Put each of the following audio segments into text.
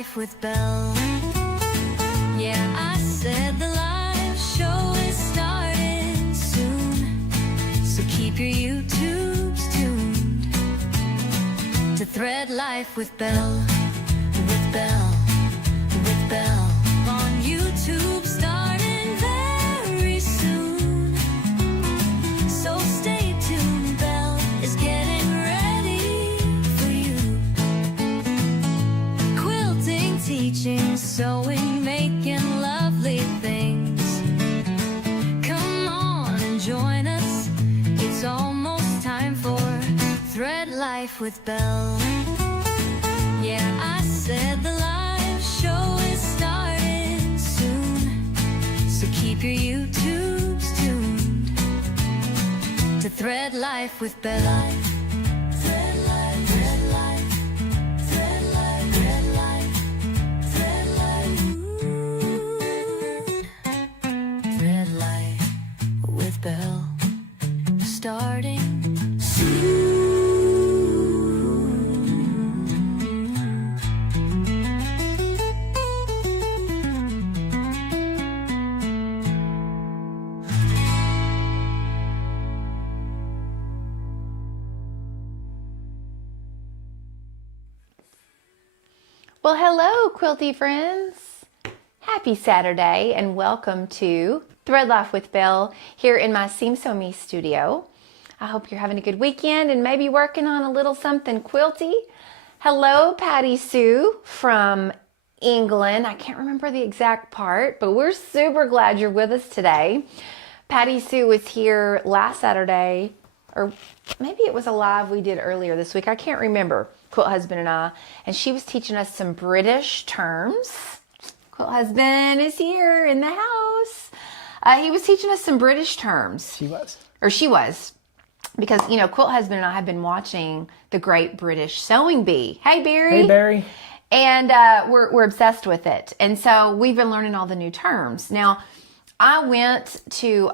life with Belle. Yeah, I said the live show is starting soon, so keep your YouTubes tuned to Thread Life with Belle, with Belle, with Belle on YouTube starting very soon. So stay tuned, Belle is getting ready for you. Quilting, teaching, sewing, making lovely things. Come on and join us. It's almost time for Thread Life with Belle. Yeah, I said the live show is starting soon, so keep your YouTubes tuned to Thread Life with Belle. Thread Life, Thread Life, Thread Life, Thread Life, Thread Life. Thread Life with Belle, starting soon. Well, hello, quilty friends. Happy Saturday and welcome to Thread Life with Belle here in my Seam Sew Me studio. I hope you're having a good weekend and maybe working on a little something quilty. Hello, Patty Sue from England. I can't remember the exact part, but we're super glad you're with us today. Patty Sue was here last Saturday, or maybe it was a live we did earlier this week. I can't remember. Quilt Husband and I, and she was teaching us some British terms. Quilt Husband is here in the house. He was teaching us some British terms. She was. Because, you know, Quilt Husband and I have been watching The Great British Sewing Bee. Hey, Barry. Hey, Barry. And we're obsessed with it. And so we've been learning all the new terms. Now, I went to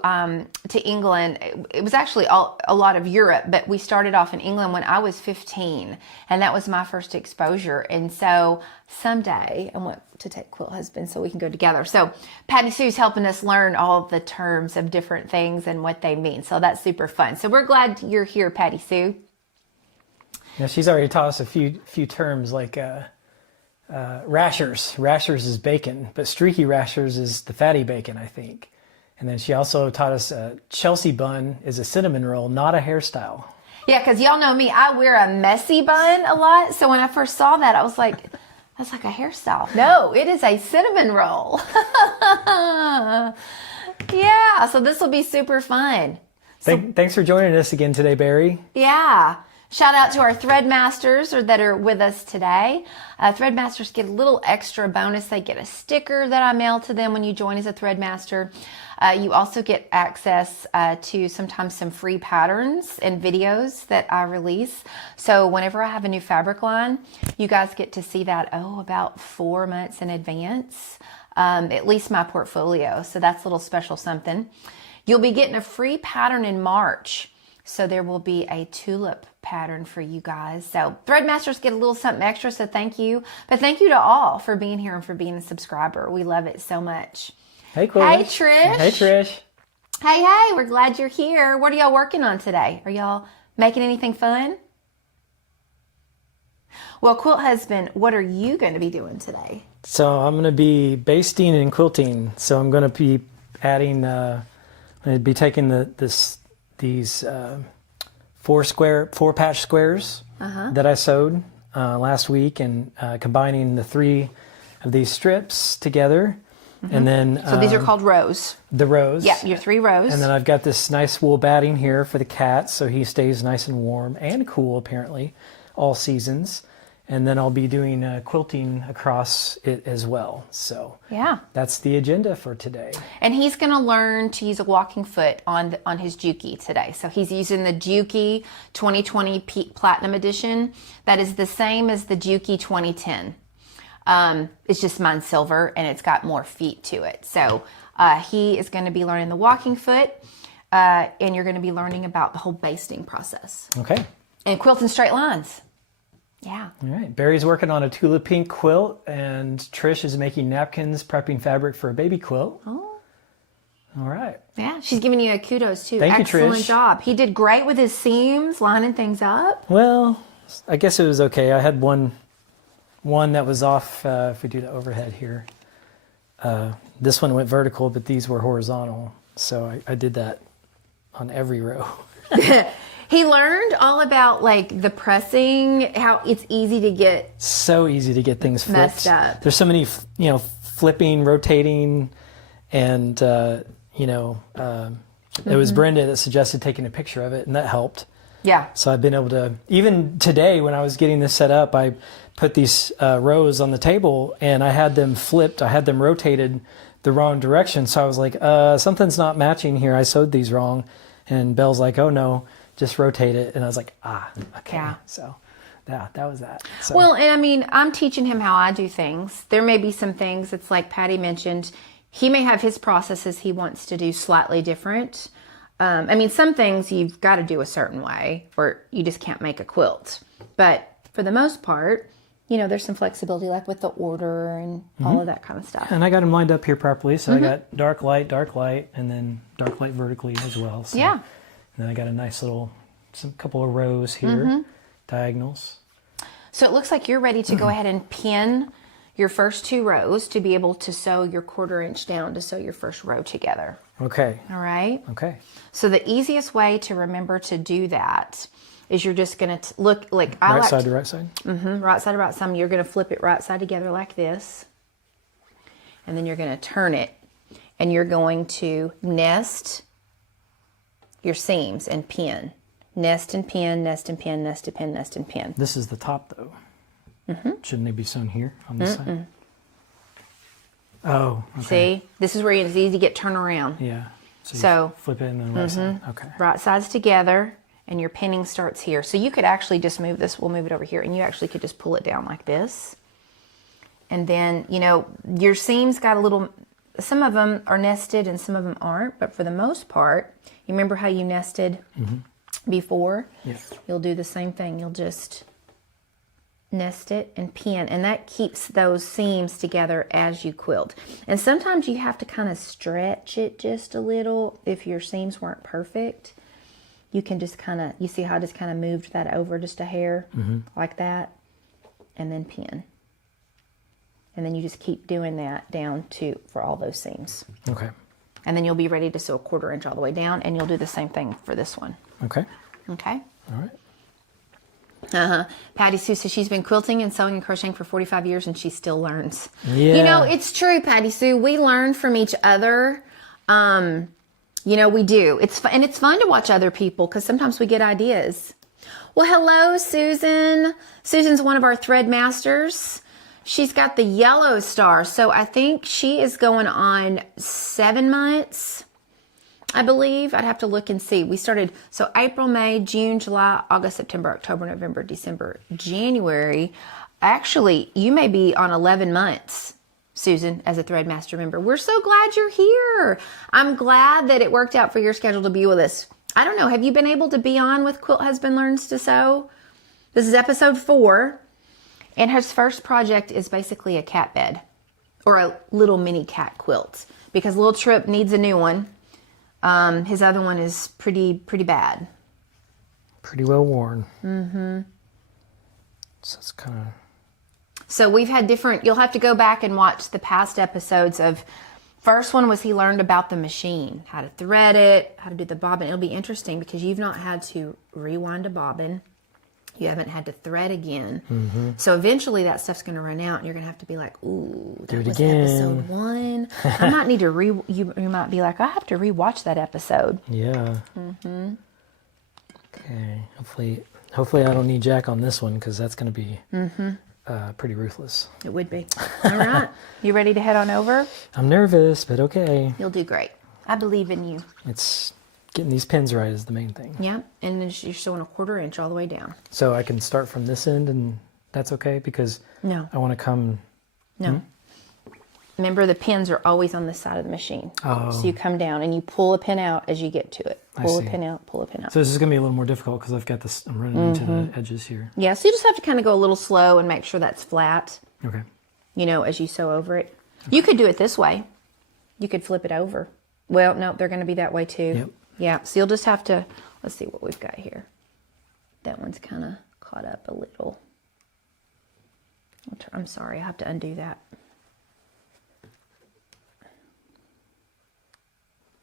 England. It was actually a lot of Europe, but we started off in England when I was 15, and that was my first exposure. And so someday I want to take Quilt Husband so we can go together. So Patty Sue's helping us learn all of the terms of different things and what they mean. So that's super fun. So we're glad you're here, Patty Sue. Yeah, she's already taught us a few terms like rashers. Rashers is bacon, but streaky rashers is the fatty bacon, I think. And then she also taught us Chelsea bun is a cinnamon roll, not a hairstyle. Yeah, because y'all know me, I wear a messy bun a lot. So when I first saw that, I was like, that's like a hairstyle. No, it is a cinnamon roll. Yeah, so this will be super fun. Thanks for joining us again today, Barry. Yeah. Shout out to our Threadmasters that are with us today. Threadmasters get a little extra bonus. They get a sticker that I mail to them when you join as a Threadmaster. You also get access to sometimes some free patterns and videos that I release. So whenever I have a new fabric line, you guys get to see that, about 4 months in advance, at least my portfolio. So that's a little special something. You'll be getting a free pattern in March. So there will be a tulip pattern for you guys. So Threadmasters get a little something extra, so thank you. But thank you to all for being here and for being a subscriber. We love it so much. Hey, Quill. Hey, Trish. Hey, Trish. Hey, we're glad you're here. What are y'all working on today? Are y'all making anything fun? Well, Quilt Husband, what are you going to be doing today? So I'm going to be basting and quilting. So I'm going to be adding, I'm going to be taking these 4 patch squares that I sewed last week and combining the 3 of these strips together. And then So these are called rows. The rows. Yeah, your 3 rows. And then I've got this nice wool batting here for the cat, so he stays nice and warm and cool apparently all seasons. And then I'll be doing quilting across it as well. So yeah, that's the agenda for today. And he's going to learn to use a walking foot on his Juki today. So he's using the Juki 2020 Platinum Edition. That is the same as the Juki 2010. It's just mine silver and it's got more feet to it. So he is going to be learning the walking foot and you're going to be learning about the whole basting process. Okay. And quilting straight lines. Yeah. All right. Barry's working on a tulip pink quilt, and Trish is making napkins, prepping fabric for a baby quilt. Oh. All right. Yeah, she's giving you a kudos too. Thank you, Excellent Trish. job. He did great with his seams, lining things up. Well, I guess it was okay. I had one that was off. If we do the overhead here, this one went vertical, but these were horizontal. So I did that on every row. He learned all about like the pressing, how it's easy to get So easy to get things flipped. messed up. There's so many, flipping, rotating, and it was Brenda that suggested taking a picture of it, and that helped. Yeah. So I've been able to, even today when I was getting this set up, I put these rows on the table and I had them flipped. I had them rotated the wrong direction. So I was like, something's not matching here. I sewed these wrong. And Belle's like, oh no, just rotate it. And I was like, okay. Yeah. So that was that. So, Well, and I mean, I'm teaching him how I do things. There may be some things, it's like Patty mentioned, he may have his processes he wants to do slightly different. Some things you've got to do a certain way or you just can't make a quilt. But for the most part, there's some flexibility like with the order and all of that kind of stuff. and I got them lined up here properly. So I got dark light, and then dark light vertically as well. So, Yeah. And then I got a nice couple of rows here, diagonals. So it looks like you're ready to go ahead and pin your first 2 rows to be able to sew your 1/4 inch down to sew your first row together. Okay. All right. Okay. So the easiest way to remember to do that is you're just going to look like Right side to right side. right side to right side. You're going to flip it right side together like this. And then you're going to turn it and you're going to nest your seams and pin. Nest and pin, nest and pin, nest and pin, nest and pin. This is the top though. Shouldn't they be sewn here on this side? Oh, okay. See, this is where it's easy to get turned around. Yeah. So, So- you flip it and then right side. Okay. Right sides together and your pinning starts here. So you could actually just move this, we'll move it over here, and you actually could just pull it down like this. And then, your seams got a little, some of them are nested and some of them aren't, but for the most part, you remember how you nested before? Yeah. You'll do the same thing. You'll just nest it and pin, and that keeps those seams together as you quilt. And sometimes you have to kind of stretch it just a little if your seams weren't perfect. You can just you see how I just kind of moved that over just a hair like that, and then pin. And then you just keep doing that down for all those seams. Okay. And then you'll be ready to sew a 1/4 inch all the way down, and you'll do the same thing for this one. Okay. Okay? All right. Patty Sue says she's been quilting and sewing and crocheting for 45 years and she still learns. Yeah. It's true, Patty Sue. We learn from each other. We do. It's fun to watch other people because sometimes we get ideas. Well, hello, Susan. Susan's one of our thread masters. She's got the yellow star. So I think she is going on 7 months. I believe. I'd have to look and see. We started, so April, May, June, July, August, September, October, November, December, January. Actually, you may be on 11 months, Susan, as a Threadmaster member. We're so glad you're here. I'm glad that it worked out for your schedule to be with us. I don't know, have you been able to be on with Quilt Husband Learns to Sew? This is episode 4, and his first project is basically a cat bed, or a little mini cat quilt, because Little Trip needs a new one. His other one is pretty bad. Pretty well worn. So it's kind of... So we've had you'll have to go back and watch the past episodes of, first one was he learned about the machine, how to thread it, how to do the bobbin. It'll be interesting because you've not had to rewind a bobbin. You haven't had to thread again. So eventually that stuff's going to run out and you're going to have to be like, ooh, that was episode 1. I might need to you might be like, I have to rewatch that episode. Yeah. Okay. Hopefully I don't need Jack on this one because that's going to be pretty ruthless. It would be. All right. You ready to head on over? I'm nervous, but okay. You'll do great. I believe in you. It's getting these pins right is the main thing. Yeah, and then you're sewing a 1/4 inch all the way down. So I can start from this end and that's okay because No. I want to come... No. remember the pins are always on the side of the machine. Oh. So you come down and you pull a pin out as you get to it. Pull a see. pin out, pull a pin out. So this is going to be a little more difficult because I've got this, I'm running into the edges here. Yeah, so you just have to kind of go a little slow and make sure that's flat, Okay. you know, as you sew over it. You could do it this way. You could flip it over. Well, no, they're going to be that way too. Yep. Yeah, so you'll just have to, let's see what we've got here. That one's kind of caught up a little. I'm sorry, I have to undo that.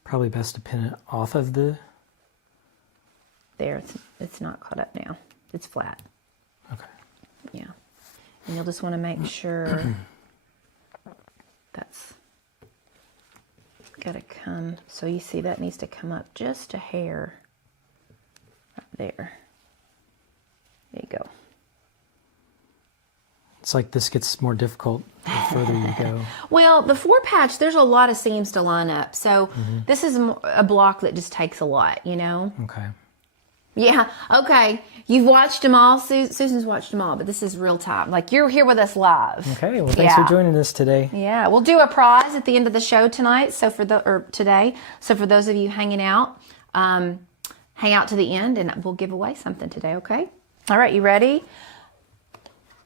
Probably best to pin it off of the... There, it's not caught up now. It's flat. Okay. Yeah. And you'll just want to make sure that's got to come. So you see that needs to come up just a hair right there. There you go. It's like this gets more difficult the further you go. Well, the 4-patch, there's a lot of seams to line up. So this is a block that just takes a lot, you know? Okay. Yeah, okay. You've watched them all. Susan's watched them all, but this is real time. Like, you're here with us live. Okay, well, thanks for joining us today. Yeah, we'll do a prize at the end of the show tonight. So today. So for those of you hanging out, hang out to the end, and we'll give away something today. Okay. All right, you ready?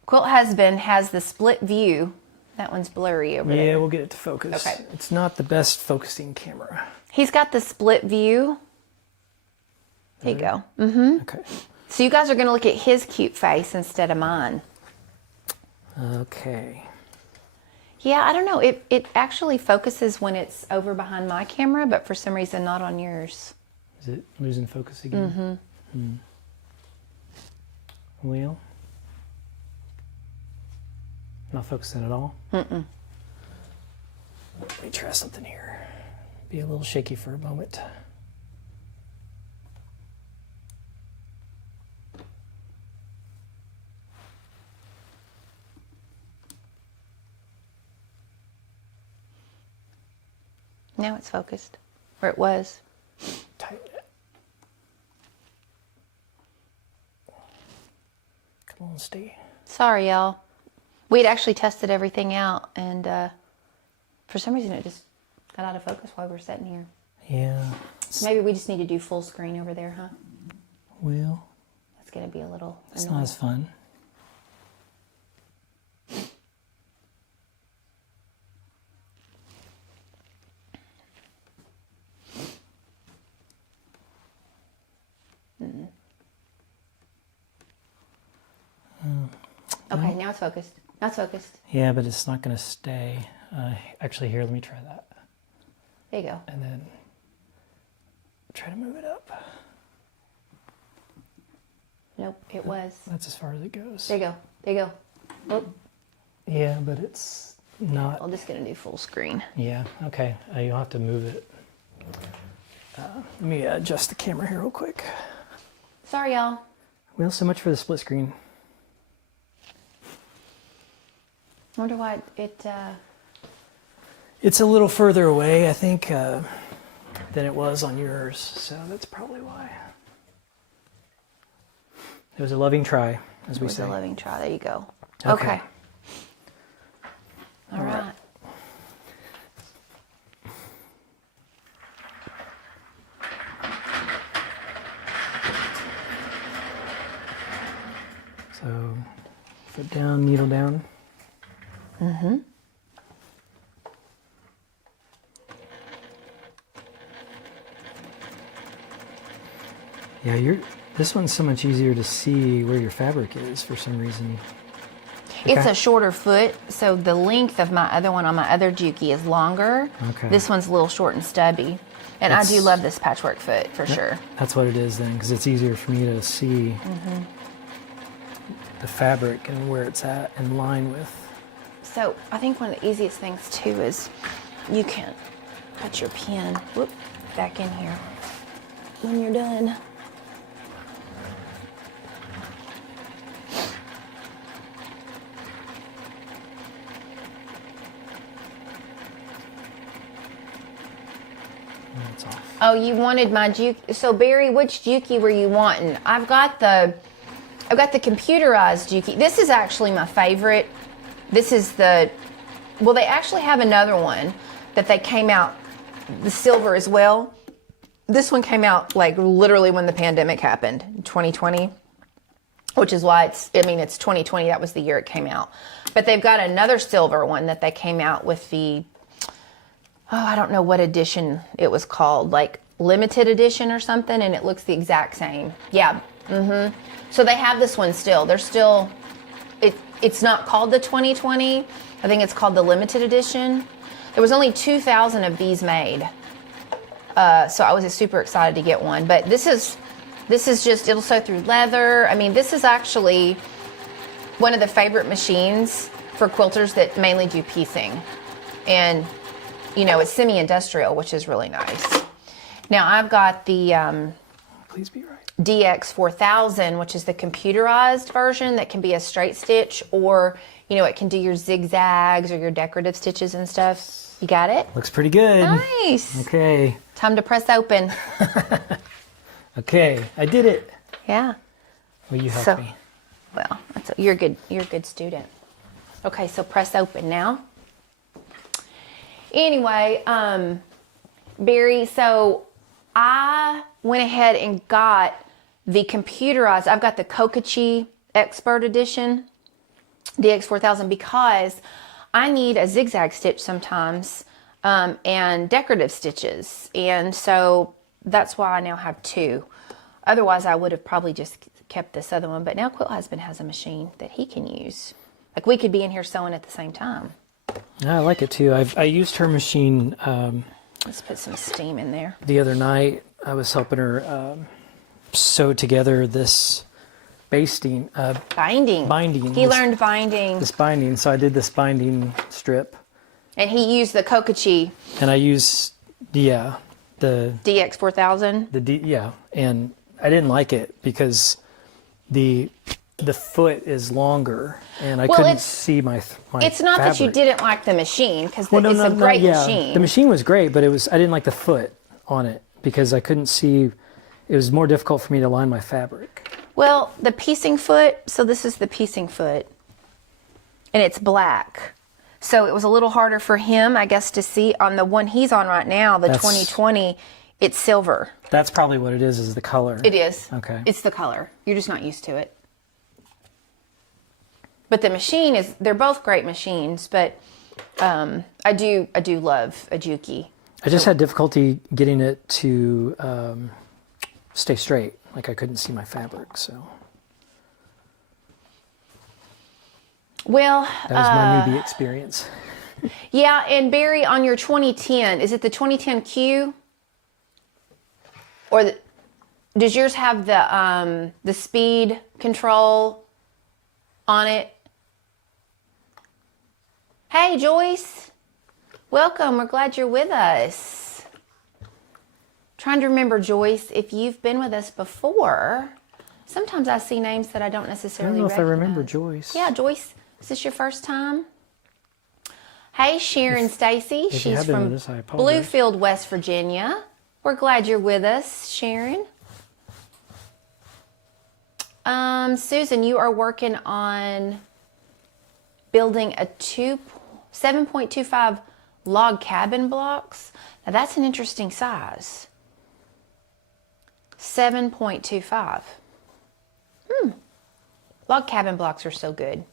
Quilt Husband has the split view. That one's blurry over there. Yeah, we'll get it to focus. Okay. It's not the best focusing camera. He's got the split view. There you go. Mm-hmm. Okay. So you guys are going to look at his cute face instead of mine. Okay. Yeah, I don't know. It actually focuses when it's over behind my camera, but for some reason not on yours. Is it losing focus again? Mm-hmm. Well, not focusing at all? Mm-mm. Let me try something here. Be a little shaky for a moment. Now it's focused, or it was. Tighten it. Come on, stay. Sorry, y'all. We'd actually tested everything out, and for some reason it just got out of focus while we were sitting here. Yeah. Maybe we just need to do full screen over there, huh? Well, It's going to be a little it's annoying. not as fun. Okay, now it's focused. Now it's focused. Yeah, but it's not going to stay. Actually, here, let me try that. There you go. And then try to move it up. Nope, it was. That's as far as it goes. There you go. There you go. Oh, Yeah, but it's not. I'm just going to do full screen. Yeah, okay. You'll have to move it. Let me adjust the camera here real quick. Sorry, y'all. Well, so much for the split screen. I wonder why it It's a little further away, I think, than it was on yours. So that's probably why. It was a loving try, as we was say. a loving try. There you go. Okay. Okay. All right. So, foot down, needle down. Mm-hmm. Yeah, this one's so much easier to see where your fabric is for some reason. It's a shorter foot, so the length of my other one on my other Juki is longer. Okay. This one's a little short and stubby. And I do love this patchwork foot, for sure. That's what it is then, because it's easier for me to see the fabric and where it's at in line with. So I think one of the easiest things, too, is you can put your pin back in here when you're done. It's off. Oh, you wanted my Juki. So Barry, which Juki were you wanting? I've got the computerized Juki. This is actually my favorite. This is the Well, they actually have another one that they came out, the silver as well. This one came out like literally when the pandemic happened, 2020, which is why it's 2020. That was the year it came out. But they've got another silver one that they came out with I don't know what edition it was called, like limited edition or something, and it looks the exact same. Yeah. So they have this one still. They're still, it's not called the 2020. I think it's called the limited edition. There was only 2,000 of these made. So I was super excited to get one. But this is just, it'll sew through leather. I mean, this is actually one of the favorite machines for quilters that mainly do piecing. And, it's semi-industrial, which is really nice. Now I've got the Please be right. DX4000, which is the computerized version that can be a straight stitch, or, it can do your zigzags or your decorative stitches and stuff. You got it? Looks pretty good. Nice. Okay. Time to press open. Okay, I did it. Yeah. Will you help me? Well, you're good. You're a good student. Okay, so press open now. Anyway, Barry, so I went ahead and got the computerized. I've got the Kokachi Expert Edition, DX4000, because I need a zigzag stitch sometimes and decorative stitches. And so that's why I now have two. Otherwise, I would have probably just kept this other one. But now Quilt Husband has a machine that he can use. Like, we could be in here sewing at the same time. Yeah, I like it too. I used her machine Let's put some steam in there. the other night. I was helping her sew together this basting. Binding. He learned binding. This binding. So I did this binding strip. And he used the Kokachi. And I used, the DX4000. and I didn't like it because the foot is longer, and I couldn't see my It's not fabric. that you didn't like the machine, because it's a great machine. The machine was great, but I didn't like the foot on it because I couldn't see. It was more difficult for me to line my fabric. Well, the piecing foot, so this is the piecing foot, and it's black. So it was a little harder for him, I guess, to see. On the one he's on right now, the 2020, it's silver. That's probably what it is the color. It is. Okay. It's the color. You're just not used to it. But the machine they're both great machines, but I do love a Juki. I just had difficulty getting it to stay straight. Like, I couldn't see my fabric, so. Well, that was my newbie experience. Yeah, and Barry, on your 2010, is it the 2010Q? Or does yours have the speed control on it? Hey, Joyce. Welcome. We're glad you're with us. Trying to remember, Joyce, if you've been with us before. Sometimes I see names that I don't necessarily recognize. I don't know if I remember Joyce. Yeah, Joyce. Is this your first time? Hey, Sharon Stacy. She's from Bluefield, West Virginia. We're glad you're with us, Sharon. Susan, you are working on building a 7.25 log cabin blocks. Now that's an interesting size. 7.25. Log cabin blocks are so good.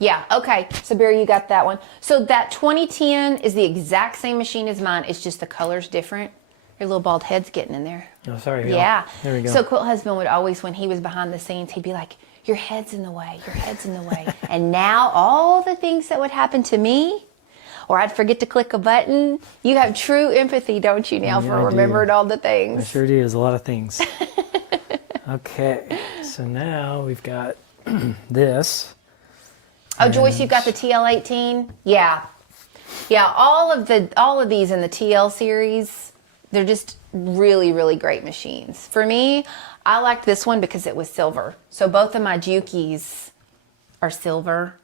Yeah, okay. So, Barry, you got that one. So that 2010 is the exact same machine as mine. It's just the color's different. Your little bald head's getting in there. Oh, sorry. Yeah. There we go. So Quilt Husband would always, when he was behind the scenes, he'd be like, your head's in the way. Your head's in the way. And now all the things that would happen to me, or I'd forget to click a button. You have true empathy, don't you, now, for remembering all the things? I sure do. There's a lot of things. Okay. So now we've got this. Oh, Joyce, you've got the TL18? Yeah. Yeah, all of these in the TL series, they're just really, really great machines. For me, I liked this one because it was silver. So both of my Jukis are silver.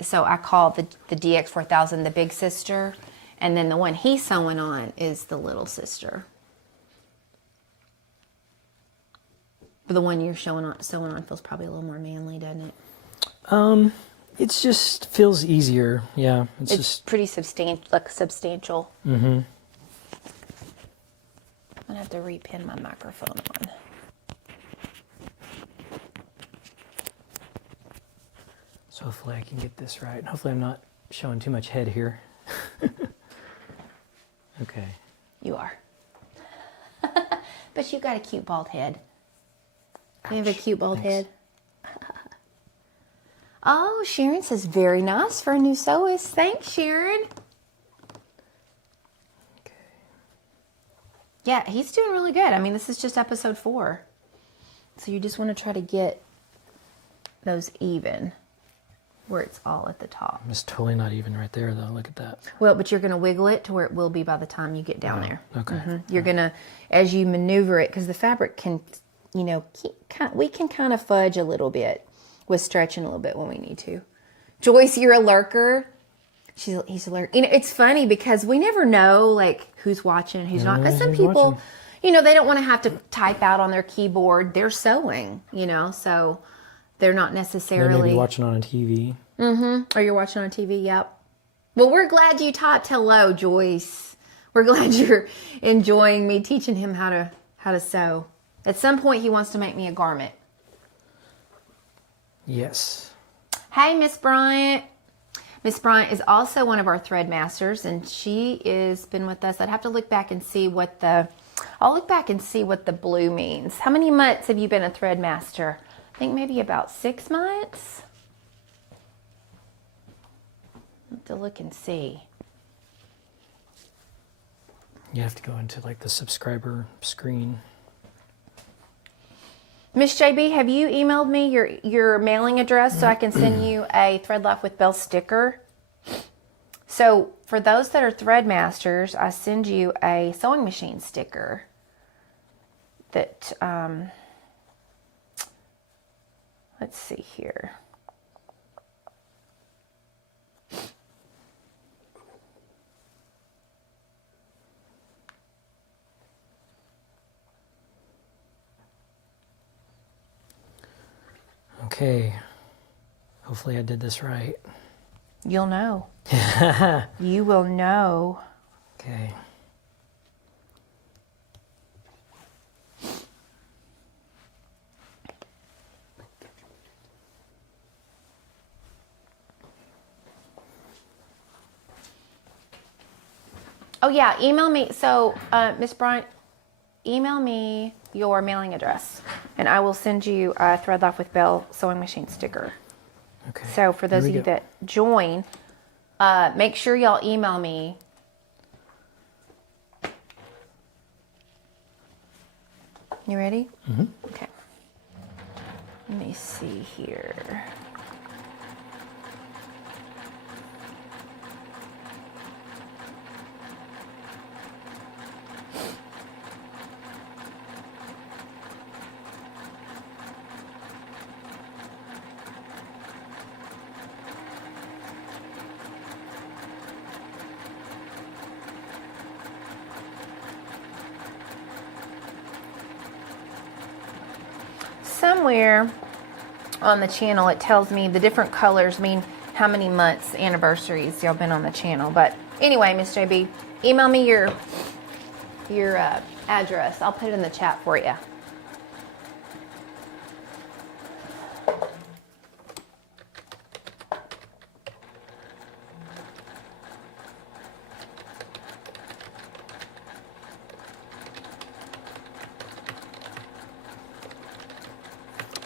So I call the DX4000 the big sister, and then the one he's sewing on is the little sister. But the one you're sewing on feels probably a little more manly, doesn't it? It just feels easier. Yeah, It's just pretty substantial. Mm-hmm. I'm gonna have to repin my microphone on. so hopefully I can get this right. Hopefully I'm not showing too much head here. Okay. You are. But you got a cute bald head. You have a cute bald head. Oh, Sharon says, very nice for a new sewist. Thanks, Sharon. Okay. Yeah, he's doing really good. I mean, this is just episode 4. So you just want to try to get those even where it's all at the top. It's totally not even right there, though. Look at that. Well, but you're going to wiggle it to where it will be by the time you get down there. Okay. You're going to, as you maneuver it, because the fabric can, you know, we can kind of fudge a little bit with stretching a little bit when we need to. Joyce, you're a lurker. He's a lurker. You know, it's funny because we never know, like, who's watching, who's not. Because some people, you know, they don't want to have to type out on their keyboard. They're sewing, you know, so they're not necessarily. They may be watching on a TV. Mm-hmm. Or you're watching on TV, yep. Well, we're glad you typed hello, Joyce. We're glad you're enjoying me teaching him how to sew. At some point, he wants to make me a garment. Yes. Hey, Miss Bryant. Miss Bryant is also one of our thread masters, and she has been with us. I'd have to look back and see what the blue means. How many months have you been a thread master? I think maybe about 6 months. I'll have to look and see. You have to go into like the subscriber screen. Miss JB, have you emailed me your mailing address so I can send you a Thread Life with Belle sticker? So for those that are thread masters, I send you a sewing machine sticker that, let's see here. Okay. Hopefully I did this right. You'll know. You will know. Okay. Oh yeah, email me. So, Miss Bryant, email me your mailing address, and I will send you a Thread Life with Belle sewing machine sticker. Okay. So for those Here of we you go. that join, make sure y'all email me. You ready? Mm-hmm. Okay. Let me see here. Somewhere on the channel it tells me the different colors mean how many months anniversaries y'all been on the channel. But anyway, Miss JB, email me your address. I'll put it in the chat for you.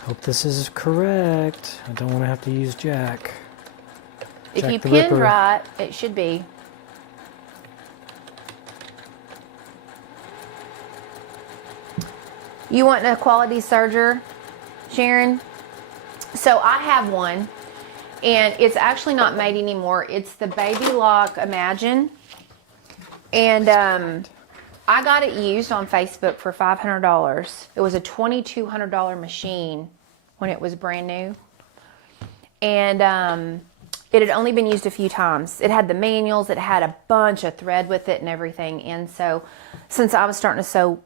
Hope this is correct. I don't want to have to use Jack. If Jack you the pinned Ripper. right, it should be. You want a quality serger, Sharon? So I have one, and it's actually not made anymore. It's the Baby Lock Imagine, and I got it used on Facebook for $500. It was a $2,200 machine when it was brand new, and it had only been used a few times. It had the manuals, it had a bunch of thread with it and everything. And so since I was starting to sew,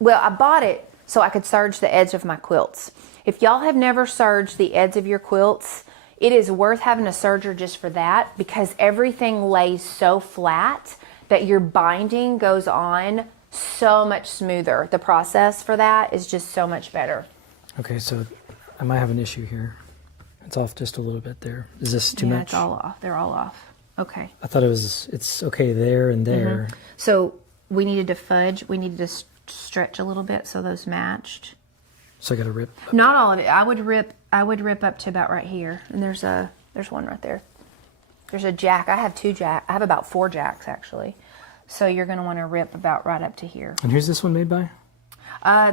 well, I bought it so I could serge the edge of my quilts. If y'all have never serged the edge of your quilts, it is worth having a serger just for that, because everything lays so flat that your binding goes on so much smoother. The process for that is just so much better. Okay, so I might have an issue here. It's off just a little bit there. Is this too much? It's all off. They're all off. Okay. I thought it's okay there and there. So we needed to fudge. We needed to stretch a little bit so those matched. So I got to rip. Not all of it. I would rip up to about right here. And there's one right there. There's a jack. I have 2 jacks. I have about 4 jacks actually. So you're going to want to rip about right up to here. And who's this one made by?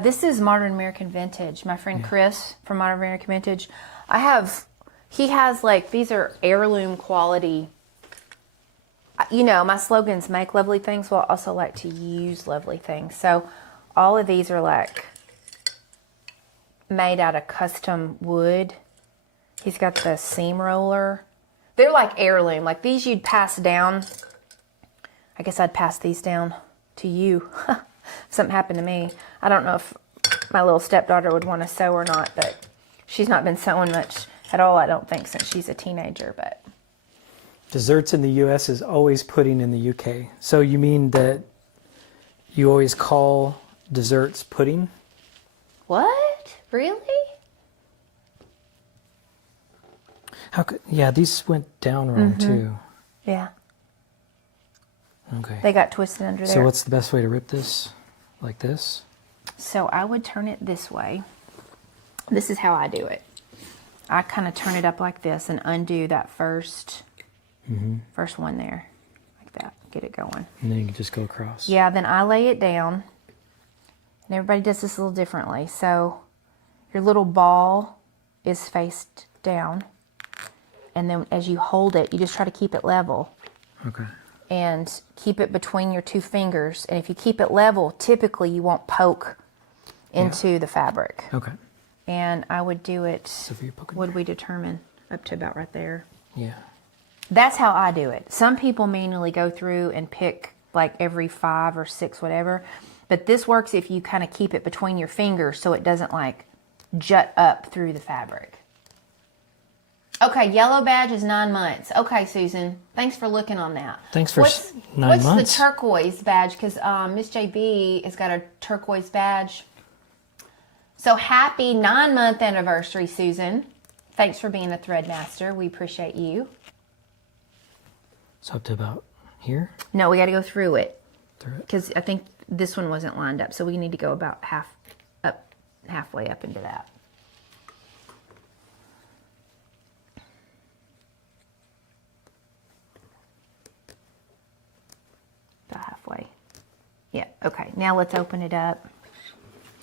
This is Modern American Vintage. My friend Chris from Modern American Vintage. He has like, these are heirloom quality. You know, my slogan's make lovely things, but I also like to use lovely things. So all of these are like made out of custom wood. He's got the seam roller. They're like heirloom. Like these you'd pass down. I guess I'd pass these down to you. If something happened to me. I don't know if my little stepdaughter would want to sew or not, but she's not been sewing much at all, I don't think, since she's a teenager. But Desserts in the U.S. is always pudding in the U.K. So you mean that you always call desserts pudding? what? Really? How could? Yeah, these went down wrong too. Yeah. Okay. They got twisted under there. So what's the best way to rip this? Like this? So I would turn it this way. This is how I do it. I kind of turn it up like this and undo that first one there. Like that. Get it going. And then you can just go across. Yeah, then I lay it down. And everybody does this a little differently. So your little ball is faced down. And then as you hold it, you just try to keep it level. Okay. And keep it between your 2 fingers. And if you keep it level, typically you won't poke into the fabric. Okay. And I would do it, So if you're poking what did we determine? Up to about right there. Yeah. That's how I do it. Some people manually go through and pick like every 5 or 6, whatever. But this works if you kind of keep it between your fingers so it doesn't like jut up through the fabric. Okay, yellow badge is 9 months. Okay, Susan, thanks for looking on that. Thanks for 9 What's months. the turquoise badge? Because Miss JB has got a turquoise badge. So happy 9-month anniversary, Susan. Thanks for being a thread master. We appreciate you. So up to about here? No, we got to go through it. Through it? Because I think this one wasn't lined up. So we need to go about halfway up into that. About halfway. Yeah, okay. Now let's open it up.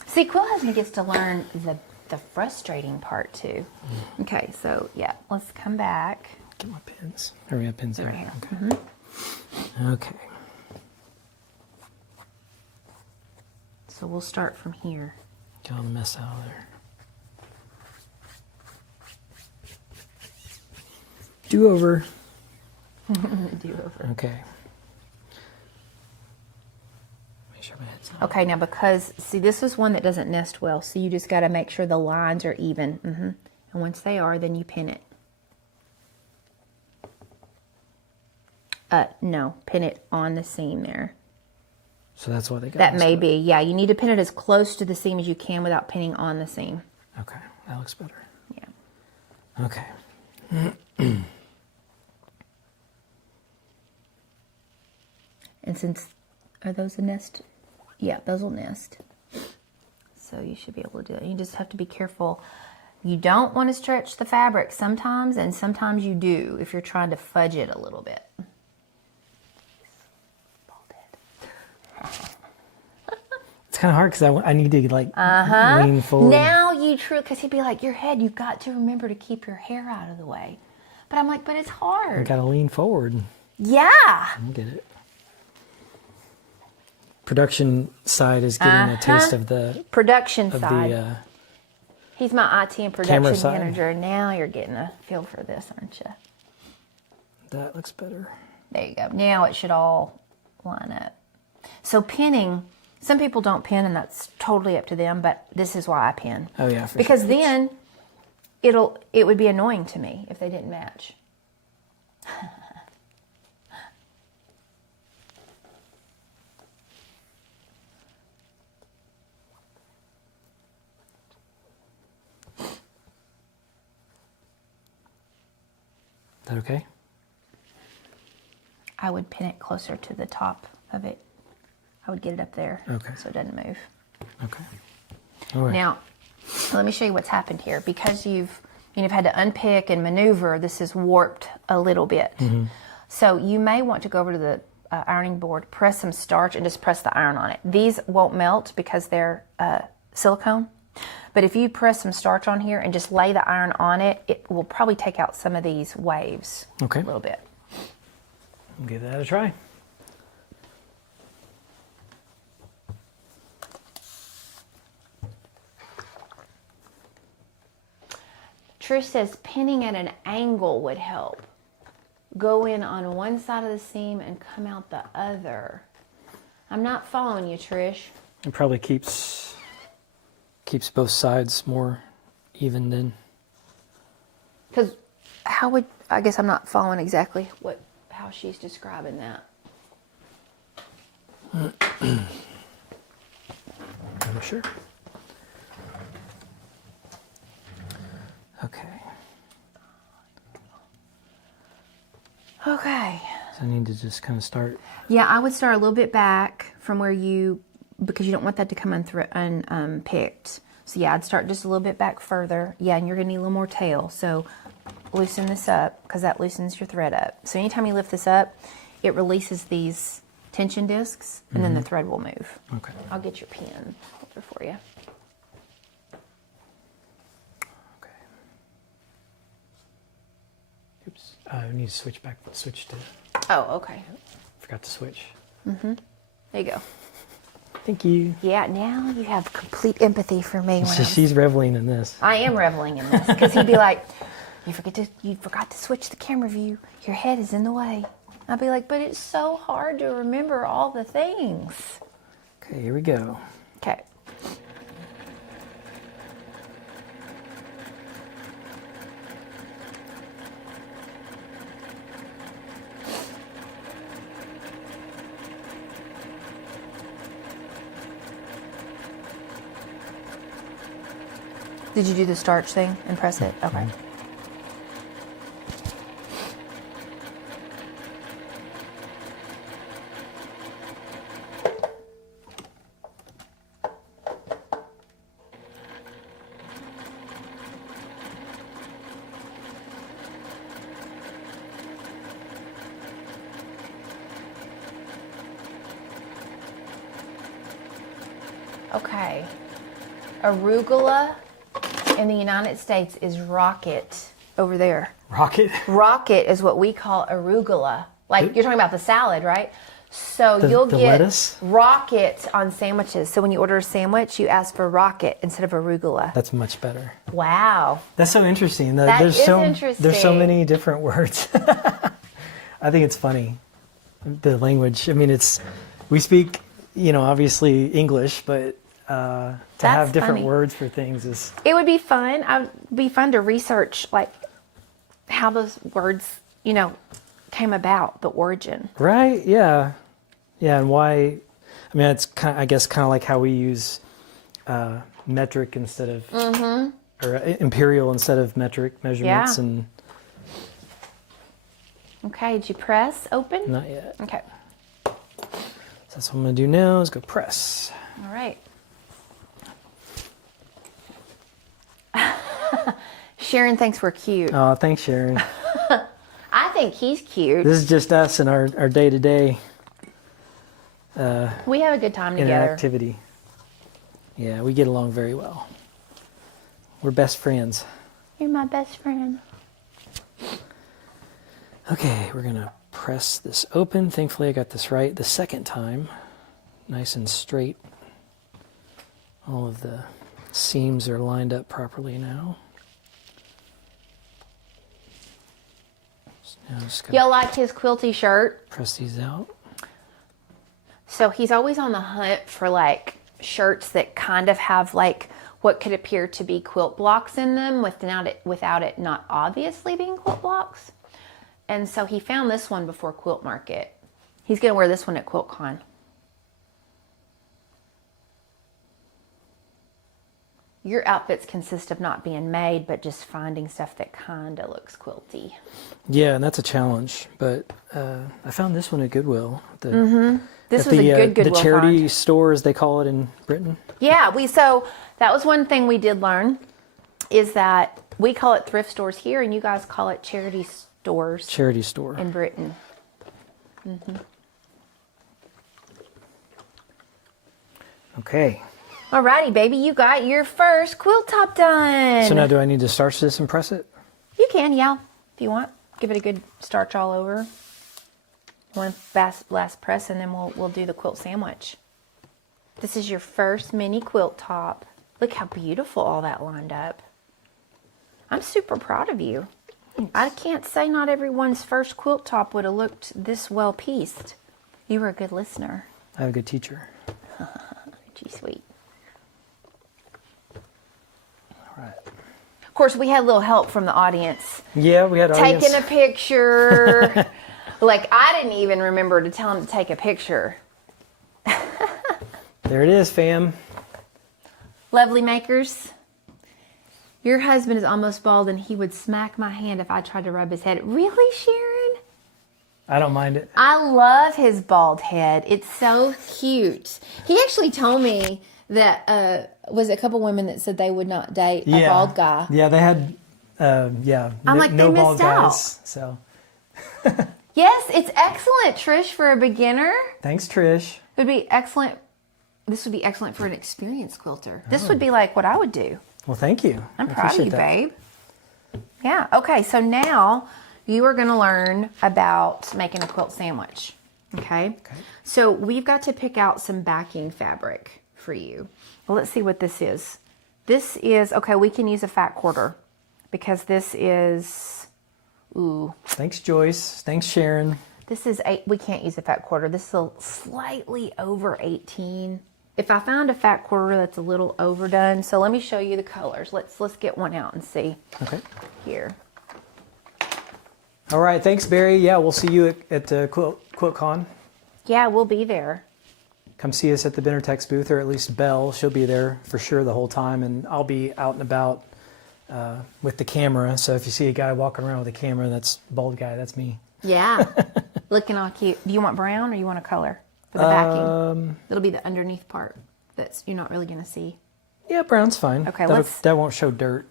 See, Quilt Husband gets to learn the frustrating part too. Okay, so yeah, let's come back. Get my pins. Or we have pins there. Right here. Okay. Okay. So we'll start from here. Get all the mess out of there. Do over. Do over. Okay. Make sure my head's not. Okay, now because, see, this is one that doesn't nest well, so you just got to make sure the lines are even. And once they are, then you pin it. No, pin it on the seam there. So that's why they got That this may way. be, yeah, you need to pin it as close to the seam as you can without pinning on the seam. Okay, that looks better. Yeah. Okay. And since, are those a nest? Yeah, those will nest. So you should be able to do it. You just have to be careful. You don't want to stretch the fabric sometimes, and sometimes you do if you're trying to fudge it a little bit. It's kind of hard because I need to like lean forward. Now you because he'd be like, your head, you've got to remember to keep your hair out of the way. But I'm like, but it's I hard. gotta lean forward. Yeah. I get it. Production side is getting a taste of the Production of side. the He's my IT and camera production side. manager. Now you're getting a feel for this, aren't you? that looks better. There you go. Now it should all line up. So pinning, some people don't pin, and that's totally up to them, but this is why I pin. Oh yeah, for Because sure. then it would be annoying to me if they didn't match. Is that okay? I would pin it closer to the top of it. I would get it up there, Okay. so it doesn't move. Okay. All right. Now, let me show you what's happened here. Because you've had to unpick and maneuver, this is warped a little bit. So you may want to go over to the ironing board, press some starch, and just press the iron on it. These won't melt because they're silicone. But if you press some starch on here and just lay the iron on it, it will probably take out some of these waves Okay. a little bit. Give that a try. Trish says pinning at an angle would help. Go in on one side of the seam and come out the other. I'm not following you, Trish. It probably keeps both sides more even then. Because I guess I'm not following exactly how she's describing that. I'm sure. Okay. Okay. So I need to just kind of start. Yeah, I would start a little bit back from where because you don't want that to come unpicked. So yeah, I'd start just a little bit back further. Yeah, and you're gonna need a little more tail. So loosen this up because that loosens your thread up. So anytime you lift this up, it releases these tension discs and then the thread will move. Okay. I'll get your pin holder for you. Okay. Oops. I need to switch to. Oh, okay. Forgot to switch. There you go. Thank you. Yeah, now you have complete empathy for me. She's reveling in this. I am reveling in this because he'd be like, you forgot to switch the camera view. Your head is in the way. I'd be like, but it's so hard to remember all the things. Okay, here we go. Okay. Did you do the starch thing and press it? Okay. Okay. Arugula in the United States is rocket over there. Rocket? Rocket is what we call arugula. Like you're talking about the salad, right? So you'll the get lettuce? rocket on sandwiches. So when you order a sandwich, you ask for rocket instead of arugula. That's much better. Wow. That's so interesting. That there's is so interesting. There's so many different words. I think it's funny. The language. I mean, we speak, obviously English, but to have different funny. words for things is. It would be fun. It would be fun to research like how those words, came about, the origin. Right. Yeah. Yeah. And why? I mean, it's kind of like how we use metric instead of or imperial instead of metric measurements. Yeah. And Okay, did you press open? not yet. Okay. So that's what I'm gonna do now is go press. All right. Sharon thinks we're cute. Oh, thanks, Sharon. I think he's cute. This is just us and our day-to-day We have a good time together. interactivity. Yeah, we get along very well. We're best friends. You're my best friend. Okay, we're gonna press this open. Thankfully I got this right the second time. Nice and straight. All of the seams are lined up properly now. So now just gotta Y'all like his quilty shirt? press these out. So he's always on the hunt for like shirts that kind of have like what could appear to be quilt blocks in them without it not obviously being quilt blocks. And so he found this one before Quilt Market. He's going to wear this one at QuiltCon. Your outfits consist of not being made, but just finding stuff that kind of looks quilty. Yeah, and that's a challenge. But I found this one at Goodwill. This was a good Goodwill the charity find. store, as they call it in Britain. Yeah, so that was one thing we did learn, is that we call it thrift stores here, and you guys call it charity stores. Charity store. In Britain. Okay. Alrighty, baby, you got your first quilt top done. So now do I need to starch this and press it? You can, yeah, if you want. Give it a good starch all over. One last press, and then we'll do the quilt sandwich. This is your first mini quilt top. Look how beautiful all that lined up. I'm super proud of you. I can't say not everyone's first quilt top would have looked this well pieced. You were a good listener. I have a good teacher. Gee, sweet. All right. Of course, we had a little help from the audience. Yeah, we had audience. Taking a picture. Like, I didn't even remember to tell him to take a picture. There it is, fam. Lovely makers. Your husband is almost bald, and he would smack my hand if I tried to rub his head. Really, Sharon? I don't mind it. I love his bald head. It's so cute. He actually told me that was a couple women that said they would not date a bald guy. Yeah, they had I'm like, no they bald missed out. guys. So Yes, it's excellent, Trish, for a beginner. thanks, Trish. It would be excellent. This would be excellent for an experienced quilter. This would be like what I would do. Well, thank you. I'm I proud of you, appreciate babe. Yeah. Okay. So now you are going to learn about making a quilt sandwich. Okay. So we've got to pick out some backing fabric for you. Well, let's see what this is. This is, okay, we can use a fat quarter because this is, ooh. Thanks, Joyce. Thanks, Sharon. This is we can't use a fat quarter. This is slightly over 18. If I found a fat quarter that's a little overdone, so let me show you the colors. Let's get one out and see. Okay. Here. All right. Thanks, Barry. Yeah, we'll see you at QuiltCon. Yeah, we'll be there. Come see us at the Bentertex booth, or at least Belle. She'll be there for sure the whole time, and I'll be out and about with the camera. So if you see a guy walking around with a camera, that's bald guy. That's me. Yeah. Looking all cute. Do you want brown or you want a color for the backing? It'll be the underneath part that's you're not really going to see. Yeah, brown's fine. Okay, that won't show dirt.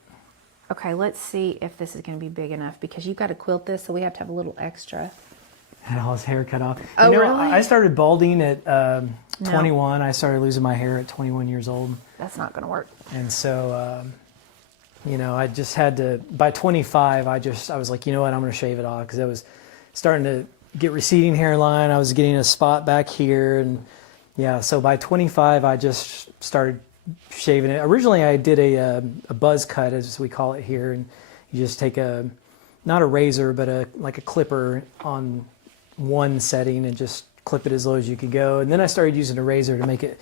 Okay, let's see if this is going to be big enough because you've got to quilt this, so we have to have a little extra. Had all his hair cut off. Oh, really? I started balding at 21. I started losing my hair at 21 years old. That's not going to work. And so, I just had to, by 25, I was like, you know what, I'm going to shave it off because I was starting to get receding hairline. I was getting a spot back here. And yeah, so by 25, I just started shaving it. Originally, I did a buzz cut, as we call it here. And you just take not a razor, but like a clipper on one setting and just clip it as low as you could go. And then I started using a razor to make it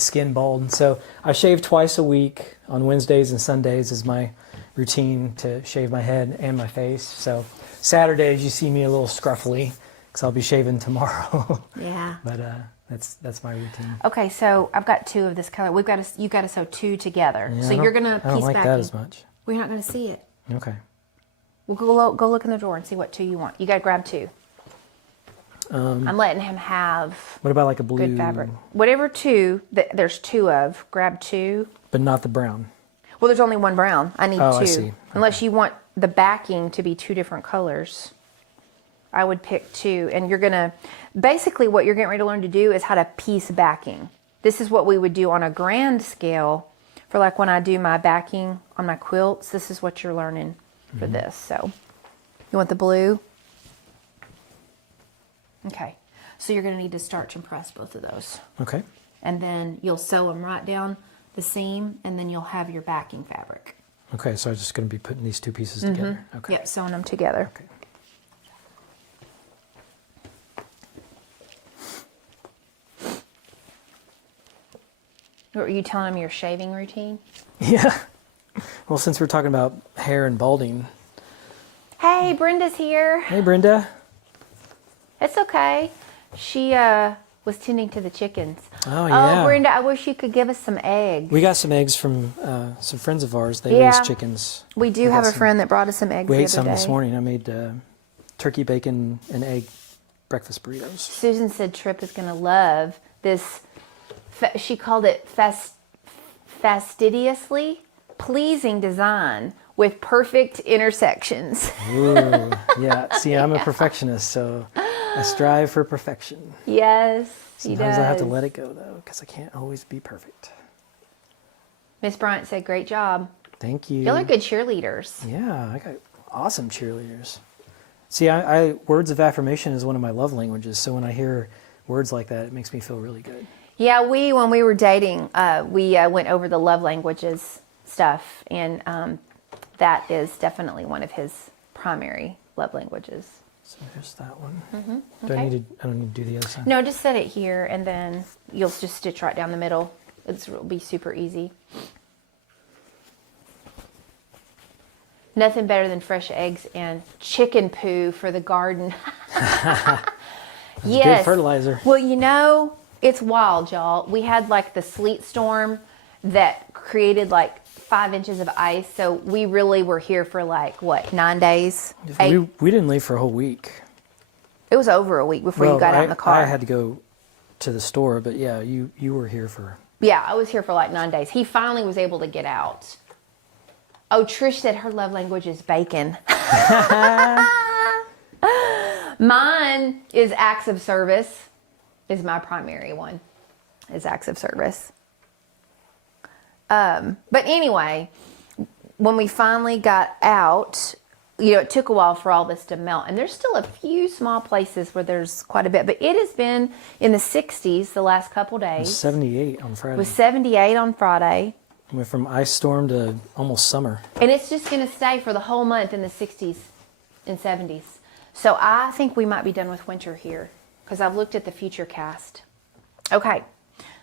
skin bald. And so I shave twice a week on Wednesdays and Sundays is my routine to shave my head and my face. So Saturdays you see me a little scruffily because I'll be shaving tomorrow. Yeah. But that's my routine. Okay, so I've got two of this color. You've got to sew two together. Yeah, so you're gonna piece I don't like backing. that as much. We're not gonna see it. Okay. We'll go look in the drawer and see what two you want. You gotta grab two. I'm letting him have What about like a blue? good fabric. Whatever two that there's two of, grab two. But not the brown. Well, there's only one brown. I need two. I see. Unless you want the backing to be two different colors. I would pick two. And you're gonna, basically what you're getting ready to learn to do is how to piece backing. This is what we would do on a grand scale for like when I do my backing on my quilts. This is what you're learning for this. So you want the blue? Okay. So you're gonna need to starch and press both of those. Okay. And then you'll sew them right down the seam, and then you'll have your backing fabric. Okay, so I'm just going to be putting these two pieces together. Okay. Yep, sewing them together. Okay. Were you telling them your shaving routine? Yeah. Well, since we're talking about hair and balding. Hey, Brenda's here. Hey, Brenda. It's okay. She was tending to the chickens. Oh, yeah. Oh, Brenda, I wish you could give us some eggs. We got some eggs from some friends of ours. They raise chickens. We do have a friend that brought us some eggs We the ate other some day. this morning. I made turkey, bacon, and egg breakfast burritos. Susan said Tripp is going to love this. She called it fastidiously pleasing design with perfect intersections. Ooh, yeah. See, I'm a perfectionist, so I strive for perfection. Yes, he does. Sometimes I have to let it go, though, because I can't always be perfect. Miss Bryant said, great job. Thank you. Y'all are good cheerleaders. Yeah, I got awesome cheerleaders. See, words of affirmation is one of my love languages, so when I hear words like that, it makes me feel really good. Yeah, when we were dating, we went over the love languages stuff, and that is definitely one of his primary love languages. So here's that one. Okay. I don't need to do the other side. No, just set it here, and then you'll just stitch right down the middle. It'll be super easy. Nothing better than fresh eggs and chicken poo for the garden. Yes. Good fertilizer. Well, you know, it's wild, y'all. We had like the sleet storm that created like 5 inches of ice. So we really were here for like, what, 9 days? We didn't leave for a whole week. It was over a week before you got out in the car. I had to go to the store, but yeah, you were here for... Yeah, I was here for like 9 days. He finally was able to get out. Oh, Trish said her love language is bacon. Mine is acts of service, is my primary one, is acts of service. But anyway, when we finally got out, you know, it took a while for all this to melt. And there's still a few small places where there's quite a bit. But it has been in the 60s the last couple days. It was 78 on Friday. It was 78 on Friday. Went from ice storm to almost summer. And it's just going to stay for the whole month in the 60s and 70s. So I think we might be done with winter here because I've looked at the future cast. Okay,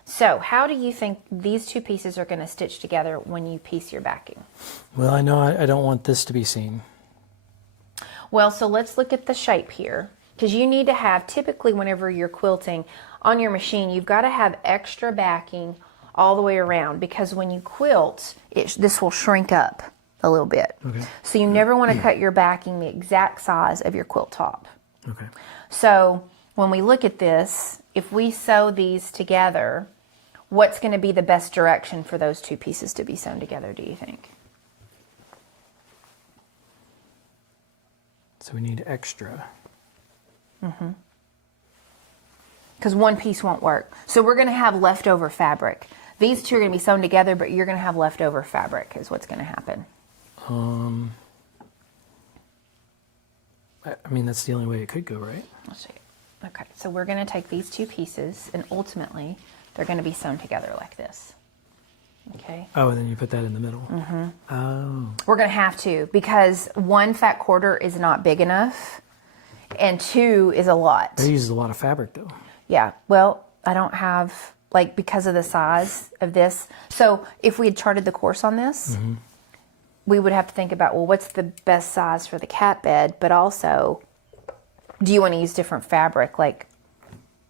so how do you think these two pieces are going to stitch together when you piece your backing? Well, I know I don't want this to be seen. Well, so let's look at the shape here because you need to have, typically whenever you're quilting on your machine, you've got to have extra backing all the way around because when you quilt, this will shrink up a little bit. Okay. So you never want to cut your backing the exact size of your quilt top. Okay. So when we look at this, if we sew these together, what's going to be the best direction for those two pieces to be sewn together, do you think? So we need extra. Mm-hmm. Because one piece won't work. So we're going to have leftover fabric. These two are going to be sewn together, but you're going to have leftover fabric is what's going to happen. I mean, that's the only way it could go, right? Let's see. Okay, so we're going to take these two pieces, and ultimately, they're going to be sewn together like this. Okay. Oh, and then you put that in the middle. Mm-hmm. Oh. We're going to have to, because 1 fat quarter is not big enough, and 2 is a lot. It uses a lot of fabric, though. Yeah, well, I don't have, like, because of the size of this. So if we had charted the course on this, we would have to think about, well, what's the best size for the cat bed? But also, do you want to use different fabric? Like,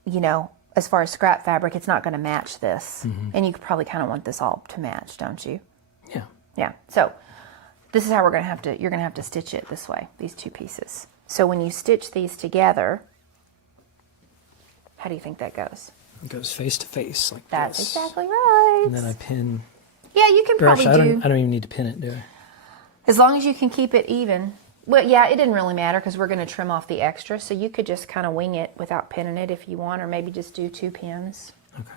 you know, as far as scrap fabric, it's not going to match this. And you could probably kind of want this all to match, don't you? Yeah. Yeah. So this is how you're going to have to stitch it this way, these two pieces. So when you stitch these together, how do you think that goes? It goes face to face like That's this. exactly right. And then I pin. Yeah, you can probably Actually, do. I don't even need to pin it, do I? As long as you can keep it even. Well, yeah, it didn't really matter because we're going to trim off the extra. So you could just kind of wing it without pinning it if you want, or maybe just do 2 pins. Okay.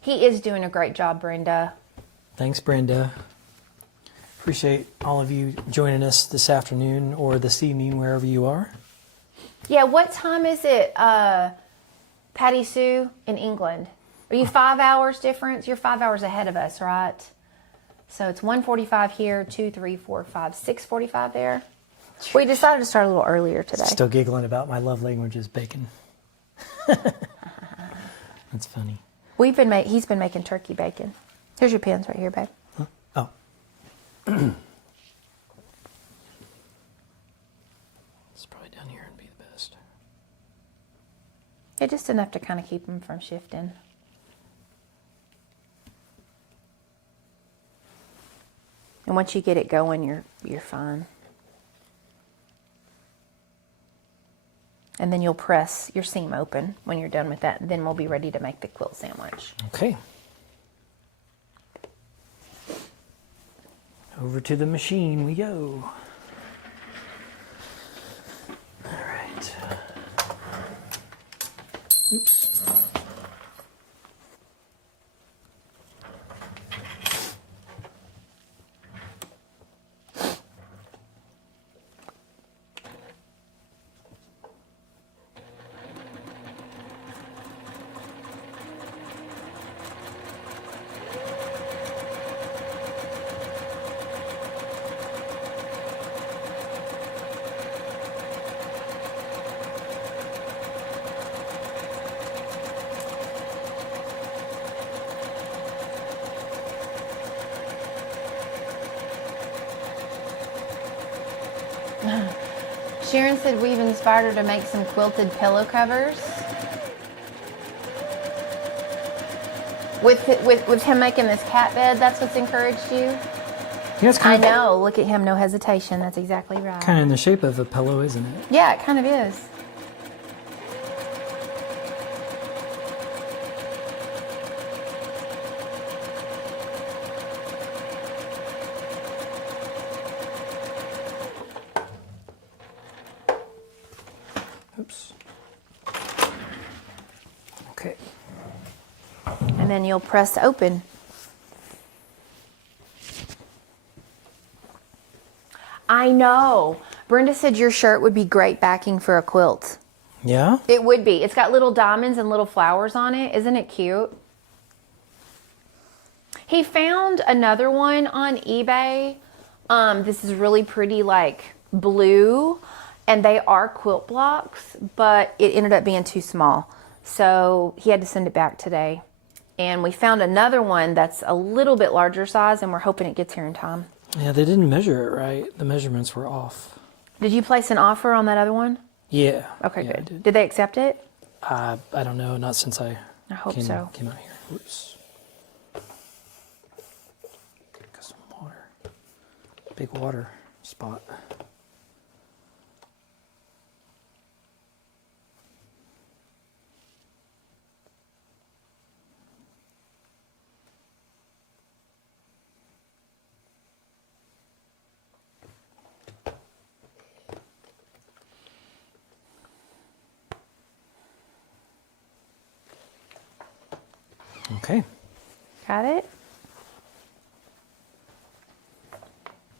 He is doing a great job, Brenda. Thanks, Brenda. Appreciate all of you joining us this afternoon or this evening, wherever you are. Yeah, what time is it, Patty Sue, in England? Are you 5 hours difference? You're 5 hours ahead of us, right? So it's 1:45 here, 2, 3, 4, 5, 6:45 there. We decided to start a little earlier today. Still giggling about my love language is bacon. That's funny. He's been making turkey bacon. Here's your pins right here, babe. Huh? Oh. It's probably down here would be the best. Yeah, just enough to kind of keep them from shifting. And once you get it going, you're fine. And then you'll press your seam open when you're done with that. Then we'll be ready to make the quilt sandwich. Okay. Over to the machine we go. All right. Oops. Sharon said we've inspired her to make some quilted pillow covers. With him making this cat bed, that's what's encouraged you? Yeah, it's kind I of, know. Look at him, no hesitation. That's exactly right. kind of in the shape of a pillow, isn't it? Yeah, it kind of is. Oops. Okay. And then you'll press open. I know. Brenda said your shirt would be great backing for a quilt. Yeah? It would be. It's got little diamonds and little flowers on it. Isn't it cute? He found another one on eBay. This is really pretty, like blue, and they are quilt blocks, but it ended up being too small. So he had to send it back today. And we found another one that's a little bit larger size, and we're hoping it gets here in time. Yeah, they didn't measure it right. The measurements were off. Did you place an offer on that other one? Yeah. Okay, yeah, I good. Did they accept it? I don't know. Not since I hope came, so. came out here. Oops. Got some water. Big water spot. Okay. Got it?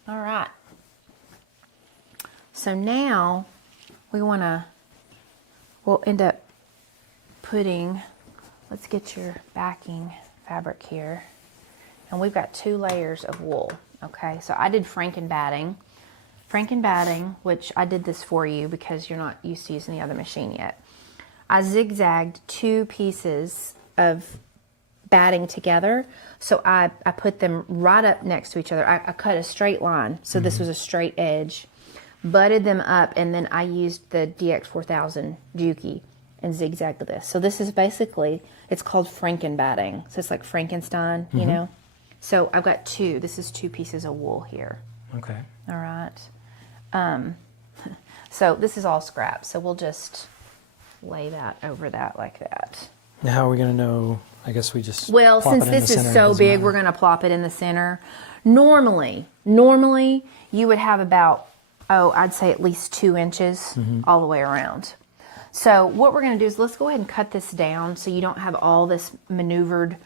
All right. So now we'll end up putting, let's get your backing fabric here. And we've got 2 layers of wool. Okay, so I did Franken batting, which I did this for you because you're not used to using the other machine yet. I zigzagged 2 pieces of batting together, so I put them right up next to each other. I cut a straight line, so this was a straight edge, butted them up, and then I used the DX4000 Juki and zigzagged this. So this is basically, it's called Franken batting. So it's like Frankenstein, you know? So I've got 2. This is 2 pieces of wool here. Okay. All right. So this is all scrap, so we'll just lay that over that like that. Now, how are we going to know? I guess we just Well, plop since it in this the is center, it so doesn't big, matter. we're going to plop it in the center. Normally, you would have about, I'd say at least 2 inches all the way around. So what we're going to do is let's go ahead and cut this down so you don't have all this maneuvered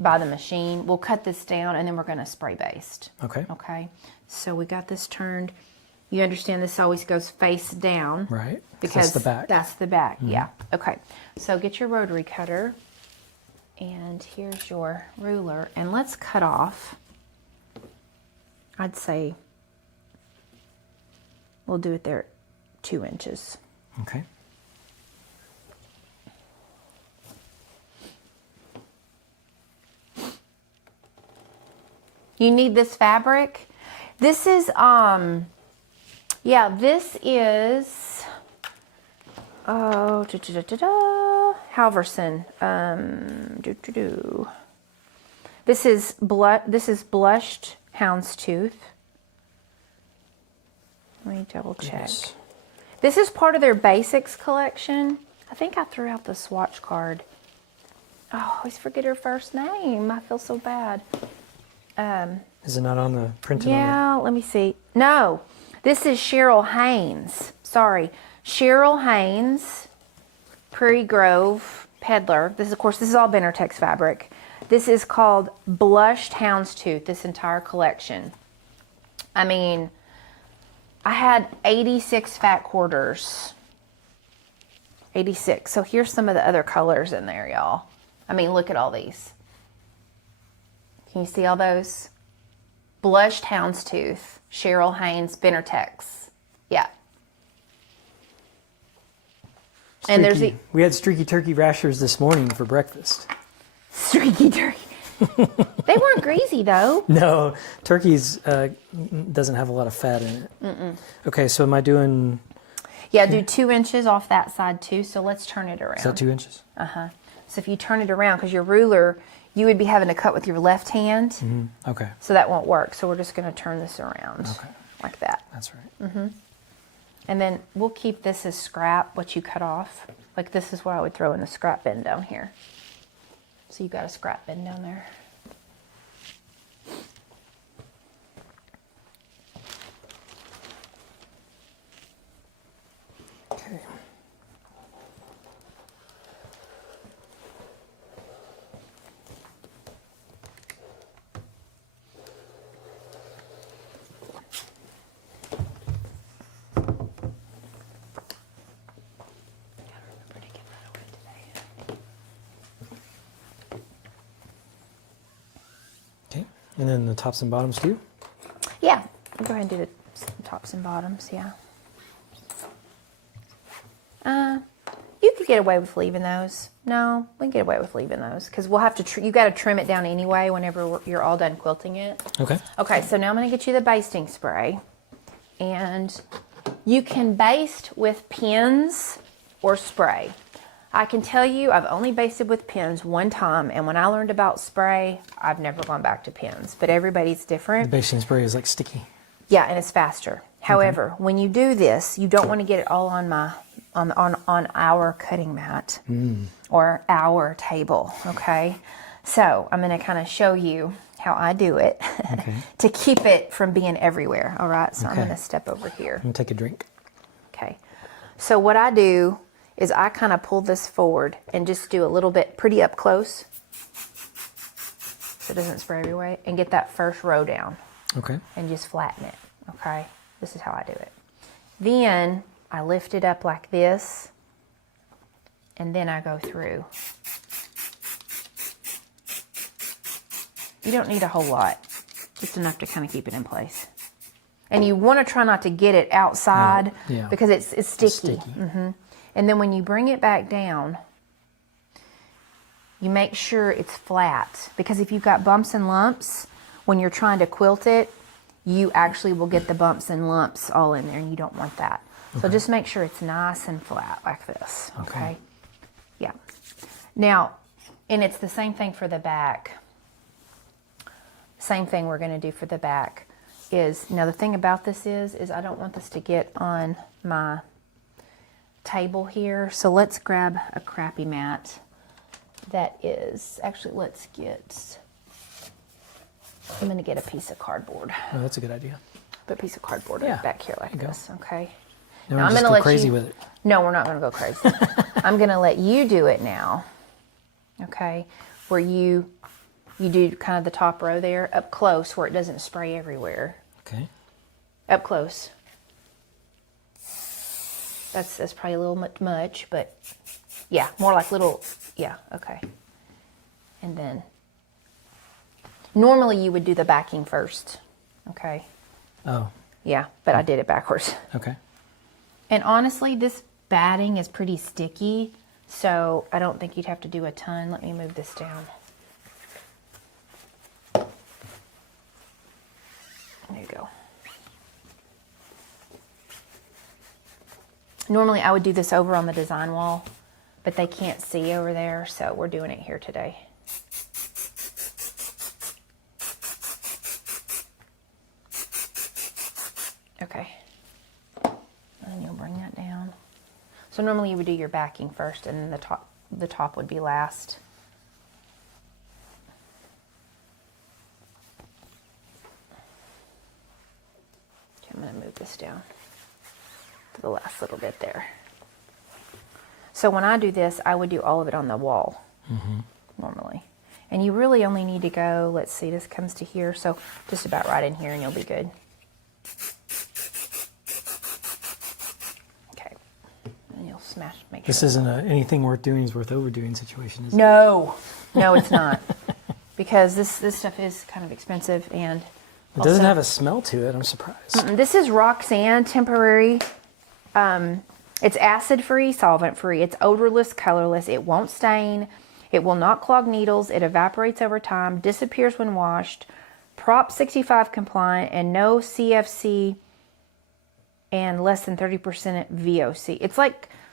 by the machine. We'll cut this down and then we're going to spray baste. Okay. Okay. So we got this turned. You understand this always goes face down. Right. Because that's the back. That's the back, yeah. Okay. So get your rotary cutter. And here's your ruler. And let's cut off, I'd say, we'll do it there at 2 inches. Okay. You need this fabric. This is, yeah, this is, oh, Halverson. This is blushed houndstooth. Let me double check. Yes. This is part of their basics collection. I think I threw out the swatch card. Oh, I always forget her first name. I feel so bad. Is it not on the printed? Yeah, let me see. No, this is Cheryl Haynes. Sorry. Cheryl Haynes, Prairie Grove Peddler. This is, of course, this is all Benartex fabric. This is called Blushed Houndstooth, this entire collection. I mean, I had 86 fat quarters. 86. So here's some of the other colors in there, y'all. I mean, look at all these. Can you see all those? Blushed Houndstooth, Cheryl Haynes, Benartex. Yeah. And there's we had streaky turkey rashers this morning for breakfast. Streaky turkey. They weren't greasy though. No, turkey's doesn't have a lot of fat in it. Okay, so am I doing? Yeah, do 2 inches off that side too. So let's turn it around. Is that 2 inches? So if you turn it around, because your ruler, you would be having to cut with your left hand. Okay, So that won't work. So we're just going to turn this around like that. that's right. And then we'll keep this as scrap, what you cut off. Like this is what I would throw in the scrap bin down here. So you got a scrap bin down there. Okay. Okay, and then the tops and bottoms too? Yeah, we'll go ahead and do the tops and bottoms, yeah. You could get away with leaving those. No, we can get away with leaving those because we'll have to, you got to trim it down anyway whenever you're all done quilting it. Okay. Okay, so now I'm going to get you the basting spray. And you can baste with pins or spray. I can tell you I've only basted with pins one time, and when I learned about spray, I've never gone back to pins, but everybody's different. The basting spray is like sticky. Yeah, and it's faster. However, when you do this, you don't want to get it all on my on our cutting mat or our table, okay? So I'm going to kind of show you how I do it to keep it from being everywhere, all right? So I'm going to step over here. I'm going to take a drink. Okay. So what I do is I kind of pull this forward and just do a little bit pretty up close so it doesn't spray everywhere, and get that first row down. Okay. And just flatten it, okay? This is how I do it. Then I lift it up like this, and then I go through. You don't need a whole lot, just enough to kind of keep it in place. And you want to try not to get it outside because it's sticky. And then when you bring it back down, you make sure it's flat, because if you've got bumps and lumps, when you're trying to quilt it, you actually will get the bumps and lumps all in there, and you don't want that. So just make sure it's nice and flat like this, okay? Yeah. Now, and it's the same thing for the back. Same thing we're going to do for the back is, now the thing about this is I don't want this to get on my table here. So let's grab a crappy mat that is, actually let's get, I'm going to get a piece of cardboard. Oh, that's a good idea. Put a piece of cardboard back here like this, okay? Now I'm going to go crazy with it. No, we're not going to go crazy. I'm going to let you do it now, okay? Where you do kind of the top row there, up close where it doesn't spray everywhere. Okay. Up close. That's probably a little much, but yeah, more like little, yeah, okay. And then, normally you would do the backing first, okay? Oh. Yeah, but I did it backwards. Okay. And honestly, this batting is pretty sticky, so I don't think you'd have to do a ton. Let me move this down. go. Normally I would do this over on the design wall, but they can't see over there, so we're doing it here today. Okay. And you'll bring that down. So normally you would do your backing first, and then the top would be last. Okay, I'm going to move this down to the last little bit there. So when I do this, I would do all of it on the wall, normally. And you really only need to go, let's see, this comes to here, so just about right in here and you'll be good. Okay, and you'll smash, make This sure. isn't anything worth doing is worth overdoing situation, is it? No, no, it's not. Because this stuff is kind of expensive, and It doesn't have a smell to it. I'm surprised. this is rock sand, temporary. It's acid-free, solvent-free. It's odorless, colorless. It won't stain. It will not clog needles. It evaporates over time, disappears when washed. Prop 65 compliant, and no CFC, and less than 30% VOC.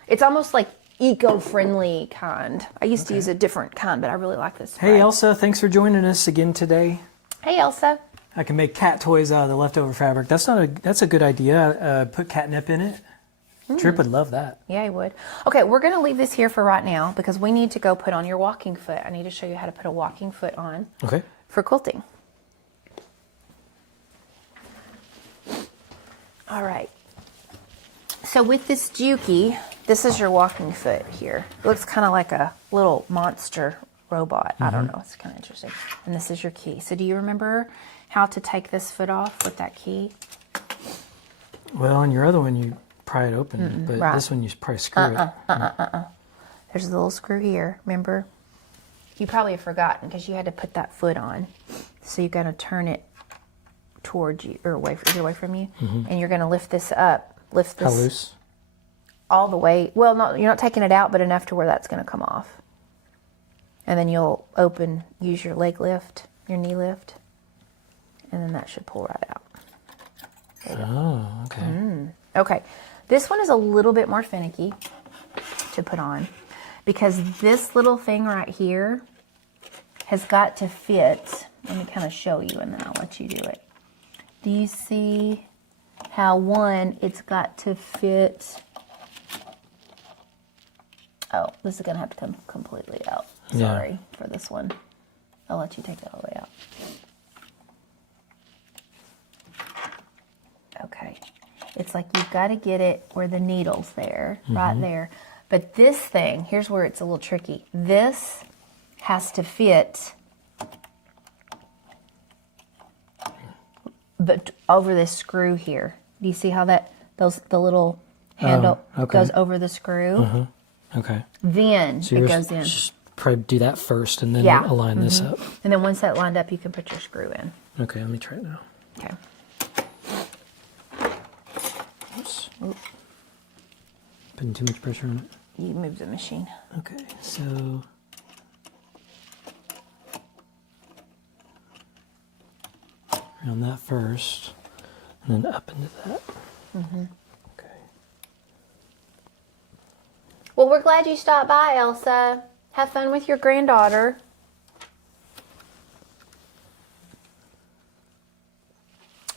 It's almost like eco-friendly kind. I used to use a different kind, but I really like this spray. Hey, Elsa, thanks for joining us again today. Hey, Elsa. I can make cat toys out of the leftover fabric. That's a good idea. Put catnip in it. Trip would love that. Yeah, I would. Okay, we're going to leave this here for right now because we need to go put on your walking foot. I need to show you how to put a walking foot on Okay. for quilting. All right. So with this Juki, this is your walking foot here. It looks kind of like a little monster robot. I don't know. It's kind of interesting. And this is your key. So do you remember how to take this foot off with that key? Well, on your other one, you pry it open, but right. this one, you probably screw it. There's a little screw here, remember? You probably have forgotten because you had to put that foot on. So you're going to turn it towards you, or away from you, and you're going to lift this up. Lift this How loose? all the way. Well, you're not taking it out, but enough to where that's going to come off. And then you'll use your leg lift, your knee lift, and then that should pull right out. Oh, okay. Okay, this one is a little bit more finicky to put on because this little thing right here has got to fit. Let me kind of show you and then I'll let you do it. Do you see how it's got to fit? Oh, this is going to have to come completely out. Sorry for this one. I'll let you take that all the way out. Okay. It's like you've got to get it where the needle's there, right there. But this thing, here's where it's a little tricky. This has to fit but over this screw here. Do you see how the little handle goes over the screw? Okay. Then So it you're goes in. just probably do that first and then Yeah. align this up. And then once that lined up, you can put your screw in. Okay, let me try it now. Okay. Oops. Putting too much pressure on it. You move the machine. Okay, so around that first, and then up into that. Okay. Well, we're glad you stopped by, Elsa. Have fun with your granddaughter.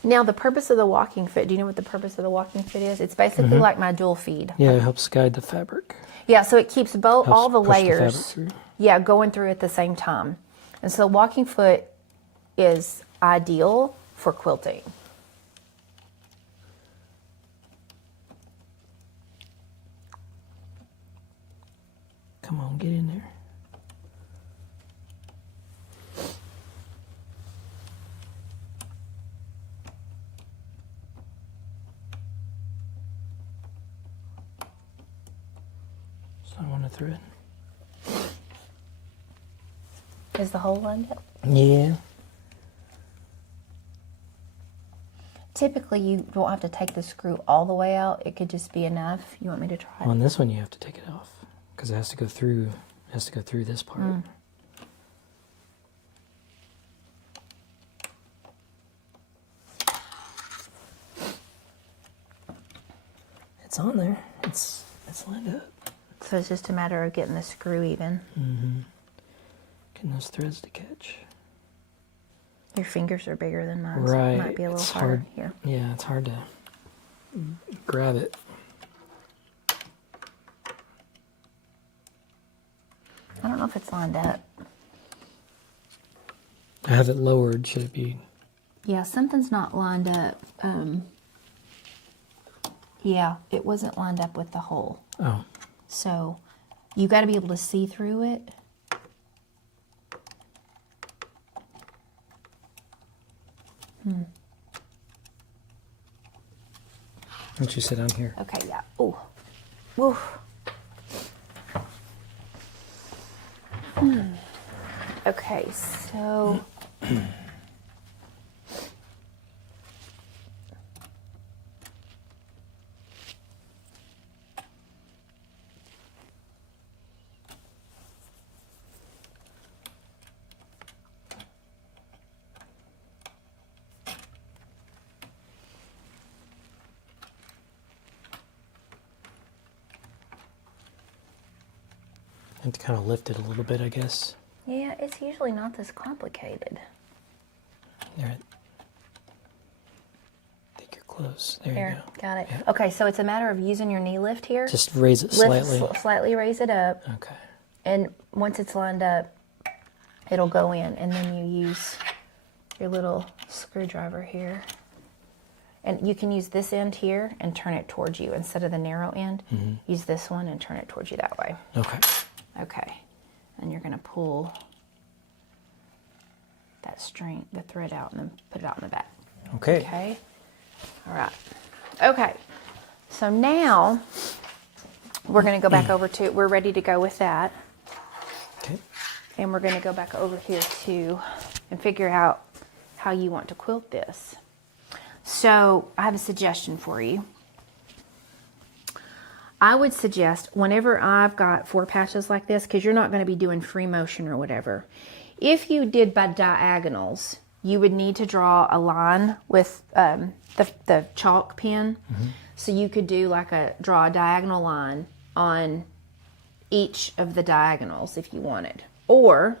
Now, the purpose of the walking foot, do you know what the purpose of the walking foot is? It's basically like my dual feed. Yeah, it helps guide the fabric. Yeah, so it keeps all the push the fabric layers, through. going through at the same time. And so the walking foot is ideal for quilting. Come on, get in there. So I want to thread. Is the hole lined up? Yeah. Typically, you don't have to take the screw all the way out. It could just be enough. You want me to try it? On this one, you have to take it off because it has to go through. It has to go through this part. It's on there. It's lined up. So it's just a matter of getting the screw even. Getting those threads to catch. Your fingers are bigger than mine. Right. So it might be a little It's harder hard. here. Yeah, it's hard to grab it. I don't know if it's lined up. I have it lowered. Should it be? Yeah, something's not lined up. Yeah, it wasn't lined up with the hole. Oh. So you got to be able to see through it. Why don't you sit down here? Okay, yeah. Oh. Woo. Okay, so I have to kind of lift it a little bit, I guess. yeah, it's usually not this complicated. There. I think you're close. There There, you go. got it. Yeah. Okay, so it's a matter of using your knee lift here. Just raise it slightly. Slightly raise it up. Okay. And once it's lined up, it'll go in, and then you use your little screwdriver here. And you can use this end here and turn it towards you instead of the narrow end. Use this one and turn it towards you that way. Okay. Okay. And you're going to pull that string, the thread out, and then put it out in the back. Okay. Okay. All right. Okay. So now we're going to go back over to, we're ready to go with that. Okay. And we're going to go back over here too and figure out how you want to quilt this. So I have a suggestion for you. I would suggest whenever I've got 4 patches like this, because you're not going to be doing free motion or whatever, if you did by diagonals, you would need to draw a line with the chalk pen. So you could do like draw a diagonal line on each of the diagonals if you wanted. Or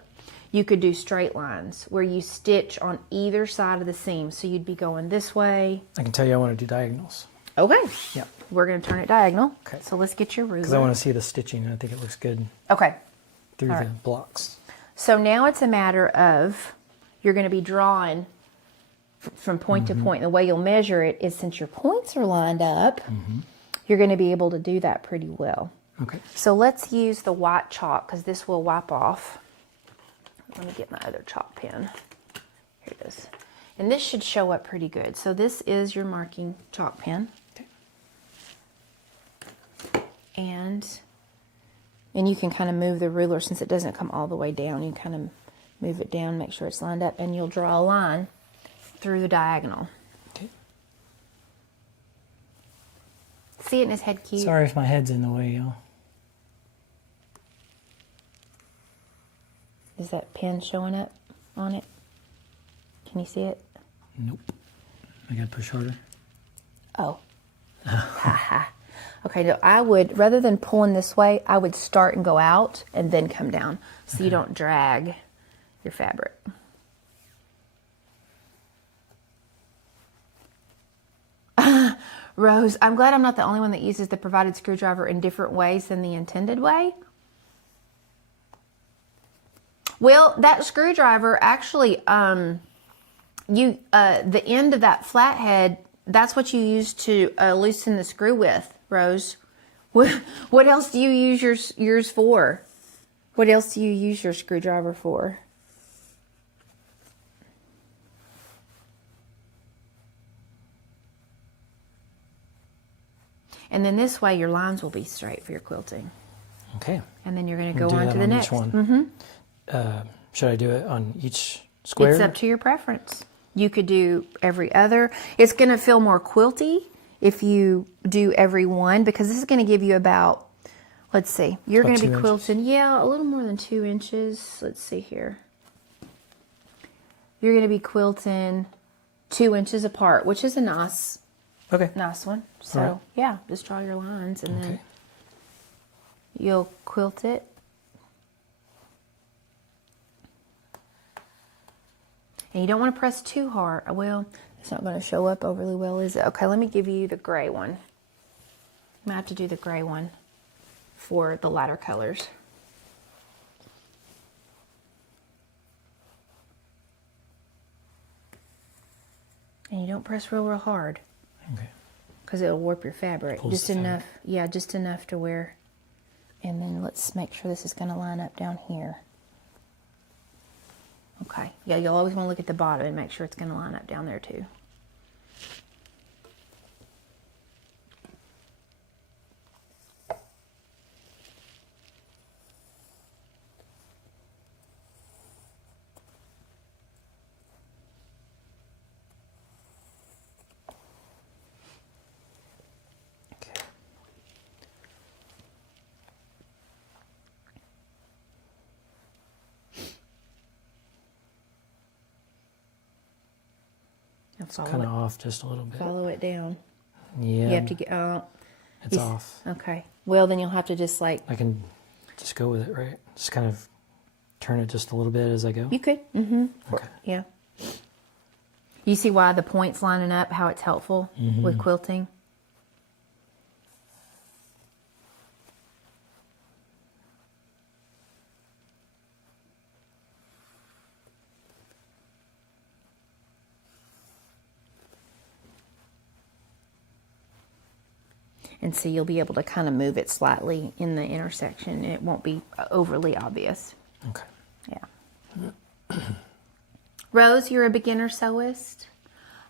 you could do straight lines where you stitch on either side of the seam. So you'd be going this way. I can tell you I want to do diagonals. Okay. Yeah. We're going to turn it diagonal. Okay. So let's get your ruler. Because I want to see the stitching. I think it looks good Okay. through All the right. blocks. So now it's a matter of, you're going to be drawing from point to point. The way you'll measure it is, since your points are lined up, you're going to be able to do that pretty well. Okay. So let's use the white chalk, because this will wipe off. Let me get my other chalk pen. Here it is. And this should show up pretty good. So this is your marking chalk pen. Okay. And you can kind of move the ruler, since it doesn't come all the way down. You kind of move it down, make sure it's lined up, and you'll draw a line through the diagonal. Okay. See it in his head cute? Sorry if my head's in the way, y'all. Is that pen showing up on it? Can you see it? Nope. I gotta push harder. Oh. Haha. Okay, no, I would, rather than pulling this way, I would start and go out and then come down, so you don't drag your fabric. Rose, I'm glad I'm not the only one that uses the provided screwdriver in different ways than the intended way. Well, that screwdriver actually, the end of that flathead, that's what you use to loosen the screw with, Rose. What else do you use yours for? What else do you use your screwdriver for? And then this way your lines will be straight for your quilting. Okay. And then you're going to We'll go do on that to the on next each one. Mm-hmm. Should I do it on each square? It's up to your preference. You could do every other. It's going to feel more quilty if you do every one, because this is going to give you about, let's see, you're About going to be 2 quilting, yeah, a little more than 2 inches. Let's see here. You're going to be quilting 2 inches apart, which is a nice Okay. nice one. So All right. yeah, just draw your lines and then Okay. you'll quilt it. And you don't want to press too hard. Well, it's not going to show up overly well, is it? Okay, let me give you the gray one. I'm going to have to do the gray one for the lighter colors. And you don't press real hard. Okay. Because it'll warp your fabric. Pulls Just the enough. fabric. Yeah, just enough to where. And then let's make sure this is going to line up down here. Okay. Yeah, you'll always want to look at the bottom and make sure it's going to line up down there too. Okay. And It's kind of off just a little bit. follow it down. Yeah. You have to get It's off. Okay. Well, then you'll have to just like. I can just go with it, right? Just kind of turn it just a little bit as I go. You could. Mm-hmm. Okay. Yeah. You see why the points lining up, how it's helpful with quilting? And so you'll be able to kind of move it slightly in the intersection. It won't be overly obvious. Okay. Yeah. Rose, you're a beginner sewist?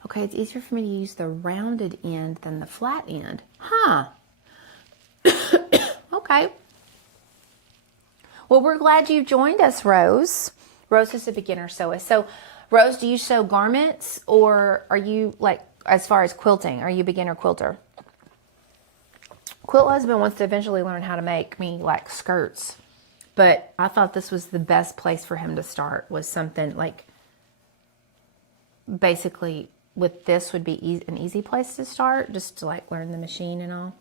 Okay, it's easier for me to use the rounded end than the flat end. Huh. Okay. Well, we're glad you joined us, Rose. Rose is a beginner sewist. So, Rose, do you sew garments or are you, like, as far as quilting, are you a beginner quilter? Quilt Husband wants to eventually learn how to make me, like, skirts. But I thought this was the best place for him to start, was something like, basically, with this would be an easy place to start, just to, like, learn the machine and all.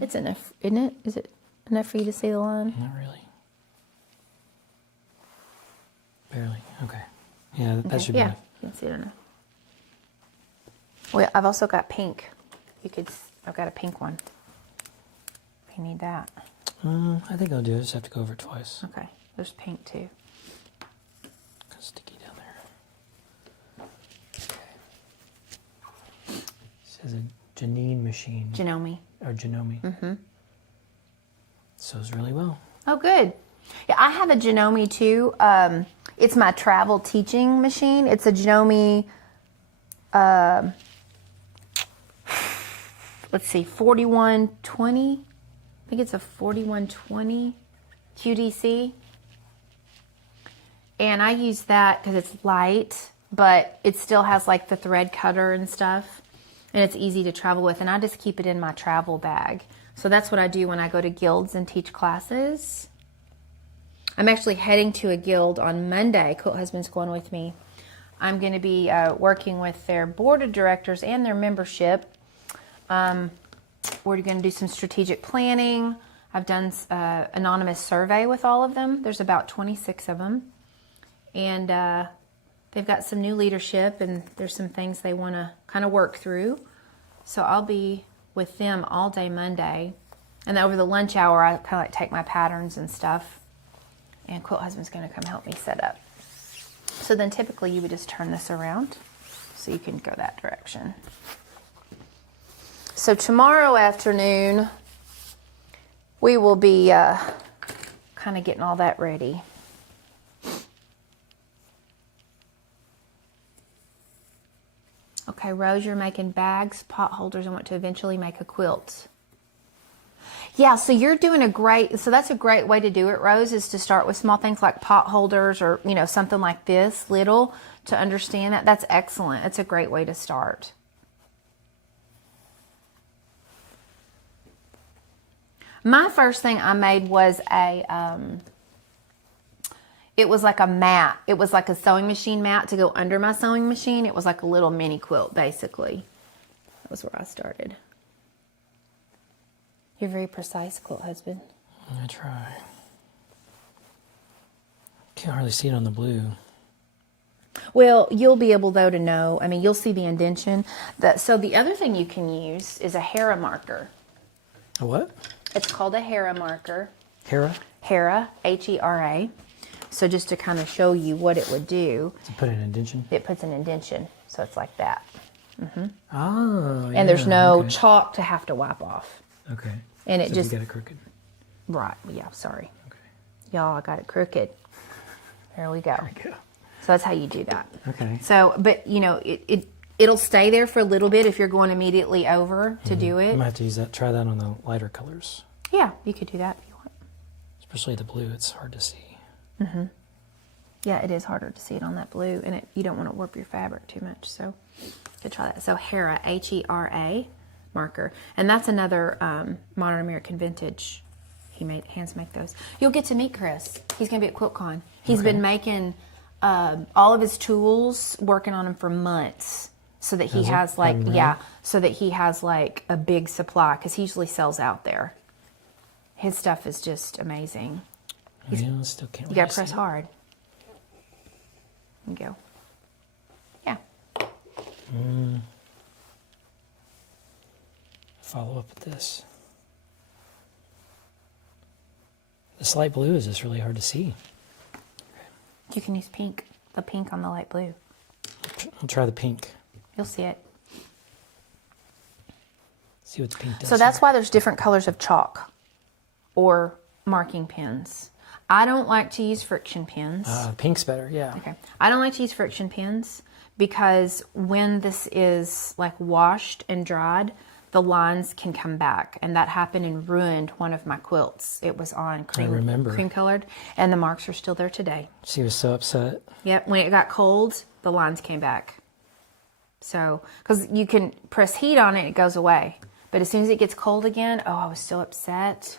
It's enough, isn't it? Is it enough for you to see the line? Not really. Barely. Okay. Yeah, that should be enough. You can see it enough. Well, I've also got pink. I've got a pink one. If you need that. I think I'll do it. Just have to go over it twice. Okay, there's pink too. Kind of sticky down there. Okay. It says a Janine machine. Janome. Or Janome. Mm-hmm. Sews really well. Oh, good. Yeah, I have a Janome too. It's my travel teaching machine. It's a Janome, let's see, 4120. I think it's a 4120 QDC. And I use that because it's light, but it still has like the thread cutter and stuff. And it's easy to travel with. And I just keep it in my travel bag. So that's what I do when I go to guilds and teach classes. I'm actually heading to a guild on Monday. Quilt Husband's going with me. I'm going to be working with their board of directors and their membership. We're going to do some strategic planning. I've done an anonymous survey with all of them. There's about 26 of them. And they've got some new leadership, and there's some things they want to kind of work through. So I'll be with them all day Monday. And over the lunch hour, I kind of like take my patterns and stuff. And Quilt Husband's going to come help me set up. So then typically you would just turn this around so you can go that direction. So tomorrow afternoon, we will be kind of getting all that ready. Okay, Rose, you're making bags, pot holders. I want to eventually make a quilt. Yeah, so you're doing so that's a great way to do it, Rose, is to start with small things like pot holders or, you know, something like this, little, to understand that. That's excellent. It's a great way to start. My first thing I made was it was like a mat. It was like a sewing machine mat to go under my sewing machine. It was like a little mini quilt, basically. That was where I started. You're very precise, Quilt Husband. I try. Can't hardly see it on the blue. Well, you'll be able, though, to know. I mean, you'll see the indentation. So the other thing you can use is a Hera marker. A what? It's called a Hera marker. Hera? Hera, H-E-R-A. So just to kind of show you what it would do. To put an indentation? It puts an indentation. So it's like that. Oh, And there's no chalk to have to wipe off. Okay. And it so just... you got it crooked. Right. Yeah, sorry. Okay. Y'all, I got it crooked. There we go. There we go. So that's how you do that. Okay. So, but you know, it'll stay there for a little bit if you're going immediately over to do it. I might have to use that. Try that on the lighter colors. Yeah, you could do that if you want. Especially the blue. It's hard to see. Yeah, it is harder to see it on that blue, and you don't want to warp your fabric too much. So, you could try that. So Hera, H-E-R-A marker, and that's another Modern American Vintage. Hands make those. You'll get to meet Chris. He's going to be at QuiltCon. He's been making all of his tools, working on them for months, so that he has like so that he has like a big supply, because he usually sells out there. His stuff is just amazing. Yeah, still can't. You got to press hard. There you go. Yeah. Follow up with this. This light blue is just really hard to see. You can use pink. The pink on the light blue. I'll try the pink. You'll see it. See what the pink does. So that's why there's different colors of chalk or marking pens. I don't like to use friction pens. Pink's better, yeah. Okay. I don't like to use friction pens because when this is like washed and dried, the lines can come back, and that happened and ruined one of my quilts. It was on cream colored, and the marks are still there today. She was so upset. Yep, when it got cold, the lines came back. So, because you can press heat on it, it goes away. But as soon as it gets cold again, oh, I was so upset.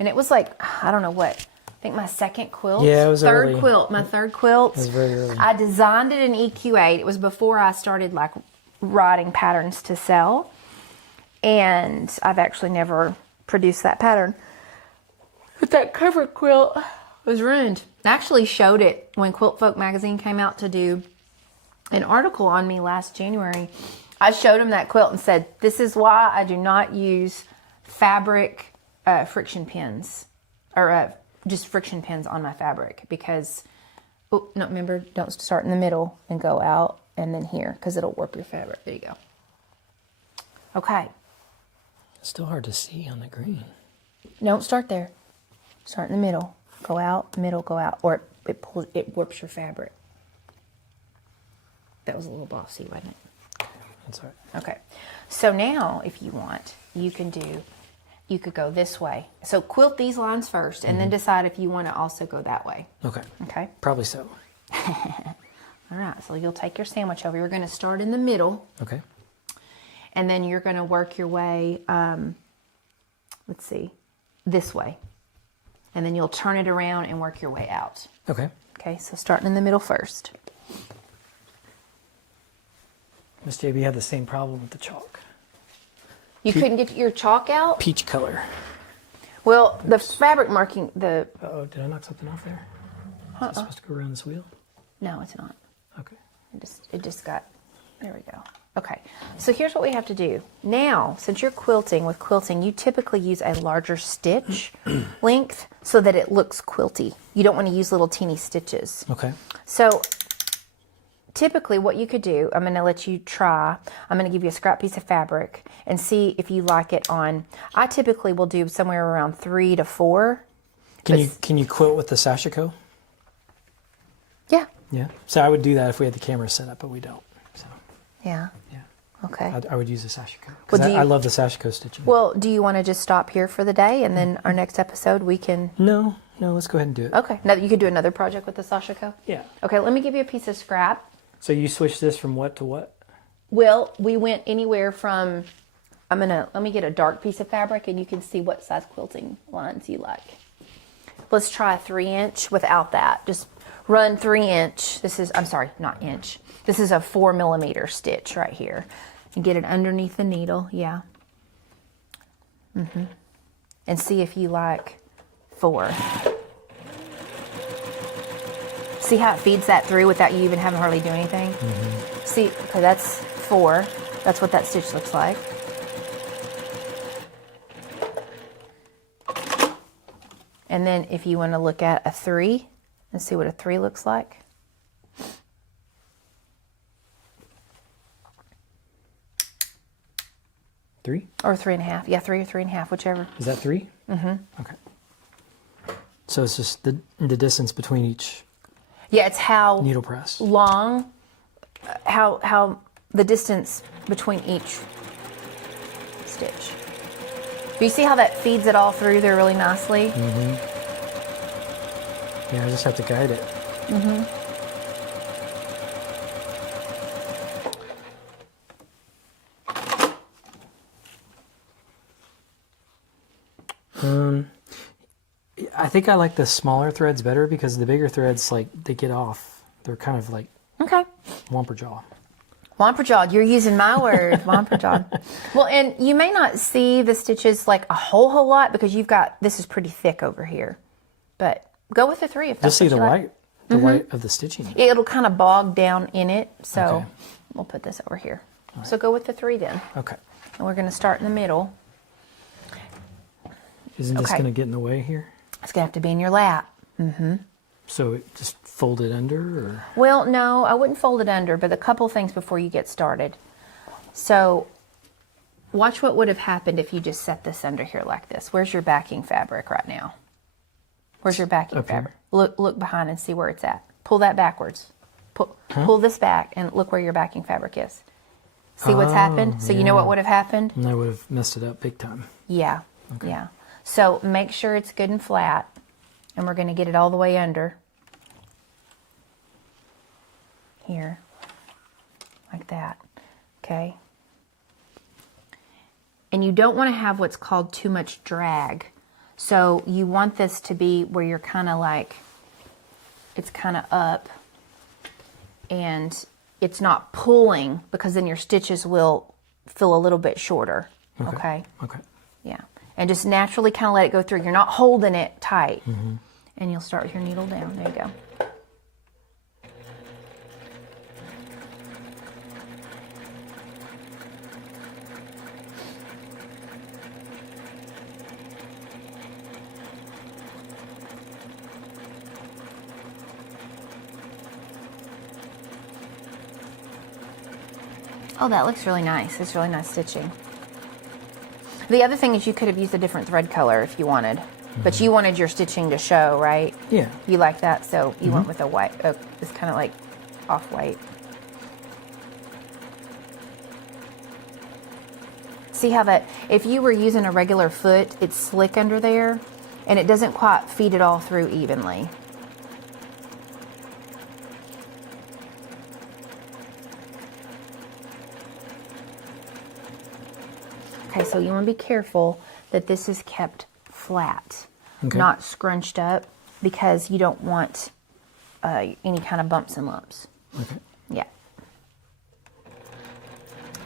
And it was like, I don't know what, I think my second quilt. Yeah, it was third early. quilt, my third quilt. It was very early. I designed it in EQ8. It was before I started like writing patterns to sell. And I've actually never produced that pattern. But that cover quilt was ruined. I actually showed it when Quilt Folk magazine came out to do an article on me last January. I showed them that quilt and said, this is why I do not use fabric friction pins, or just friction pins on my fabric, because, oh, no, remember, don't start in the middle and go out and then here, because it'll warp your fabric. There you go. Okay. It's still hard to see on the green. Don't start there. Start in the middle. Go out, middle, go out, or it warps your fabric. That was a little bossy, wasn't it? That's all right. Okay. So now, if you want, you could go this way. So quilt these lines first, and then decide if you want to also go that way. Okay. Okay? Probably so. All right. So you'll take your sandwich over. You're going to start in the middle. Okay. And then you're going to work your way, let's see, this way. And then you'll turn it around and work your way out. Okay. Okay, so starting in the middle first. Miss JB had the same problem with the chalk. You couldn't get your chalk out? Peach color. Well, the fabric marking, Uh-oh, did I knock something off there? Is it supposed to go around this wheel? No, it's not. Okay. It just got, there we go. Okay, so here's what we have to do. Now, since you're quilting, with quilting, you typically use a larger stitch length so that it looks quilty. You don't want to use little teeny stitches. Okay. So typically what you could do, I'm going to let you try. I'm going to give you a scrap piece of fabric and see if you like it on. I typically will do somewhere around 3 to 4. Can you quilt with the sashiko? Yeah. Yeah. So I would do that if we had the camera set up, but we don't. So Yeah. yeah. Okay. I would use the sashiko because Well, I love the sashiko stitching. Well, do you want to just stop here for the day, and then our next episode we can... No, let's go ahead and do it. Okay. Now you could do another project with the sashiko? Yeah. Okay, let me give you a piece of scrap. So you switch this from what to what? Well, we went anywhere from... let me get a dark piece of fabric, and you can see what size quilting lines you like. let's try a 3-inch without that. Just run 3-inch. This is, I'm sorry, not inch. This is a 4mm stitch right here. And get it underneath the needle, yeah. And see if you like 4. See how it feeds that through without you even having to hardly do anything? See, okay, that's 4. That's what that stitch looks like. And then if you want to look at a 3 and see what a 3 looks like. Three? Or 3.5. Yeah, 3 or 3.5, whichever. Is that 3? Okay. So it's just the distance between each Yeah, it's how needle press. long, how the distance between each stitch. Do you see how that feeds it all through there really nicely? Yeah, I just have to guide it. I think I like the smaller threads better because the bigger threads, like, they get off. They're kind of like Okay. womper jaw. Womperjawed, you're using my word, womperjawed. Well, and you may not see the stitches like a whole lot because you've got, this is pretty thick over here. But go with the 3 if that's Just see what the you like. white, the white of the stitching. It'll kind of bog down in it, so Okay. we'll put this over here. So go with the 3 then. Okay. And we're going to start in the middle. Isn't this Okay. going to get in the way here? It's going to have to be in your lap. So it just fold it under, or? Well, no, I wouldn't fold it under, but a couple things before you get started. So watch what would have happened if you just set this under here like this. Where's your backing fabric right now? Where's your backing Up here. fabric? Look behind and see where it's at. Pull that backwards. Pull this back and look where your backing fabric is. See what's happened? So you know what would have happened? And I would have messed it up big time. Yeah, yeah. So make sure it's good and flat, and we're going to get it all the way under. Here, like that, okay? And you don't want to have what's called too much drag. So you want this to be where you're kind of like, it's kind of up, and it's not pulling, because then your stitches will feel a little bit shorter, okay? Okay. Yeah, and just naturally kind of let it go through. You're not holding it tight. And you'll start with your needle down. There you go. Oh, that looks really nice. It's really nice stitching. The other thing is you could have used a different thread color if you wanted. But you wanted your stitching to show, right? Yeah. You like that, so you went with a white, it's kind of like off-white. See how that, if you were using a regular foot, it's slick under there, and it doesn't quite feed it all through evenly. Okay, so you want to be careful that this is kept flat, not scrunched up, because you don't want any kind of bumps and lumps. Okay. Yeah.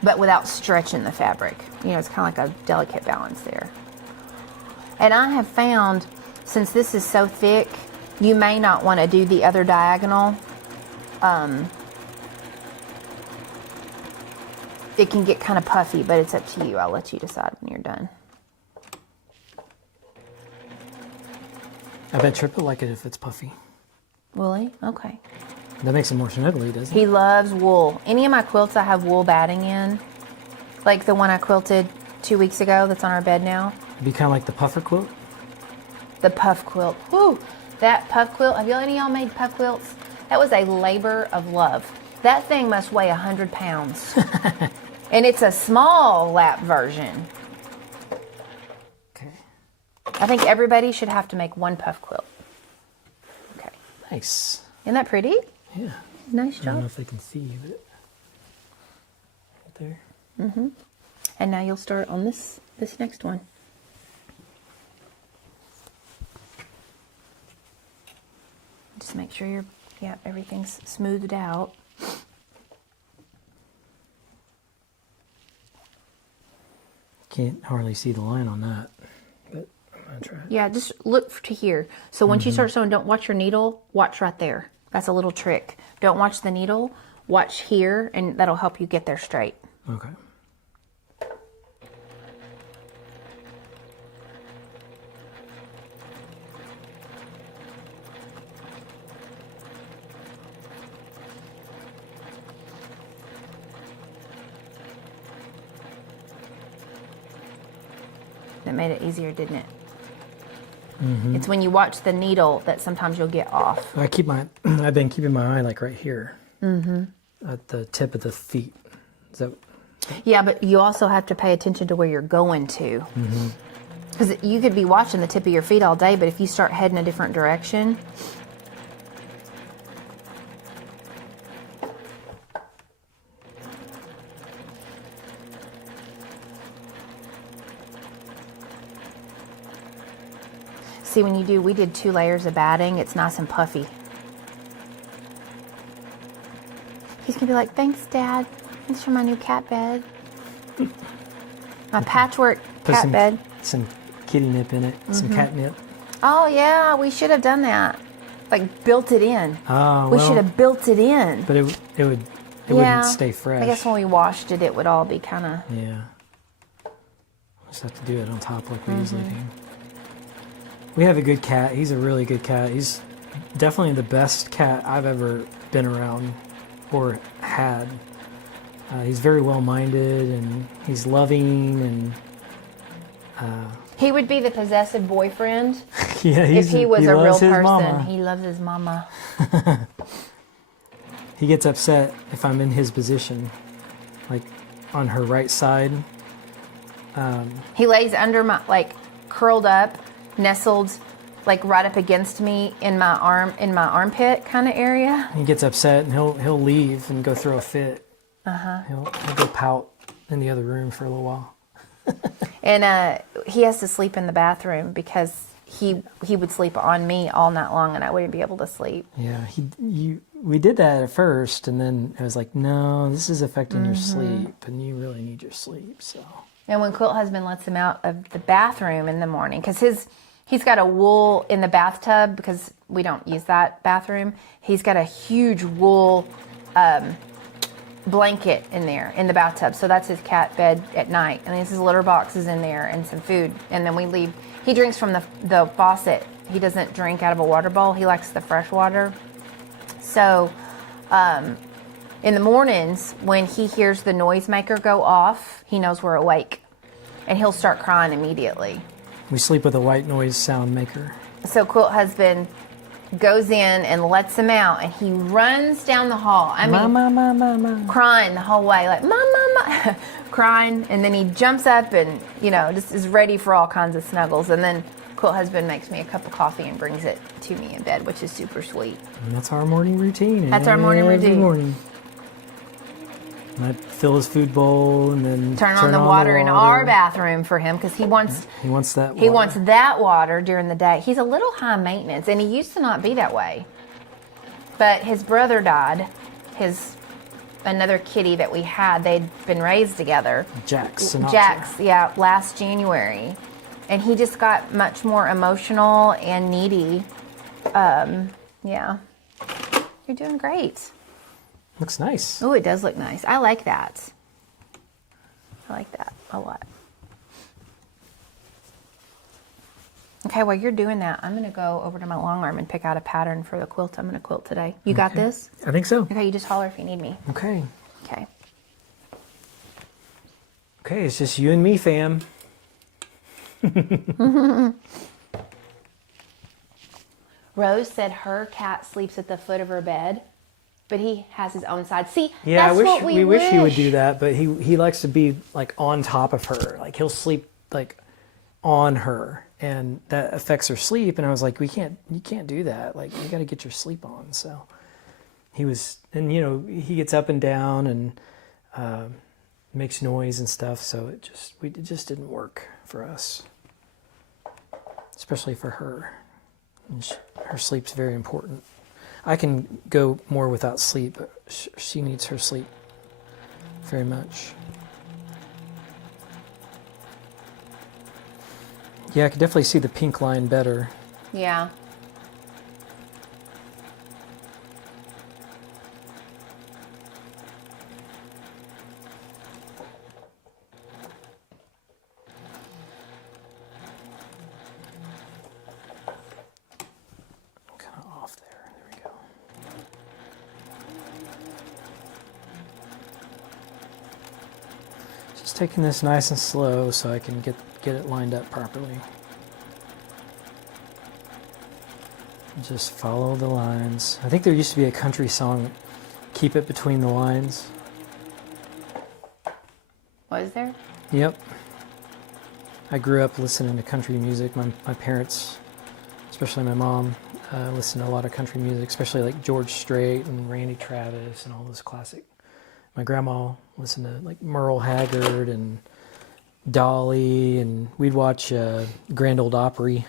But without stretching the fabric. You know, it's kind of like a delicate balance there. And I have found, since this is so thick, you may not want to do the other diagonal. It can get kind of puffy, but it's up to you. I'll let you decide when you're done. I bet Trip will like it if it's puffy. Will he? Okay. That makes it more snuggly, doesn't it? He loves wool. Any of my quilts I have wool batting in, like the one I quilted 2 weeks ago that's on our bed now. It'd be kind of like the puffer quilt. The puff quilt. Woo! That puff quilt, have any of y'all made puff quilts? That was a labor of love. That thing must weigh 100 pounds. And it's a small lap version. Okay. I think everybody should have to make one puff quilt. Okay. Nice. Isn't that pretty? Yeah. Nice I don't know job. if they can see, but right there. And now you'll start on this next one. sure everything's smoothed out. Can't hardly see the line on that, but I'm gonna try it. Yeah, just look to here. So once you start sewing, don't watch your needle, watch right there. That's a little trick. Don't watch the needle, watch here, and that'll help you get there straight. Okay. That made it easier, didn't it? It's when you watch the needle that sometimes you'll get off. I've been keeping my eye like right here. At the tip of the feet. Is that? Yeah, but you also have to pay attention to where you're going to. Because you could be watching the tip of your feet all day, but if you start heading a different direction. See, we did 2 layers of batting. It's nice and puffy. He's gonna be like, thanks, Dad. Thanks for my new cat bed. My patchwork cat bed. Some kitty nip in it, some catnip. Oh yeah, we should have done that. Like built it in. Oh, We should have built it in. But it wouldn't stay fresh. I guess when we washed it, it would all be kind of. Yeah. Just have to do it on top like we usually do. We have a good cat. He's a really good cat. He's definitely the best cat I've ever been around or had. He's very well-minded and he's loving and. He would be the possessive boyfriend Yeah, if he was a real person. Mama. He loves his mama. He gets upset if I'm in his position, like on her right side. He lays under my, like, curled up, nestled, like right up against me in my armpit kind of area. He gets upset and he'll leave and go throw a fit. He'll go pout in the other room for a little while. And he has to sleep in the bathroom because he would sleep on me all night long and I wouldn't be able to sleep. Yeah, we did that at first, and then it was like, no, this is affecting your sleep, and you really need your sleep. So. And when Quilt Husband lets him out of the bathroom in the morning, because he's got a wool in the bathtub because we don't use that bathroom. He's got a huge wool blanket in there in the bathtub, so that's his cat bed at night. And his litter box is in there and some food. And then we leave. He drinks from the faucet. He doesn't drink out of a water bowl. He likes the fresh water. So in the mornings when he hears the noisemaker go off, he knows we're awake, and he'll start crying immediately. We sleep with a white noise sound maker. So Quilt Husband goes in and lets him out, and he runs down the hall. I mean, Mama. crying the whole way, like mama, crying, and then he jumps up and just is ready for all kinds of snuggles. And then Quilt Husband makes me a cup of coffee and brings it to me in bed, which is super sweet. And that's our morning routine. That's our morning routine. Every morning. And I fill his food bowl and then turn on the water in our bathroom for him because he wants that water. He wants that water during the day. He's a little high maintenance, and he used to not be that way. But his brother died. Another kitty that we had, they'd been raised together. Jax, yeah, last January. And he just got much more emotional and needy. Yeah. You're doing great. Looks nice. Oh, it does look nice. I like that. I like that a lot. Okay, while you're doing that, I'm going to go over to my long arm and pick out a pattern for the quilt I'm going to quilt today. You got this? I think so. Okay, you just holler if you need me. Okay. Okay. Okay, it's just you and me, fam. Rose said her cat sleeps at the foot of her bed, but he has his own side. See, yeah, that's what we wish he would do that, but he likes to be like on top of her. Like he'll sleep like on her, and that affects her sleep. And I was like, you can't do that. Like you got to get your sleep on. So he was, and he gets up and down and makes noise and stuff. So it just didn't work for us, especially for her. And her sleep's very important. I can go more without sleep, but she needs her sleep very much. Yeah, I could definitely see the pink line better. Yeah. Kind of off there. There we go. Just taking this nice and slow so I can get it lined up properly. Just follow the lines. I think there used to be a country song, "Keep It Between the Lines." Was there? Yep. I grew up listening to country music. My parents, especially my mom, listened to a lot of country music, especially like George Strait and Randy Travis and all those classic. My grandma listened to like Merle Haggard and Dolly, and we'd watch Grand Ole Opry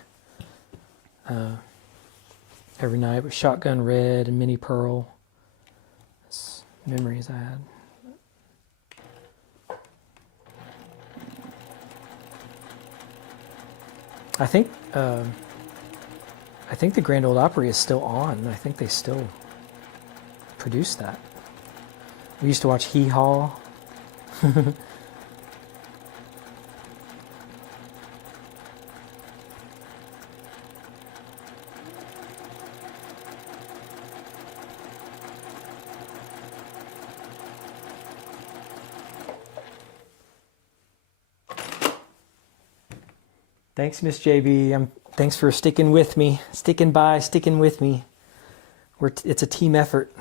every night with Shotgun Red and Minnie Pearl. That's memories I had. I think the Grand Ole Opry is still on. I think they still produce that. We used to watch Hee Haw. Thanks, Miss JB. Thanks for sticking with me, sticking with me. It's a team effort.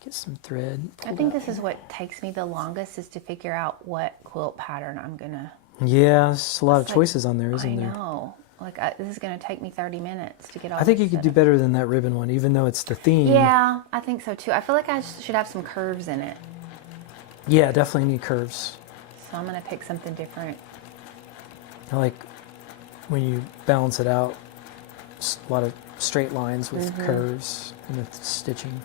Get some thread. I think this is what takes me the longest, is to figure out what quilt pattern I'm gonna. Yeah, there's a lot of choices on there, isn't there? I know. Like, this is gonna take me 30 minutes to get all. I think this you could set do up. better than that ribbon one, even though it's the theme. Yeah, I think so too. I feel like I should have some curves in it. Yeah, definitely need curves. So I'm gonna pick something different. I like when you balance it out, a lot of straight lines with curves in the stitching.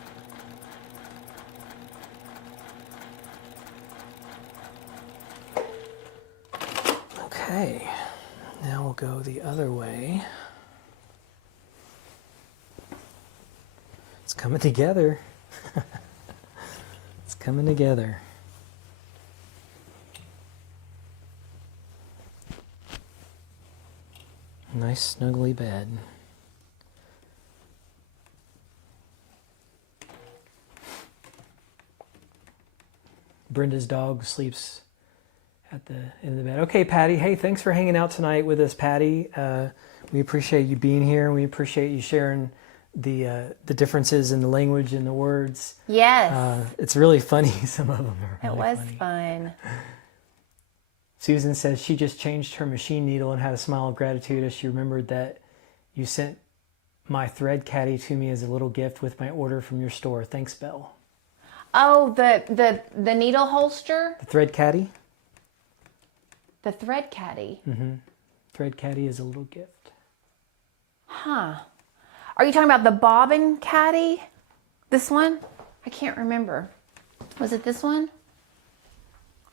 Okay, now we'll go the other way. It's coming together. It's coming together. Nice snuggly bed. Brenda's dog sleeps at the end of the bed. Okay, Patty. Hey, thanks for hanging out tonight with us, Patty. We appreciate you being here, and we appreciate you sharing the differences in the language and the words. Yes. It's really funny. Some of them are It really was funny. fun. Susan says she just changed her machine needle and had a smile of gratitude as she remembered that you sent my thread caddy to me as a little gift with my order from your store. Thanks, Belle. Oh, the needle holster? The thread caddy? The thread caddy. Thread caddy is a little gift. Huh. Are you talking about the bobbin caddy? This one? I can't remember. Was it this one?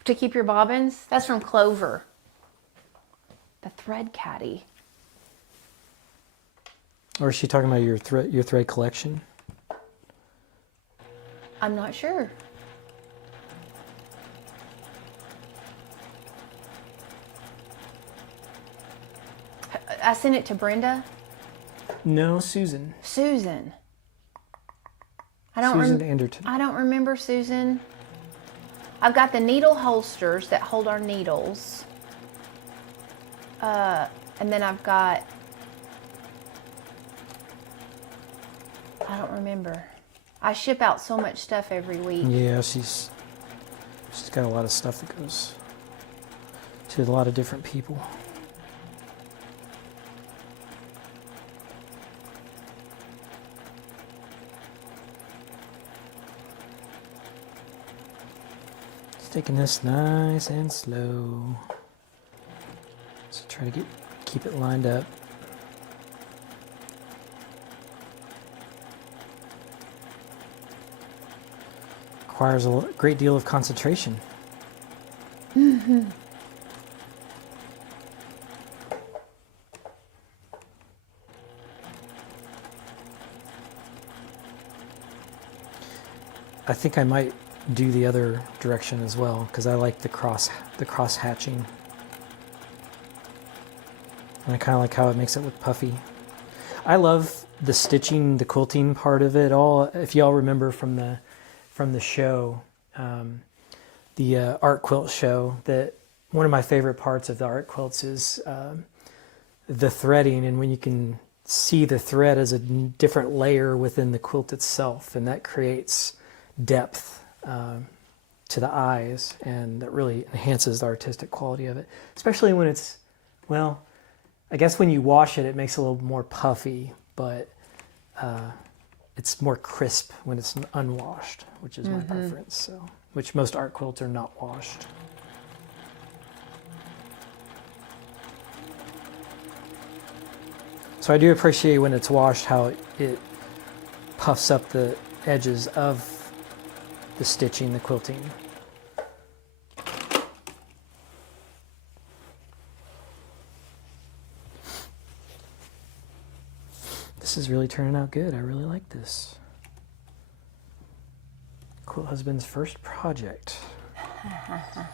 To keep your bobbins? That's from Clover. The thread caddy. Or is she talking about your thread collection? I'm not sure. I sent it to Brenda. No, Susan. Susan. Susan Anderton. I don't remember Susan. I've got the needle holsters that hold our needles. And then I've got, I don't remember. I ship out so much stuff every week. Yeah, she's got a lot of stuff that goes to a lot of different people. Taking this nice and slow. So try to keep it lined up. requires a great deal of concentration. I think I might do the other direction as well because I like the cross hatching. And I kind of like how it makes it look puffy. I love the stitching, the quilting part of it all. If y'all remember from the show, the art quilt show, that one of my favorite parts of the art quilts is the threading, and when you can see the thread as a different layer within the quilt itself, and that creates depth to the eyes, and that really enhances the artistic quality of it, especially when it's, well, I guess when you wash it, it makes it a little more puffy, but it's more crisp when it's unwashed, which is my preference. So, which most art quilts are not washed. So I do appreciate when it's washed how it puffs up the edges of the stitching, the quilting. This is really turning out good. I really like this. Quilt Husband's first project.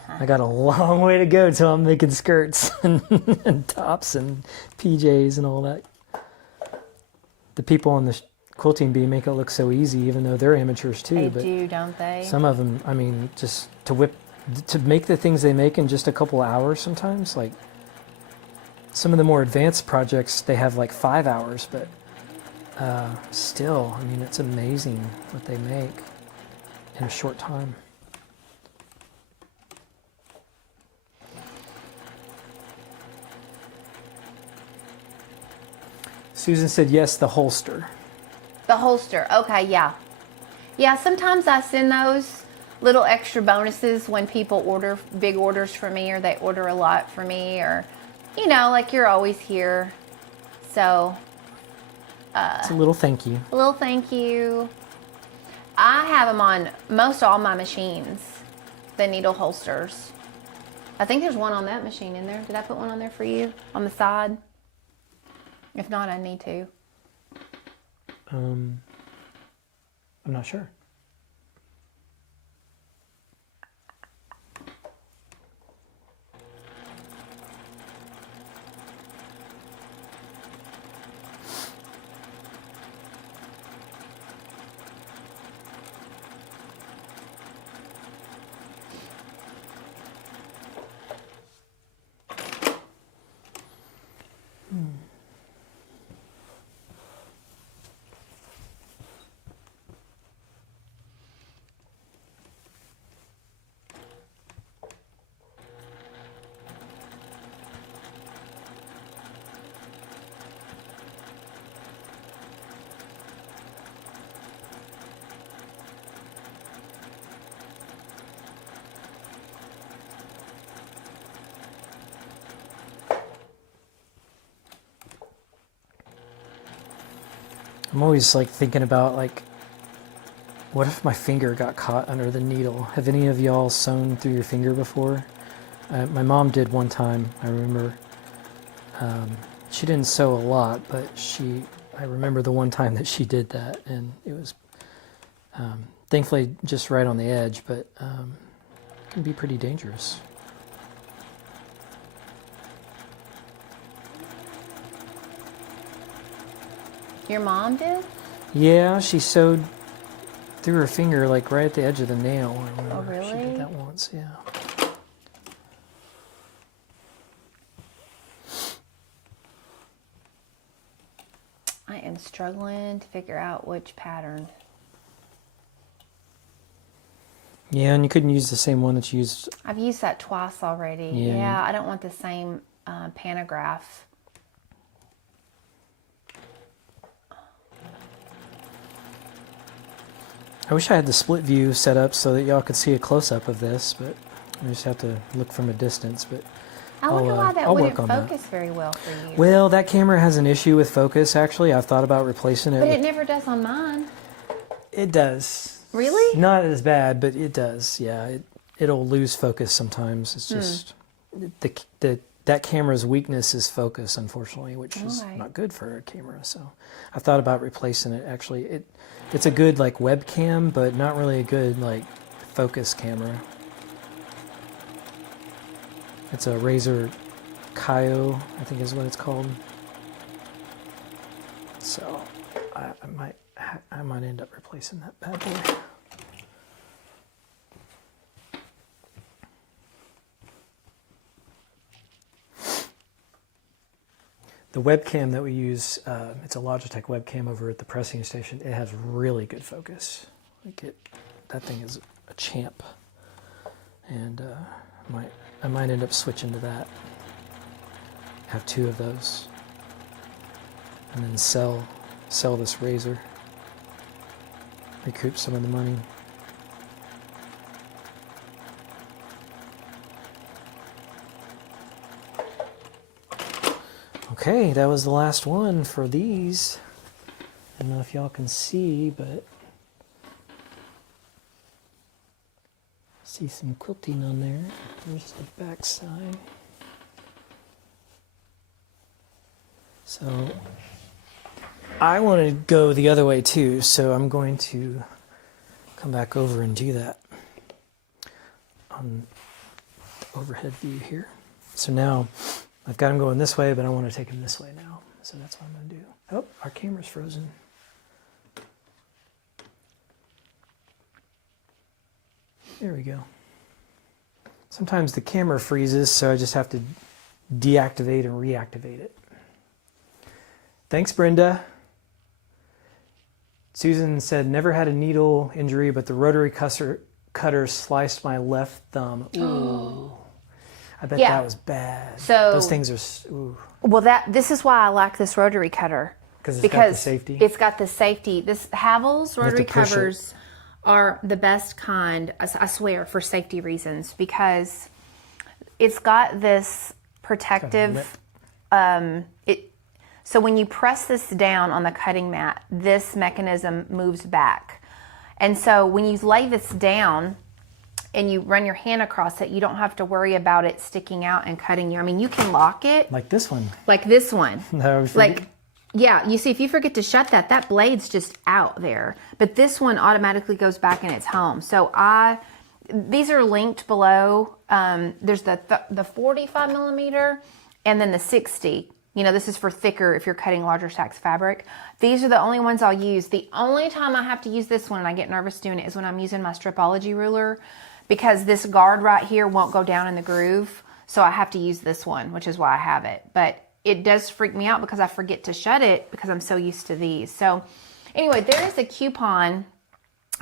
I got a long way to go till I'm making skirts and tops and PJs and all that. The people on the quilting bee make it look so easy, even though they're amateurs too. They do, don't they? Some of them, I mean, just to make the things they make in just a couple hours sometimes, like some of the more advanced projects, they have like 5 hours, but still, I mean, it's amazing what they make in a short time. Susan said yes, the holster. The holster, okay, yeah. Yeah, sometimes I send those little extra bonuses when people order big orders for me, or they order a lot for me, or, you know, like you're always here. So, it's a little thank you. a little thank you. I have them on most all my machines, the needle holsters. I think there's one on that machine in there. Did I put one on there for you on the side? If not, I need to. I'm not sure. I'm always like thinking about like, what if my finger got caught under the needle? Have any of y'all sewn through your finger before? My mom did one time, I remember. She didn't sew a lot, but I remember the one time that she did that, and it was thankfully just right on the edge, but it can be pretty dangerous. Your mom did? Yeah, she sewed through her finger, like right at the edge of the nail. I remember. Oh, really? She did that once, yeah. I am struggling to figure out which pattern. Yeah, and you couldn't use the same one that you used. I've used that twice already. Yeah, I don't want the same pantograph. I wish I had the split view set up so that y'all could see a close-up of this, but I just have to look from a distance. But I wonder why that I'll wouldn't work on focus very well for you. Well, that camera has an issue with focus, actually. I've thought about replacing it. But it never does on mine. It does. Really? Not as bad, but it does. Yeah, it'll lose focus sometimes. It's just that camera's weakness is focus, unfortunately, which is not good for a camera. So I've thought about replacing it. Actually, it's a good like webcam, but not really a good like focus camera. It's a Razer Kaio, I think is what it's called. So I might end up replacing that bad boy. The webcam that we use, it's a Logitech webcam over at the pressing station. It has really good focus. That thing is a champ, and I might end up switching to that. Have 2 of those, and then sell this Razer. Recoup some of the money. Okay, that was the last one for these. I don't know if y'all can see, but see some quilting on there. There's the back side. So I want to go the other way too, so I'm going to come back over and do that on the overhead view here. So now I've got him going this way, but I want to take him this way now. So that's what I'm going to do. Oh, our camera's frozen. There we go. Sometimes the camera freezes, so I just have to deactivate and reactivate it. Thanks, Brenda. Susan said, never had a needle injury, but the rotary cutter sliced my left thumb. Ooh. I bet that was bad. So those things are. Ooh. Well, this is why I like this rotary cutter. Because it's got the safety. It's got the safety. This Havel's rotary covers are the best kind, I swear, for safety reasons, because it's got this protective. So when you press this down on the cutting mat, this mechanism moves back, and so when you lay this down and you run your hand across it, you don't have to worry about it sticking out and cutting you. I mean, you can lock it. Like this one. Like this one. No, yeah, you see, if you forget to shut that blade's just out there. But this one automatically goes back in its home. So these are linked below. There's the 45 millimeter and then the 60. You know, this is for thicker if you're cutting larger stacks of fabric. These are the only ones I'll use. The only time I have to use this one and I get nervous doing it is when I'm using my stripology ruler, because this guard right here won't go down in the groove. So I have to use this one, which is why I have it. But it does freak me out because I forget to shut it because I'm so used to these. So anyway, there is a coupon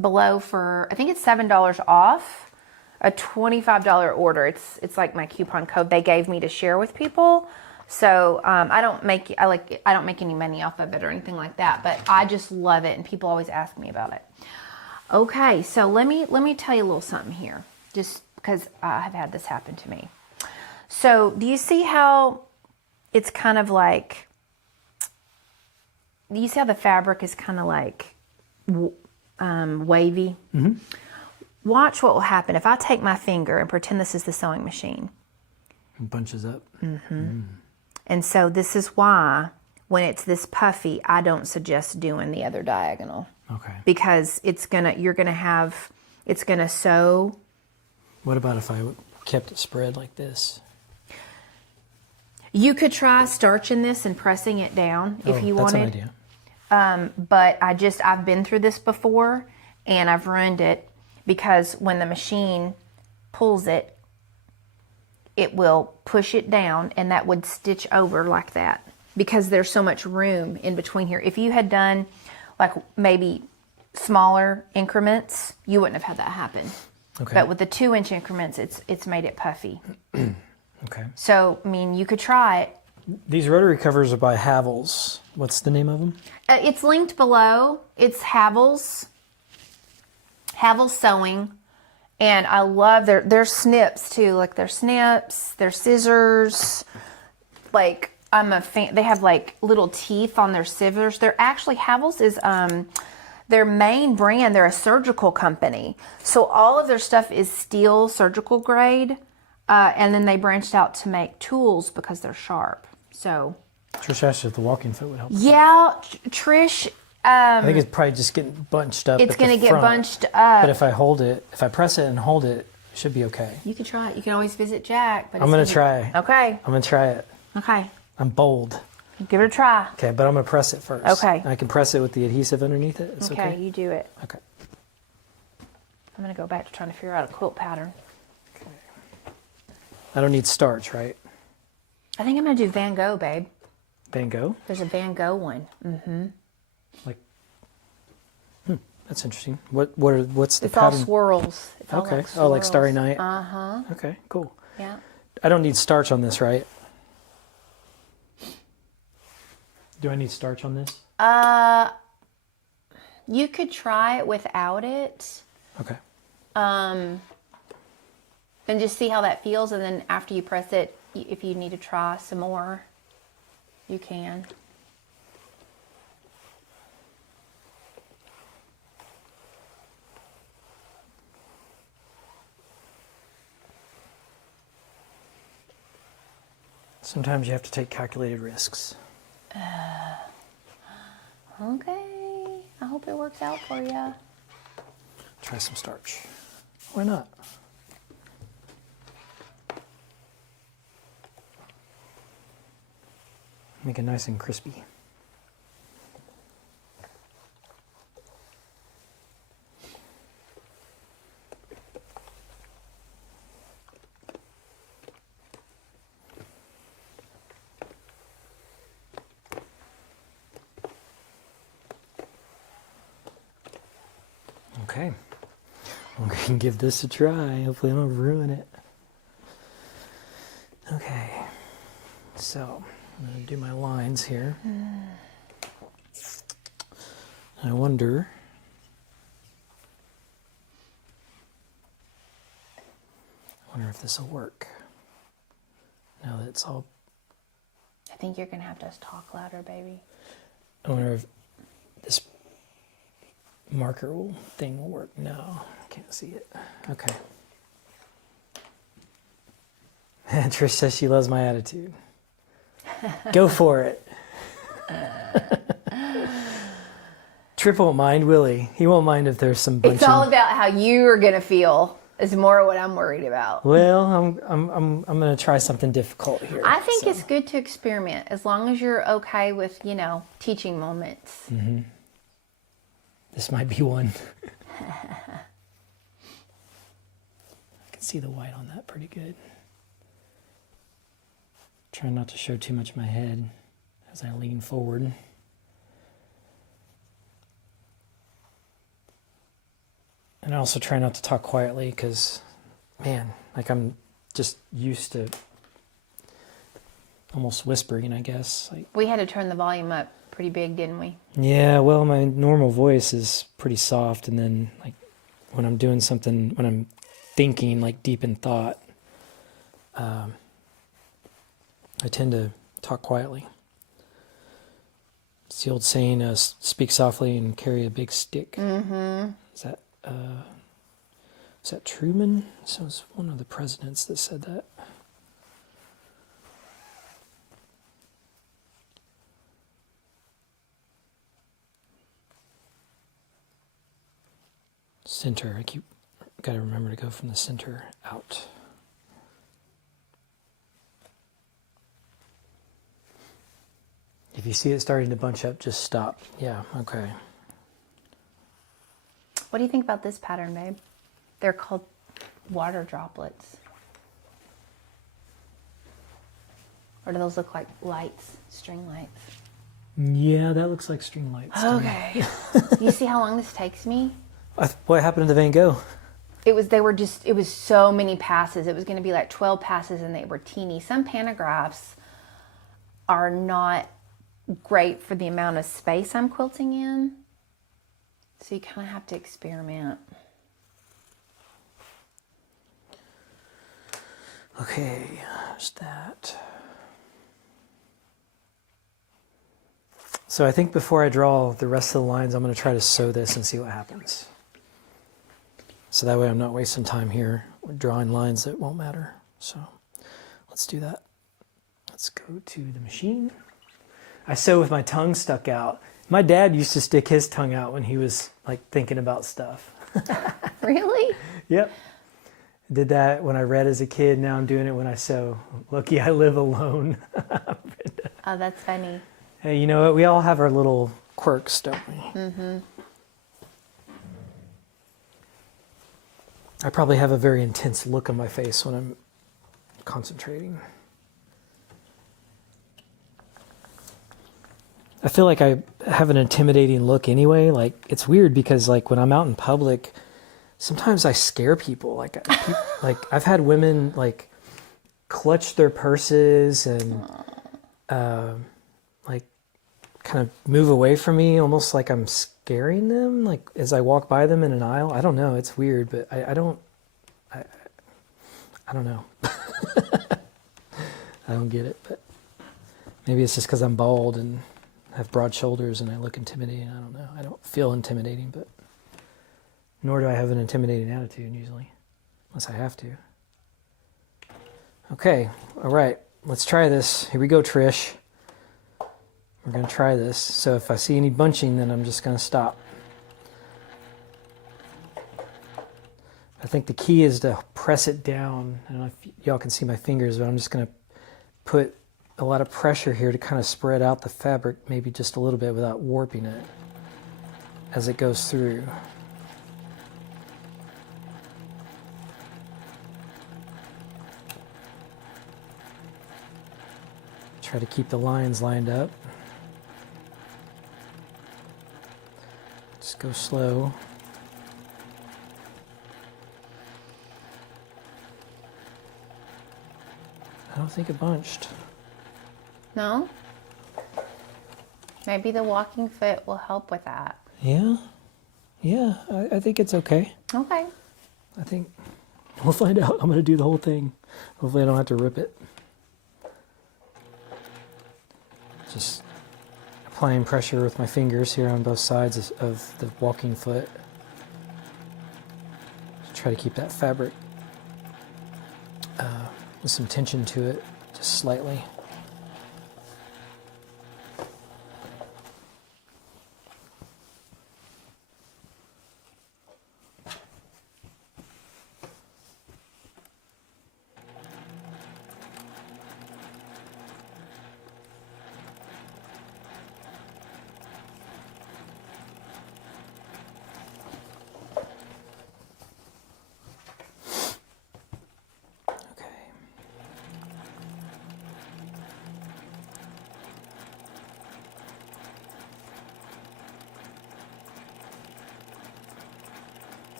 below for, I think it's $7 off a $25 order. It's like my coupon code they gave me to share with people. So I don't make any money off of it or anything like that, but I just love it and people always ask me about it. Okay, so let me tell you a little something here, just because I have had this happen to me. So do you see how it's kind of like, do you see how the fabric is kind of like wavy? Mm-hmm. Watch what will happen if I take my finger and pretend this is the sewing machine. It bunches up. Mm-hmm. Mm. And so this is why when it's this puffy, I don't suggest doing the other diagonal. Okay. Because it's gonna sew. What about if I kept it spread like this? You could try starching this and pressing it down if you wanted. That's an idea. But I've been through this before and I've ruined it because when the machine pulls it, it will push it down and that would stitch over like that because there's so much room in between here. If you had done like maybe smaller increments, you wouldn't have had that happen. Okay. But with the 2-inch increments, it's made it puffy. Okay. So, I mean, you could try it. These rotary covers are by Havel's. What's the name of them? It's linked below. It's Havel's Sewing. And I love their snips too. Like their snips, their scissors. Like I'm a fan. They have like little teeth on their scissors. They're actually, Havel's is their main brand, they're a surgical company. So all of their stuff is steel surgical grade. And then they branched out to make tools because they're sharp. So. Trish asked if the walking foot would help. Yeah, Trish. I think it's probably just getting bunched up. It's going to get front. bunched up. But if I press it and hold it, it should be okay. You can try it. You can always visit Jack. But I'm going to try. Okay. I'm going to try it. Okay. I'm bold. Give it a try. Okay, but I'm going to press it first. Okay. I can press it with the adhesive underneath it. It's okay. Okay, you do it. Okay. I'm going to go back to trying to figure out a quilt pattern. Okay. I don't need starch, right? I think I'm going to do Van Gogh, babe. Van Gogh? There's a Van Gogh one. Mm-hmm. Like, that's interesting. What's the It's pattern? all swirls. It's all Okay. like Oh, like swirls. Starry Night? Uh-huh. Okay, cool. Yeah. I don't need starch on this, right? Do I need starch on this? You could try it without it. Okay. And just see how that feels, and then after you press it, if you need to try some more, you can. Sometimes you have to take calculated risks. Okay. I hope it works out for you. Try some starch. Why not? Make it nice and crispy. Okay, we can give this a try. Hopefully I don't ruin it. Okay, so I'm going to do my lines here. I wonder if this will work. Now that it's all... I think you're going to have to talk louder, baby. I wonder if this marker thing will work. No, I can't see it. Okay. Trish says she loves my attitude. Go for it. Trip won't mind, will he? He won't mind if there's some bunching. It's all about how you are going to feel. Is more what I'm worried about. Well, I'm going to try something difficult here. I think it's good to experiment as long as you're okay with, teaching moments. Mm-hmm. This might be one. I can see the white on that pretty good. Try not to show too much of my head as I lean forward. And I also try not to talk quietly because, man, like I'm just used to almost whispering, I guess. We had to turn the volume up pretty big, didn't we? Yeah, well, my normal voice is pretty soft, and then like when I'm doing something, when I'm thinking like deep in thought, I tend to talk quietly. It's the old saying, speak softly and carry a big stick. Mm-hmm. Is that Truman? So it's one of the presidents that said that. Center. Got to remember to go from the center out. If you see it starting to bunch up, just stop. Yeah, okay. What do you think about this pattern, babe? They're called water droplets. Or do those look like lights, string lights? Yeah, that looks like string lights. Okay. You see how long this takes me? What happened to the Van Gogh? It was so many passes. It was going to be like 12 passes and they were teeny. Some pantographs are not great for the amount of space I'm quilting in. So you kind of have to experiment. Okay, there's that. So I think before I draw the rest of the lines, I'm going to try to sew this and see what happens. So that way I'm not wasting time here drawing lines that won't matter. So let's do that. Let's go to the machine. I sew with my tongue stuck out. My dad used to stick his tongue out when he was like thinking about stuff. Really? Yep. Did that when I read as a kid. Now I'm doing it when I sew. Lucky I live alone. Oh, that's funny. Hey, you know what? We all have our little quirks, don't we? Mm-hmm. I probably have a very intense look on my face when I'm concentrating. I feel like I have an intimidating look anyway. Like, it's weird because like when I'm out in public, sometimes I scare people. Like I've had women like clutch their purses and like kind of move away from me, almost like I'm scaring them, like as I walk by them in an aisle. I don't know. It's weird, but I don't know. I don't get it, but maybe it's just because I'm bald and have broad shoulders and I look intimidating. I don't know. I don't feel intimidating, but nor do I have an intimidating attitude usually, unless I have to. Okay, all right, let's try this. Here we go, Trish. We're going to try this. So if I see any bunching, then I'm just going to stop. I think the key is to press it down. I don't know if y'all can see my fingers, but I'm just going to put a lot of pressure here to kind of spread out the fabric, maybe just a little bit without warping it as it goes through. Try to keep the lines lined up. Just go slow. I don't think it bunched. No? Maybe the walking foot will help with that. Yeah, I think it's okay. Okay. I think we'll find out. I'm going to do the whole thing. Hopefully I don't have to rip it. Just applying pressure with my fingers here on both sides of the walking foot. Try to keep that fabric with some tension to it, just slightly.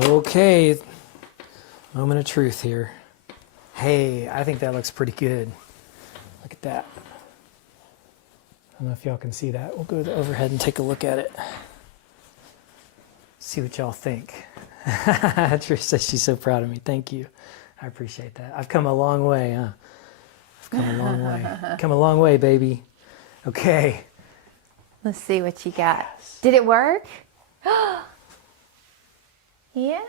Okay, moment of truth here. Hey, I think that looks pretty good. Look at that. I don't know if y'all can see that. We'll go to the overhead and take a look at it. See what y'all think. Trish says she's so proud of me. Thank you. I appreciate that. I've come a long way, huh? I've come a long way. Come a long way, baby. Okay. Let's see what you got. Did it work? Yeah,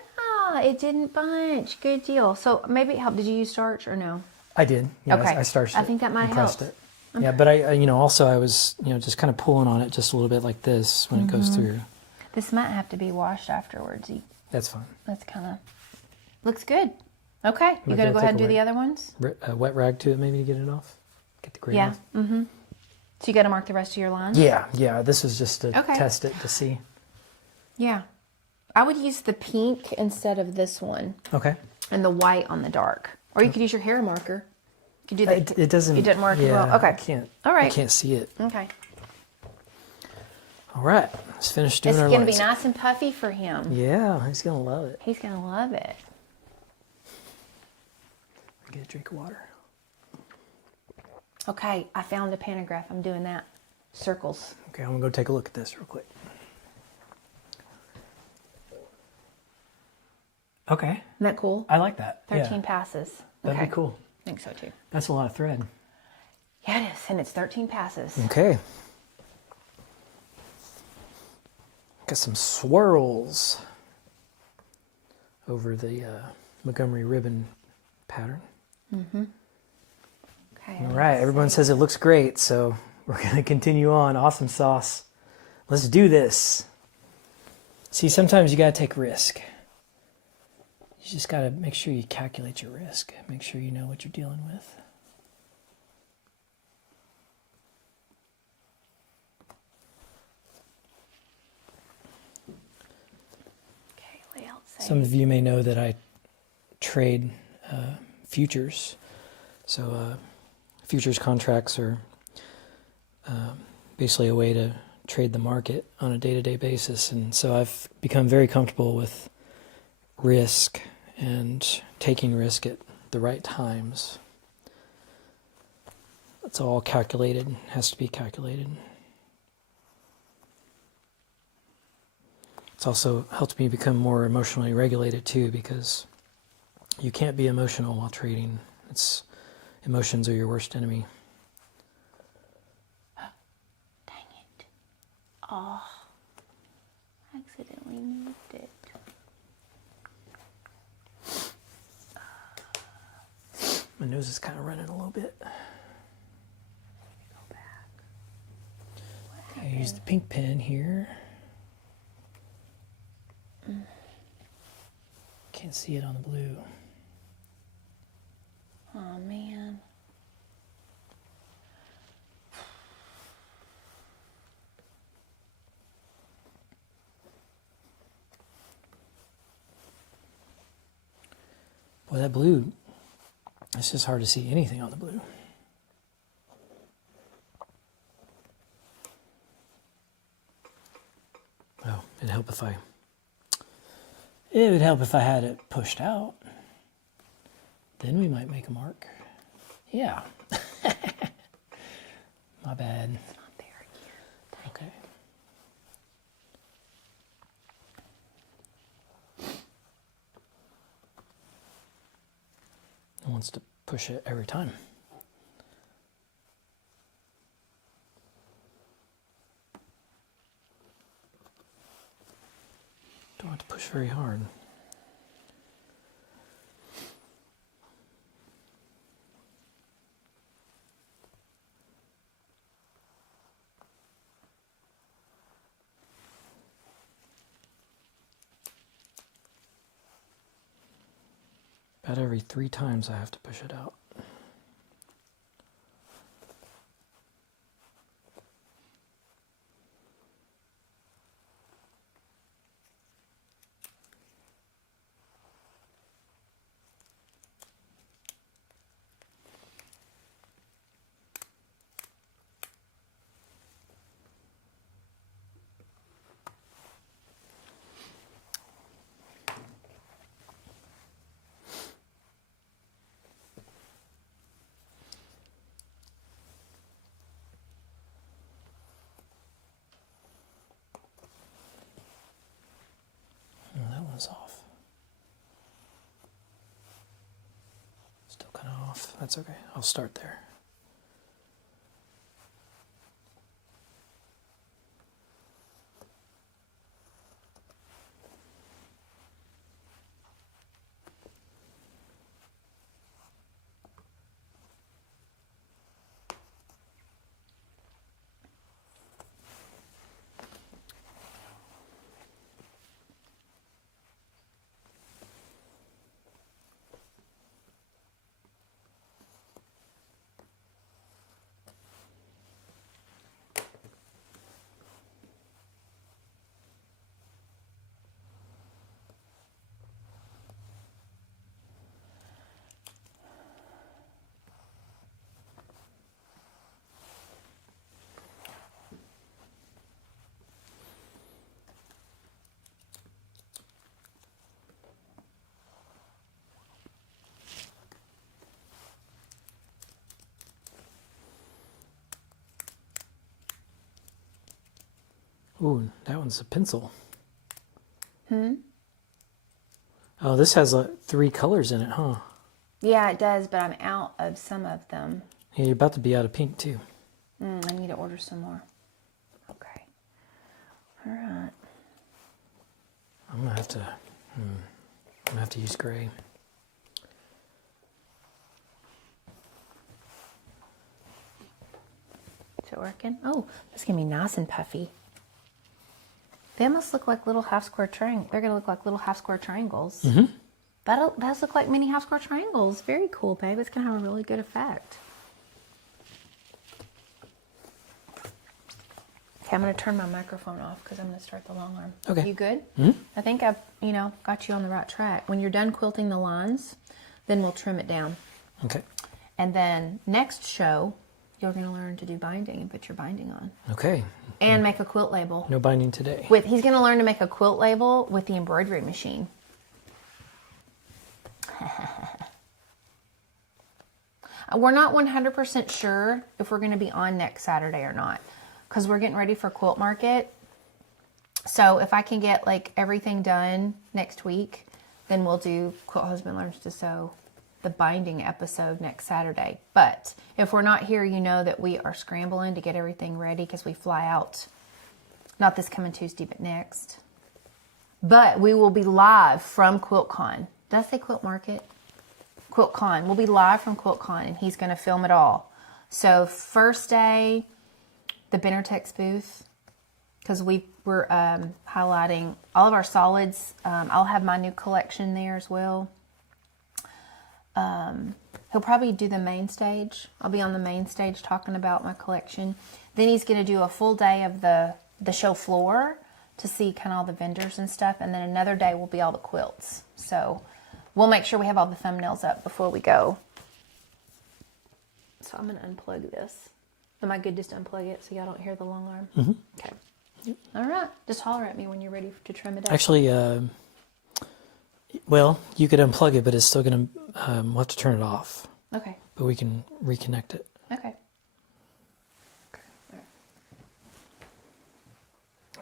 it didn't bunch. Good deal. So maybe it helped. Did you use starch or no? I did. Yeah, Okay. I starched it. I think that might and pressed help. it. Yeah, but I also I was, just kind of pulling on it just a little bit like this when it goes through. This might have to be washed afterwards. That's fine. Let's kind of Looks good. Okay, you Might gonna be able go to ahead and take do a the other ones? A wet rag to it maybe to get it off. Get the grain Yeah. off. Mm-hmm. So you got to mark the rest of your lines? Yeah. This was just to Okay. test it to see. Yeah. I would use the pink instead of this one Okay. and the white on the dark. Or you could use your hair marker. You could do that. It doesn't. It didn't work as yeah, well. Okay. I can't. All right. I can't see it. Okay. All right. Let's finish doing It's our going to be lines. nice and puffy for him. Yeah, he's gonna love it. He's going to love it. Get a drink of water. Okay, I found a pantograph. I'm doing that. Circles. Okay, I'm gonna go take a look at this real quick. Okay. Isn't that cool? I like that. 13 passes. That'd Okay. be cool. I think so too. That's a lot of thread. Yeah, it is. And it's 13 passes. Okay. Got some swirls over the Montgomery ribbon pattern. Okay. All right, everyone says it looks great, so we're going to continue on. Awesome sauce. Let's do this. See, sometimes you got to take risk. You just got to make sure you calculate your risk. Make sure you know what you're dealing with. Okay, layout save. Some of you may know that I trade futures. So futures contracts are basically a way to trade the market on a day-to-day basis. And so I've become very comfortable with risk and taking risk at the right times. It's all calculated, has to be calculated. It's also helped me become more emotionally regulated too, because you can't be emotional while trading. Emotions are your worst enemy. Dang it. Oh, I accidentally moved it. My nose is kind of running a little bit. Go back. I use the pink pen here. Can't see it on the blue. Oh, man. Boy, that blue, it's just hard to see anything on the blue. Oh, it would help if I had it pushed out. Then we might make a mark. Yeah. My bad. It's not there again. Okay. It wants to push it every time. Don't have to push very hard. About every 3 times I have to push it out. Oh, that one's off. Still kind of off. That's okay. I'll start there. Ooh, that one's a pencil. Oh, this has 3 colors in it, huh? Yeah, it does, but I'm out of some of them. Yeah, you're about to be out of pink too. I need to order some more. Okay. All right. I'm gonna have to use gray. Is it working? Oh, that's gonna be nice and puffy. They almost look like little half square triangles. They're gonna look like little half square triangles. Those look like mini half square triangles. Very cool, babe. It's gonna have a really good effect. Okay, I'm gonna turn my microphone off because I'm gonna start the long arm. Okay. You good? I think I've, got you on the right track. When you're done quilting the lines, then we'll trim it down. Okay. And then next show, you're gonna learn to do binding and put your binding on. Okay. And make a quilt label. No binding today. He's gonna learn to make a quilt label with the embroidery machine. We're not 100% sure if we're going to be on next Saturday or not, because we're getting ready for quilt market. So if I can get like everything done next week, then we'll do Quilt Husband Learns to Sew, the binding episode next Saturday. But if we're not here, you know that we are scrambling to get everything ready because we fly out, not this coming Tuesday, but next. But we will be live from QuiltCon. Did I say Quilt Market? QuiltCon. We'll be live from QuiltCon, and he's going to film it all. So first day, the Benartex booth, because we're highlighting all of our solids. I'll have my new collection there as well. He'll probably do the main stage. I'll be on the main stage talking about my collection. Then he's going to do a full day of the show floor to see kind of all the vendors and stuff. And then another day will be all the quilts. So we'll make sure we have all the thumbnails up before we go. So I'm going to unplug this. Am I good just to unplug it so y'all don't hear the long arm? Mm-hmm. Okay. Yep. All right. Just holler at me when you're ready to trim it up. Actually, well, you could unplug it, but it's still going to, we'll have to turn it off. Okay. But we can reconnect it. Okay.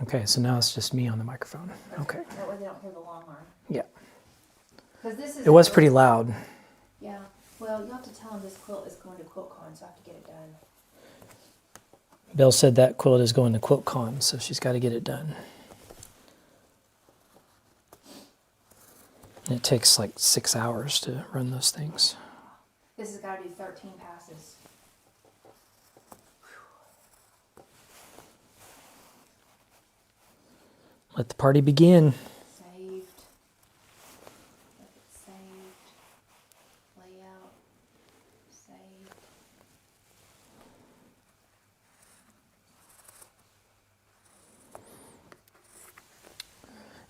Okay, so now it's just me on the microphone. Okay. That way they don't hear the long arm. Yeah. This is It was pretty loud. Yeah. Well, you'll have to tell him this quilt is going to QuiltCon, so I have to get it done. Belle said that quilt is going to QuiltCon, so she's got to get it done. And it takes like 6 hours to run those things. This has got to do 13 passes. Let the party begin. Saved. Look at saved. Layout. Saved.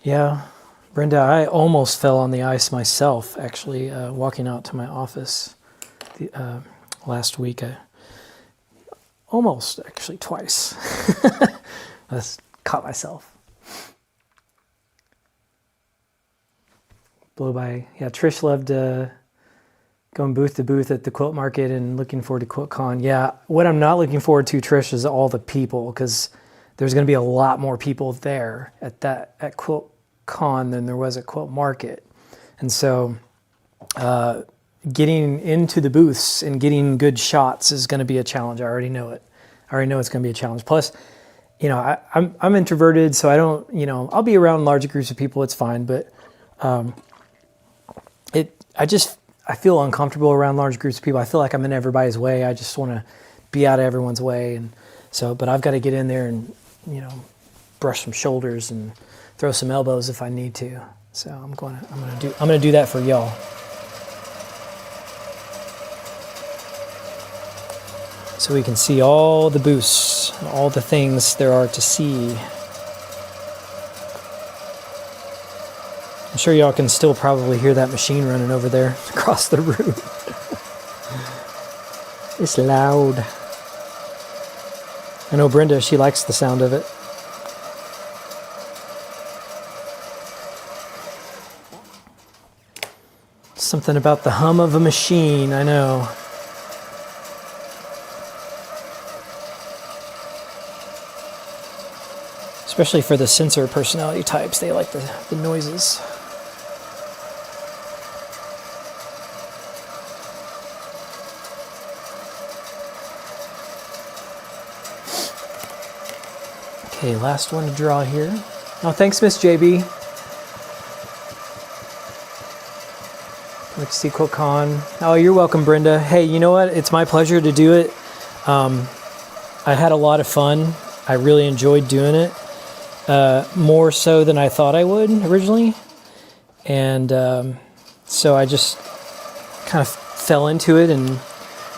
Yeah, Brenda, I almost fell on the ice myself, actually, walking out to my office last week. Almost, actually, twice. I just caught myself. Blow by. Yeah, Trish loved going booth to booth at the quilt market and looking forward to QuiltCon. Yeah, what I'm not looking forward to, Trish, is all the people, because there's going to be a lot more people there at QuiltCon than there was at Quilt Market. And so getting into the booths and getting good shots is going to be a challenge. I already know it. I already know it's going to be a challenge. Plus, I'm introverted, so I don't, I'll be around large groups of people. It's fine, but I feel uncomfortable around large groups of people. I feel like I'm in everybody's way. I just want to be out of everyone's way. And so, but I've got to get in there and, brush some shoulders and throw some elbows if I need to. So I'm gonna do that for y'all. So we can see all the booths, all the things there are to see. I'm sure y'all can still probably hear that machine running over there across the room. It's loud. I know Brenda, she likes the sound of it. Something about the hum of a machine, I know. Especially for the sensor personality types, they like the noises. Okay, last one to draw here. Oh, thanks, Miss JB. Like to see QuiltCon. Oh, you're welcome, Brenda. Hey, you know what? It's my pleasure to do it. I had a lot of fun. I really enjoyed doing it. More so than I thought I would originally. And so I just kind of fell into it and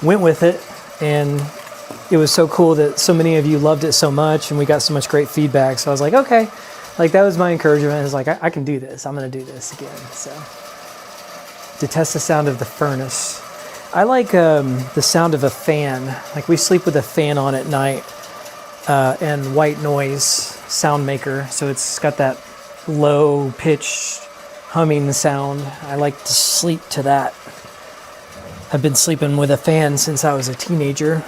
went with it. And it was so cool that so many of you loved it so much and we got so much great feedback. So I was like, okay, like that was my encouragement. I was like, I can do this. I'm going to do this again. So detest the sound of the furnace. I like the sound of a fan. Like we sleep with a fan on at night and white noise sound maker. So it's got that low pitched humming sound. I like to sleep to that. I've been sleeping with a fan since I was a teenager.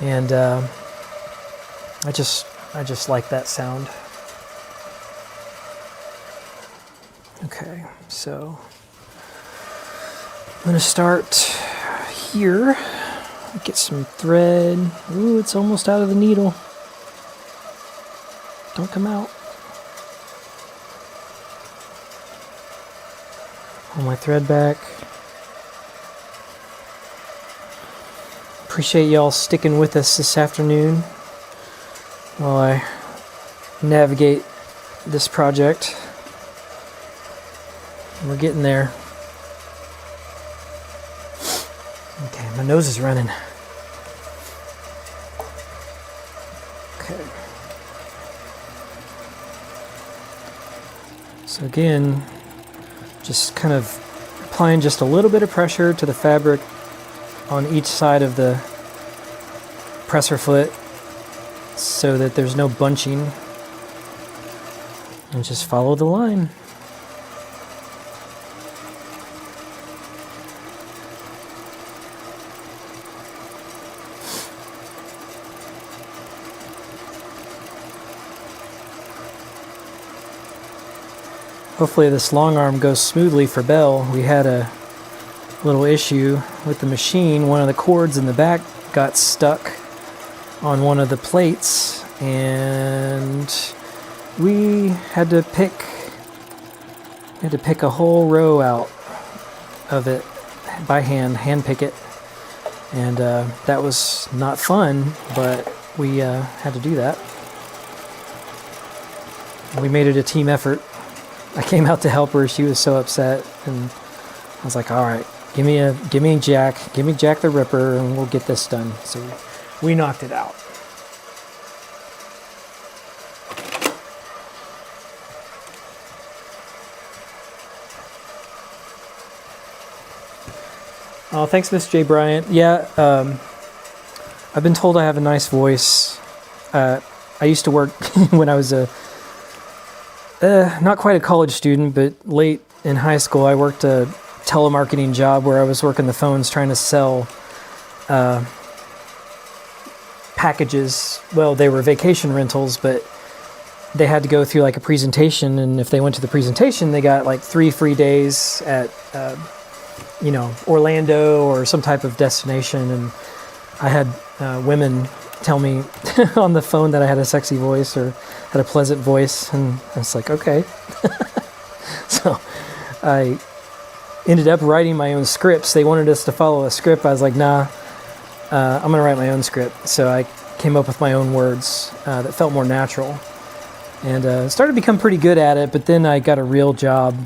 And I just like that sound. Okay, so I'm gonna start here. Get some thread. Ooh, it's almost out of the needle. Don't come out. Pull my thread back. Appreciate y'all sticking with us this afternoon while I navigate this project. We're getting there. Okay, my nose is running. Okay. So again, just kind of applying just a little bit of pressure to the fabric on each side of the presser foot so that there's no bunching, and just follow the line. Hopefully this long arm goes smoothly for Belle. We had a little issue with the machine. One of the cords in the back got stuck on one of the plates and we had to pick a whole row out of it by hand pick it, and that was not fun, but we had to do that. We made it a team effort. I came out to help her. She was so upset, and I was like, all right, give me Jack the Ripper, and we'll get this done. So we knocked it out. Oh, thanks, Miss J. Bryant. Yeah, I've been told I have a nice voice. I used to work when I was not quite a college student, but late in high school. I worked a telemarketing job where I was working the phones trying to sell packages. Well, they were vacation rentals, but they had to go through like a presentation, and if they went to the presentation, they got like 3 free days at Orlando or some type of destination. And I had women tell me on the phone that I had a sexy voice or had a pleasant voice, and I was like, okay. So I ended up writing my own scripts. They wanted us to follow a script. I was like, nah, I'm gonna write my own script. So I came up with my own words that felt more natural, and started to become pretty good at it. But then I got a real job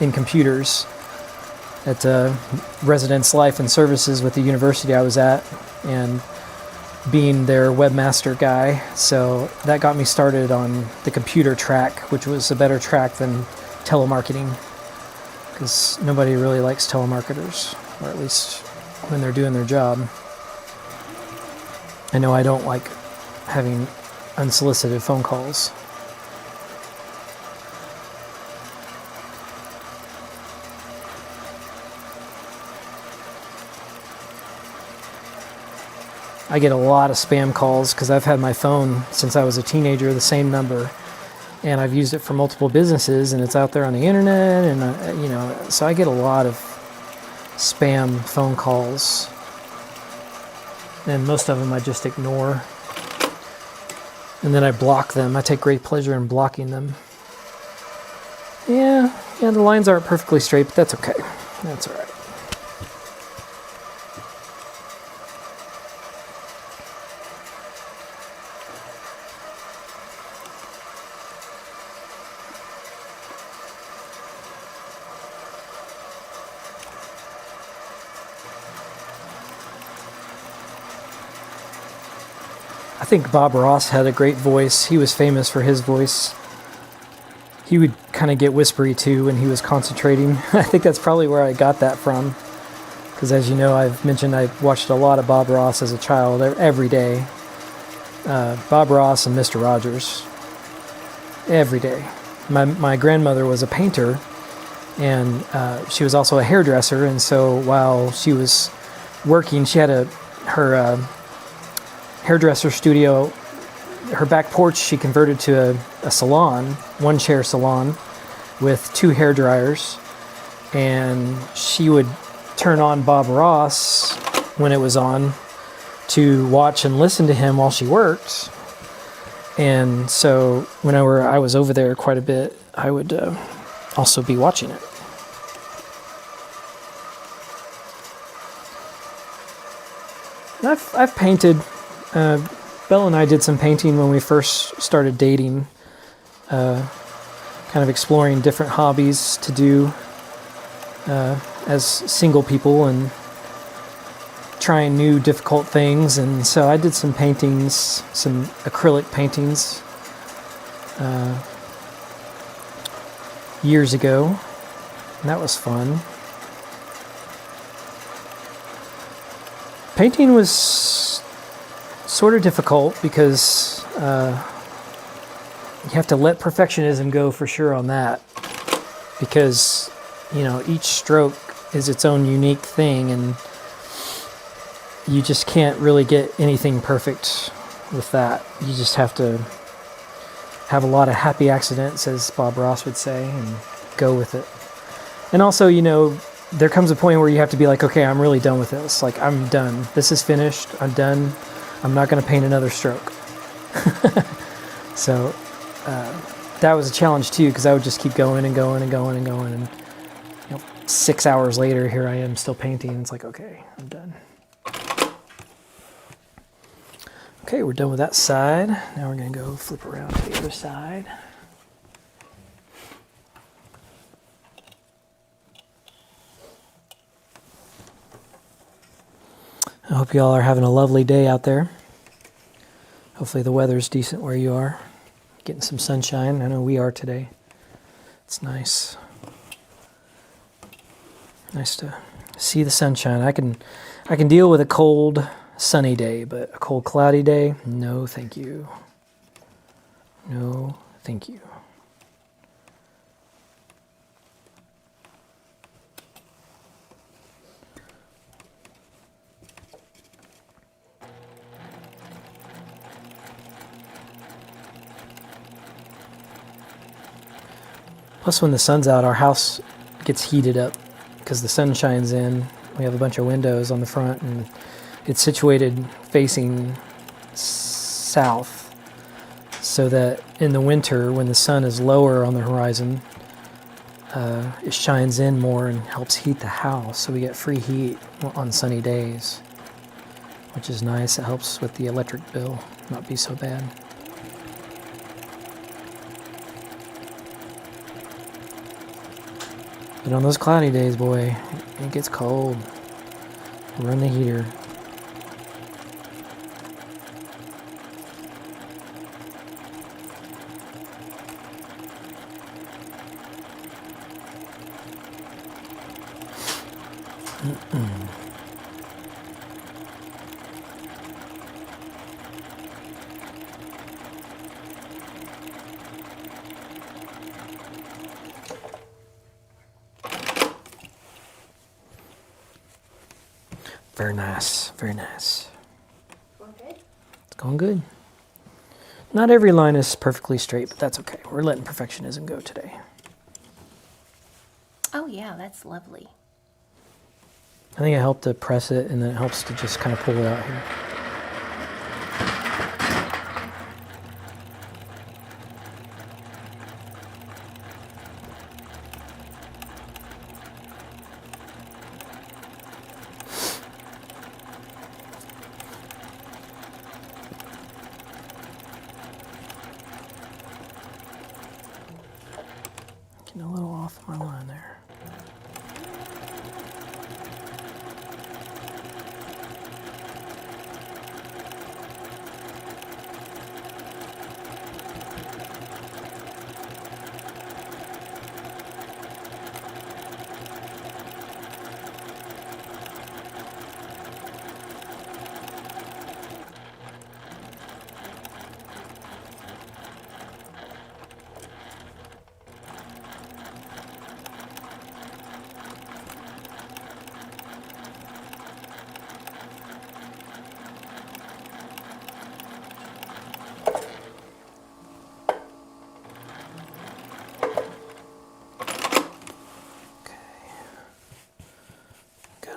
in computers at Residence Life and Services with the university I was at, and being their webmaster guy. So that got me started on the computer track, which was a better track than telemarketing, because nobody really likes telemarketers, or at least when they're doing their job. I know I don't like having unsolicited phone calls. I get a lot of spam calls because I've had my phone since I was a teenager, the same number, and I've used it for multiple businesses, and it's out there on the internet, and you know, so I get a lot of spam phone calls, and most of them I just ignore, and then I block them. I take great pleasure in blocking them. Yeah, the lines aren't perfectly straight, but that's okay. That's all right. I think Bob Ross had a great voice. He was famous for his voice. He would kind of get whispery too when he was concentrating. I think that's probably where I got that from. Because as you know, I've mentioned I watched a lot of Bob Ross as a child every day. Bob Ross and Mr. Rogers. Every day. My grandmother was a painter, and she was also a hairdresser, and so while she was working, she had her hairdresser studio, her back porch, she converted to a salon, one chair salon with 2 hair dryers, and she would turn on Bob Ross when it was on to watch and listen to him while she worked. And so whenever I was over there quite a bit, I would also be watching it. And I've painted. Belle and I did some painting when we first started dating, kind of exploring different hobbies to do as single people and trying new difficult things. And so I did some paintings, some acrylic paintings years ago, and that was fun. Painting was sort of difficult because you have to let perfectionism go for sure on that, because you know each stroke is its own unique thing, and you just can't really get anything perfect with that. You just have to have a lot of happy accidents, as Bob Ross would say, and go with it. And also, you know, there comes a point where you have to be like, okay, I'm really done with this. Like, I'm done. This is finished. I'm done. I'm not going to paint another stroke. So that was a challenge too, because I would just keep going and going and going and going. And 6 hours later, here I am still painting. It's like, okay, I'm done. Okay, we're done with that side. Now we're going to go flip around to the other side. I hope you all are having a lovely day out there. Hopefully the weather's decent where you are. Getting some sunshine. I know we are today. It's nice. Nice to see the sunshine. I can deal with a cold, sunny day, but a cold, cloudy day, no thank you. No thank you. Plus, when the sun's out, our house gets heated up because the sun shines in. We have a bunch of windows on the front, and it's situated facing south, so that in the winter, when the sun is lower on the horizon, it shines in more and helps heat the house. So we get free heat on sunny days, which is nice. It helps with the electric bill not be so bad. But on those cloudy days, boy, it gets cold. Run the heater. Very nice, very nice. Well, Going good. Not every line is perfectly straight, but that's okay. We're letting perfectionism go today. Oh yeah, that's lovely. I think it helped to press it, and then it helps to just kind of pull it out here. Getting a little off my line there.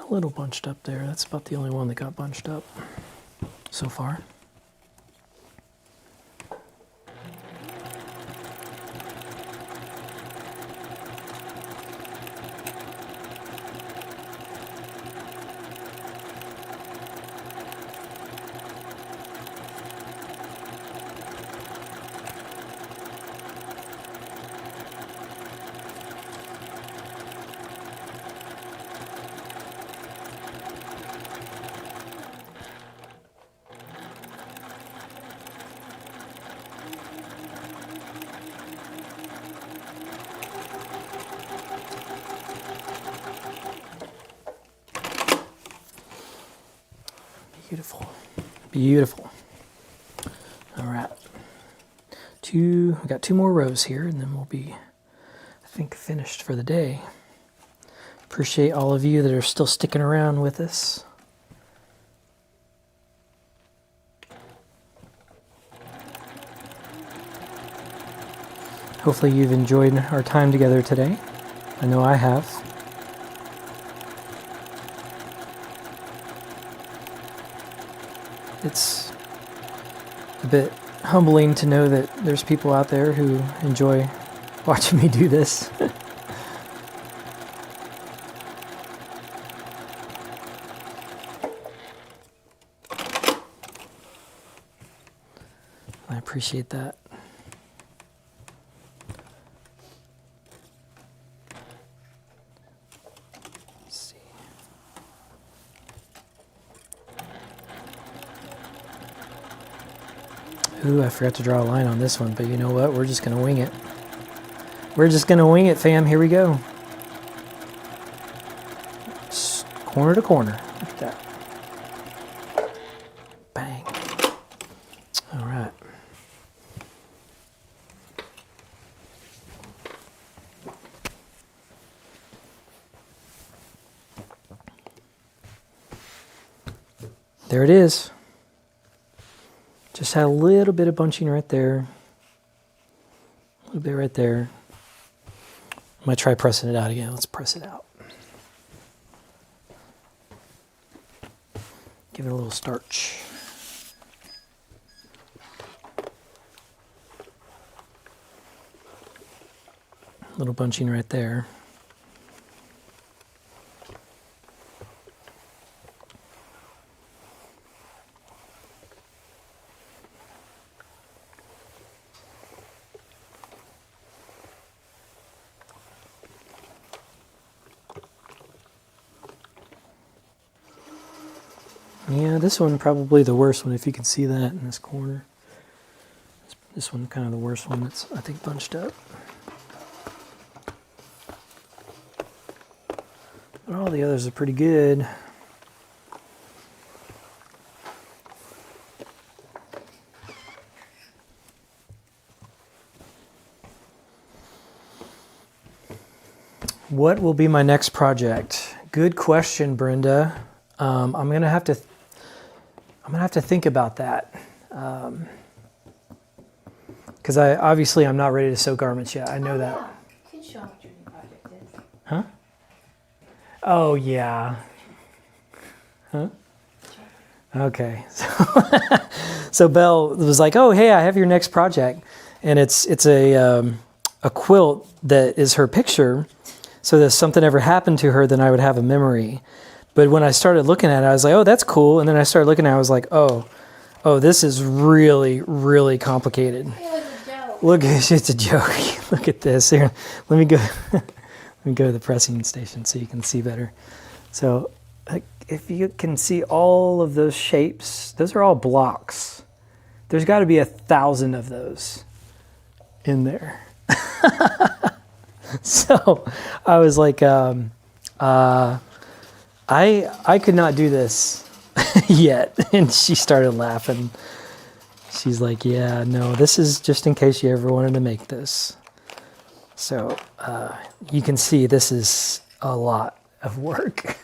A little bunched up there. That's about the only one that got bunched up so far. Beautiful. Beautiful. All right. We got 2 more rows here, and then we'll be, I think, finished for the day. Appreciate all of you that are still sticking around with us. Hopefully you've enjoyed our time together today. I know I have. It's a bit humbling to know that there's people out there who enjoy watching me do this. I appreciate that. Ooh, I forgot to draw a line on this one, but you know what? We're just going to wing it. We're just going to wing it, fam. Here we go. Just corner to corner. Look at that. Bang. All right. There it is. Just had a little bit of bunching right there. A little bit right there. I'm going to try pressing it out again. Let's press it out. Give it a little starch. A little bunching right there. Yeah, this one probably the worst one, if you can see that in this corner. This one kind of the worst one that's, I think, bunched up. But all the others are pretty good. What will be my next project? Good question, Brenda. I'm gonna have to think about that. Because I'm not ready to sew garments yet. I know that. You can show them what your new project is. Huh? Oh, yeah. Huh? Okay. So Belle was like, "Oh, hey, I have your next project," and it's a quilt that is her picture. So that if something ever happened to her, then I would have a memory. But when I started looking at it, I was like, "Oh, that's cool." And then I started looking at it, I was like, "Oh, this is really, really complicated." It was a joke. Look, it's a joke. Look at this. Here, let me go. Let me go to the pressing station so you can see better. So, if you can see all of those shapes, those are all blocks. There's got to be 1,000 of those in there. So I was like, I could not do this yet. And she started laughing. She's like, "Yeah, no, this is just in case you ever wanted to make this." So you can see this is a lot of work.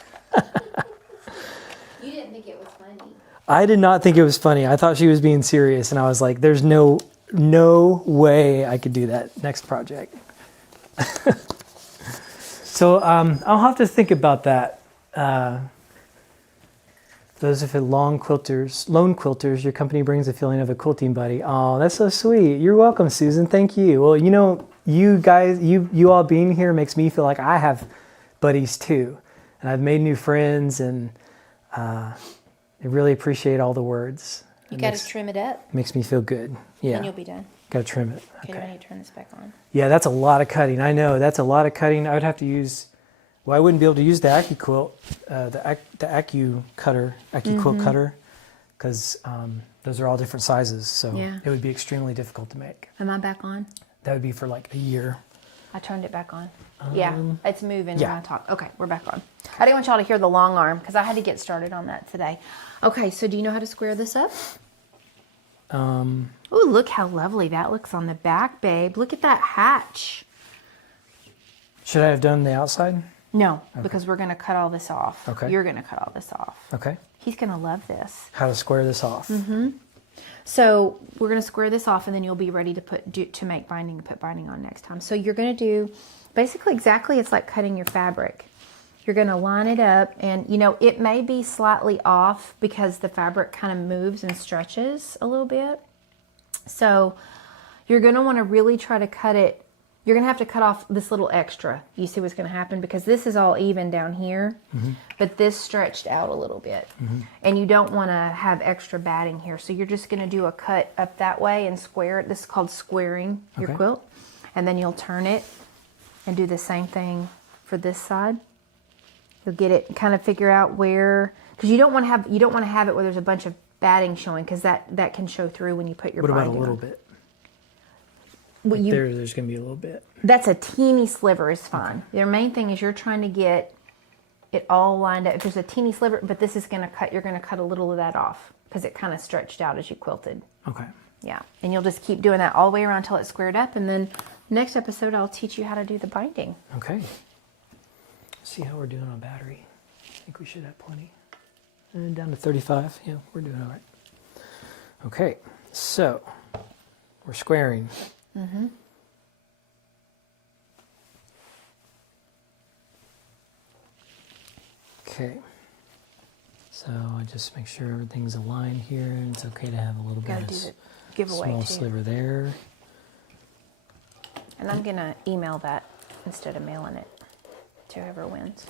You didn't think it was funny. I did not think it was funny. I thought she was being serious, and I was like, "There's no way I could do that next project." So I'll have to think about that. Those of it lone quilters, your company brings a feeling of a quilting buddy. Oh, that's so sweet. You're welcome, Susan. Thank you. Well, you guys, you all being here makes me feel like I have buddies too, and I've made new friends, and I really appreciate all the words. You got to trim it up, Makes me feel good. Yeah. and you'll be done. Got to trim it. Okay, do I need to turn this back on? Yeah, that's a lot of cutting. I know that's a lot of cutting. I would have to use. Well, I wouldn't be able to use the AccuQuilt, the AccuQuilt cutter, because those are all different sizes. So Yeah. it would be extremely difficult to make. Am I back on? That would be for like a year. I turned it back on. Yeah, it's moving yeah. when I talk. Okay, we're back on. I didn't want y'all to hear the long arm because I had to get started on that today. Okay, so do you know how to square this up? Oh, look how lovely that looks on the back, babe. Look at that hatch. Should I have done the outside? No, because we're going to cut all this off. Okay. You're going to cut all this off. Okay. He's going to love this. How to square this off? So we're going to square this off, and then you'll be ready to make binding and put binding on next time. So you're going to do basically exactly, it's like cutting your fabric. You're going to line it up, and it may be slightly off because the fabric kind of moves and stretches a little bit. So you're going to want to really try to cut it. You're going to have to cut off this little extra. You see what's going to happen? Because this is all even down here, but this stretched out a little bit. And you don't want to have extra batting here. So you're just going to do a cut up that way and square it. This is called squaring your quilt. And then you'll turn it and do the same thing for this side. You'll get it, kind of figure out where, because you don't want to have it where there's a bunch of batting showing, because that can show through when you put your binding on. What about a little bit? Well, There's going to be a little bit. That's a teeny sliver is fine. The main thing is you're trying to get it all lined up. If there's a teeny sliver, but this is going to cut, you're going to cut a little of that off because it kind of stretched out as you quilted. Okay. Yeah, and you'll just keep doing that all the way around until it's squared up, and then next episode I'll teach you how to do the binding. Okay. See how we're doing on battery. I think we should have plenty. And down to 35. Yeah, we're doing all right. Okay, so we're squaring. Okay. So I just make sure everything's aligned here, and it's okay to have a little Gotta bit do of the giveaway small too. sliver there. And I'm gonna email that instead of mailing it to whoever wins.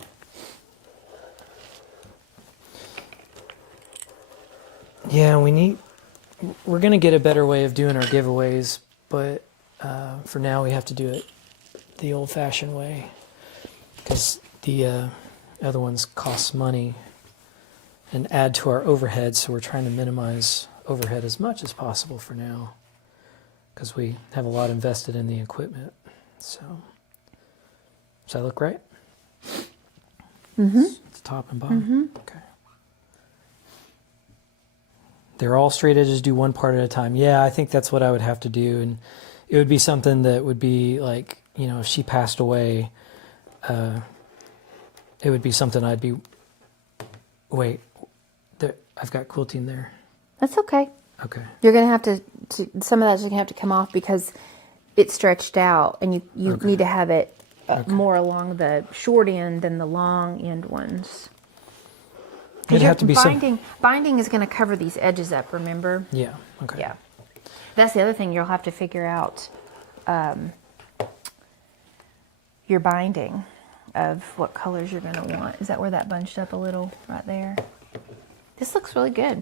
Yeah, we're going to get a better way of doing our giveaways, but for now we have to do it the old-fashioned way because the other ones cost money and add to our overhead, so we're trying to minimize overhead as much as possible for now because we have a lot invested in the equipment. So, does that look right? It's top and bottom? Okay. They're all straight edges, do one part at a time. Yeah, I think that's what I would have to do. And it would be something that would be like, if she passed away, it would be something I'd be, wait, I've got quilting there. That's okay. Okay. You're going to have to some of that's going to have to come off because it's stretched out, and you need to have it more along the short end than the long end ones. It'd have to be binding is going to cover these edges up, remember? Yeah. Okay. Yeah. That's the other thing you'll have to figure out, your binding of what colors you're going to want. Is that where that bunched up a little right there? This looks really good.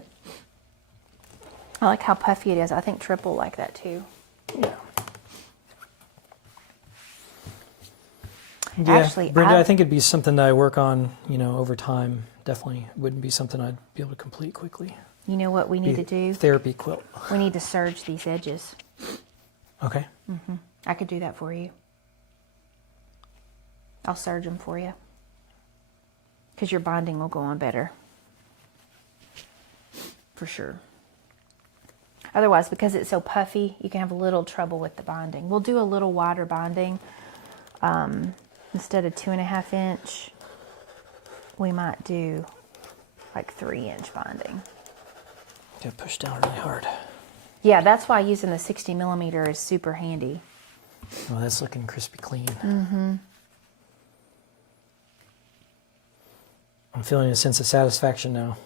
I like how puffy it is. I think Triple like that too. Yeah. Actually, Brenda, I think it'd be something that I work on, over time. Definitely wouldn't be something I'd be able to complete quickly. You know what we need to do? Therapy quilt. We need to serge these edges. Okay. I could do that for you. I'll serge them for you. Because your binding will go on better. For sure. Otherwise, because it's so puffy, you can have a little trouble with the binding. We'll do a little wider binding. Instead of 2.5 inch, we might do like 3-inch binding. Got pushed down really hard. Yeah, that's why using the 60 millimeter is super handy. Oh, that's looking crispy clean. I'm feeling a sense of satisfaction now.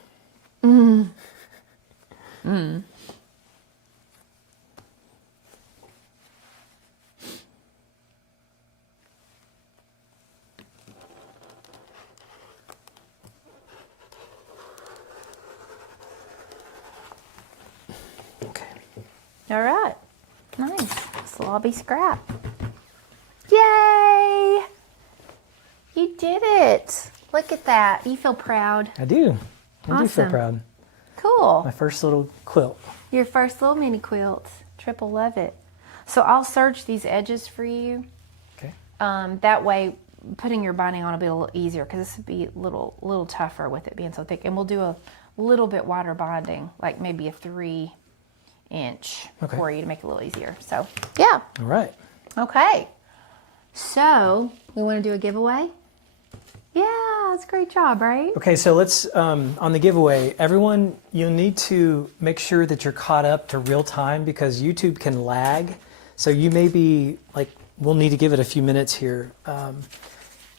Okay. All right. Nice. Slobby scrap. Yay! You did it. Look at that. You feel proud. I do. I do feel Awesome. proud. Cool. My first little quilt. Your first little mini quilt. Triple love it. So I'll serge these edges for you. Okay. That way, putting your binding on will be a little easier because this would be a little tougher with it being so thick. And we'll do a little bit wider binding, like maybe a 3-inch for you to make it a little easier. So, yeah. All right. Okay. So, we want to do a giveaway? Yeah, it's a great job, right? Okay, so let's, on the giveaway, everyone, you'll need to make sure that you're caught up to real time because YouTube can lag. So you may be, we'll need to give it a few minutes here.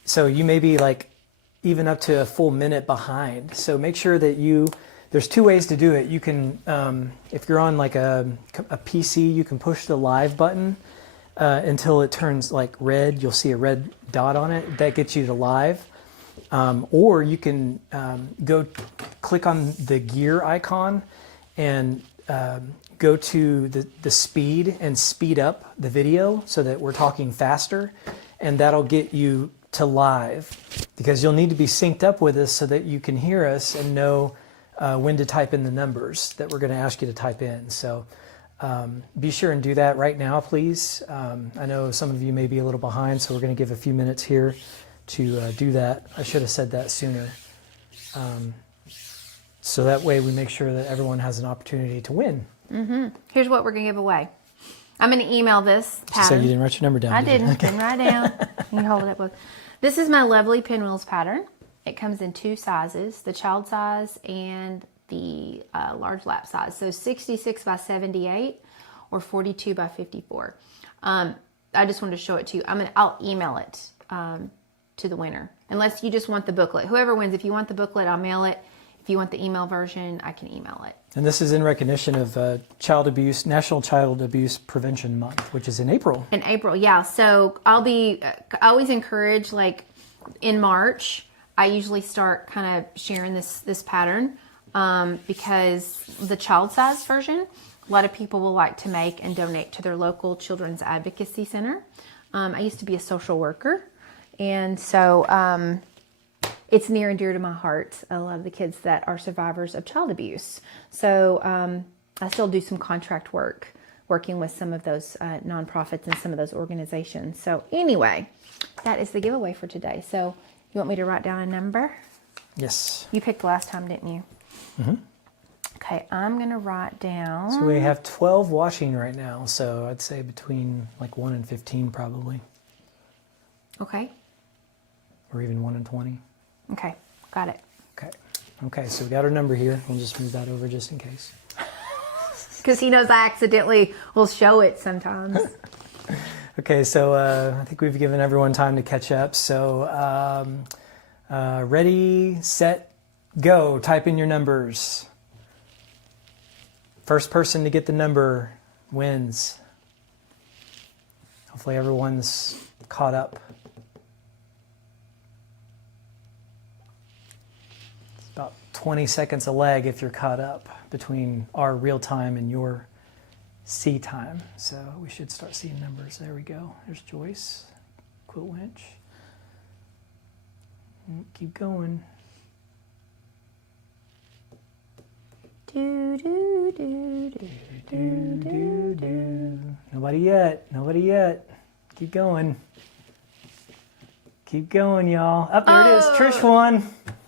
So you may be even up to a full minute behind. So make sure that there's 2 ways to do it. You can, if you're on a PC, you can push the live button until it turns red. You'll see a red dot on it. That gets you to live. Or you can go click on the gear icon and go to the speed and speed up the video so that we're talking faster, and that'll get you to live because you'll need to be synced up with us so that you can hear us and know when to type in the numbers that we're going to ask you to type in. So be sure and do that right now, please. I know some of you may be a little behind, so we're going to give a few minutes here to do that. I should have said that sooner. So that way we make sure that everyone has an opportunity to win. Here's what we're going to give away. I'm going to email this pattern. So you didn't write your number down, I did you? didn't. Didn't write down. You can hold it up with. This is my lovely pinwheels pattern. It comes in 2 sizes, the child size and the large lap size. So 66 by 78 or 42 by 54. I just wanted to show it to you. I'll email it to the winner. Unless you just want the booklet. Whoever wins, if you want the booklet, I'll mail it. If you want the email version, I can email it. And this is in recognition of National Child Abuse Prevention Month, which is in April. In April, yeah. So I always encourage, in March, I usually start kind of sharing this pattern because the child size version, a lot of people will like to make and donate to their local children's advocacy center. I used to be a social worker, and so it's near and dear to my heart, a lot of the kids that are survivors of child abuse. So I still do some contract work, working with some of those nonprofits and some of those organizations. So anyway, that is the giveaway for today. So you want me to write down a number? Yes. You picked last time, didn't you? Mm-hmm. Okay, I'm going to write down. So we have 12 watching right now, so I'd say between 1 and 15 probably. Okay. Or even 1 and 20. Okay, got it. Okay. Okay, so we got our number here. We'll just move that over just in case. because he knows I accidentally will show it sometimes. Okay, so I think we've given everyone time to catch up. So ready, set, go. Type in your numbers. First person to get the number wins. Hopefully everyone's caught up. It's about 20 seconds a leg if you're caught up between our real time and your C time. So we should start seeing numbers. There we go. There's Joyce. Quilt winch. Keep going. Do, do, do, do, Do, do, do. Nobody yet. Nobody yet. Keep going. Keep going, y'all. Up there it is. Trish won.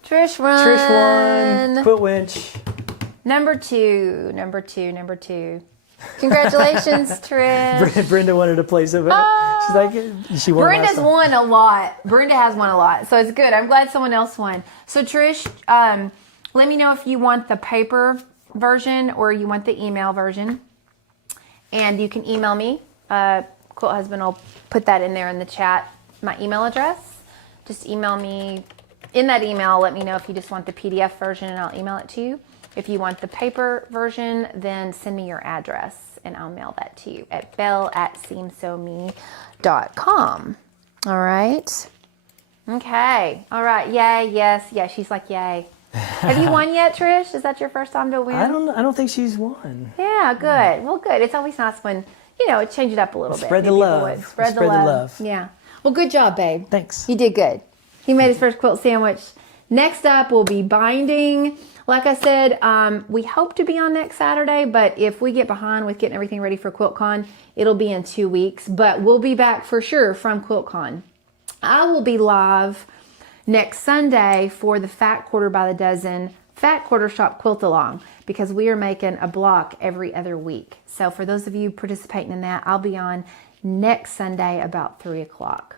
Trish run. Trish won. Quilt winch. Number two. Congratulations, Trish. Brenda wanted to play so bad. She's like, she won. Brenda's won a lot. Brenda has won a lot, so it's good. I'm glad someone else won. So Trish, let me know if you want the paper version or you want the email version, and you can email me. Quilt Husband will put that in there in the chat. My email address. Just email me. In that email, let me know if you just want the PDF version, and I'll email it to you. If you want the paper version, then send me your address, and I'll mail that to you at belle@seamsome.com. All right. Okay. All right. Yay. Yes. Yeah. She's like, yay. Have you won yet, Trish? Is that your first time to win? I don't think she's won. Yeah. Good. Well, good. It's always nice when, change it up a little bit. Spread the love. Spread the love. Yeah. Well, good job, babe. Thanks. You did good. He made his first quilt sandwich. Next up will be binding. Like I said, we hope to be on next Saturday, but if we get behind with getting everything ready for QuiltCon, it'll be in 2 weeks. But we'll be back for sure from QuiltCon. I will be live next Sunday for the Fat Quarter by the Dozen Fat Quarter Shop Quilt Along, because we are making a block every other week. So for those of you participating in that, I'll be on next Sunday about 3 o'clock.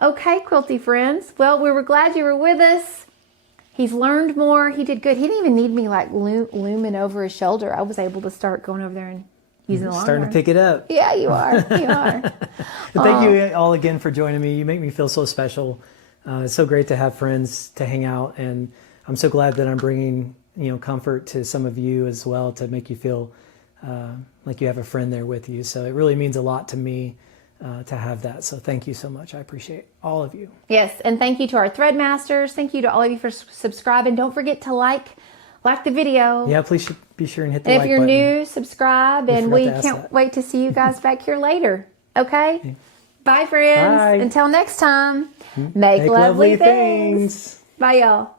Okay, quilty friends. Well, we were glad you were with us. He's learned more. He did good. He didn't even need me like looming over his shoulder. I was able to start going over there and using the long Starting arm. to pick it up. Yeah, you are. You are. Thank you all again for joining me. You make me feel so special. It's so great to have friends to hang out, and I'm so glad that I'm bringing comfort to some of you as well, to make you feel like you have a friend there with you. So it really means a lot to me to have that. So thank you so much. I appreciate all of you. Yes, and thank you to our thread masters. Thank you to all of you for subscribing. Don't forget to like the video. Yeah, please be sure and hit the and like if you're button. new, subscribe, and we can't wait to see you guys back here later. Okay? Bye, friends. Bye. Until next time, make lovely things. Bye, y'all.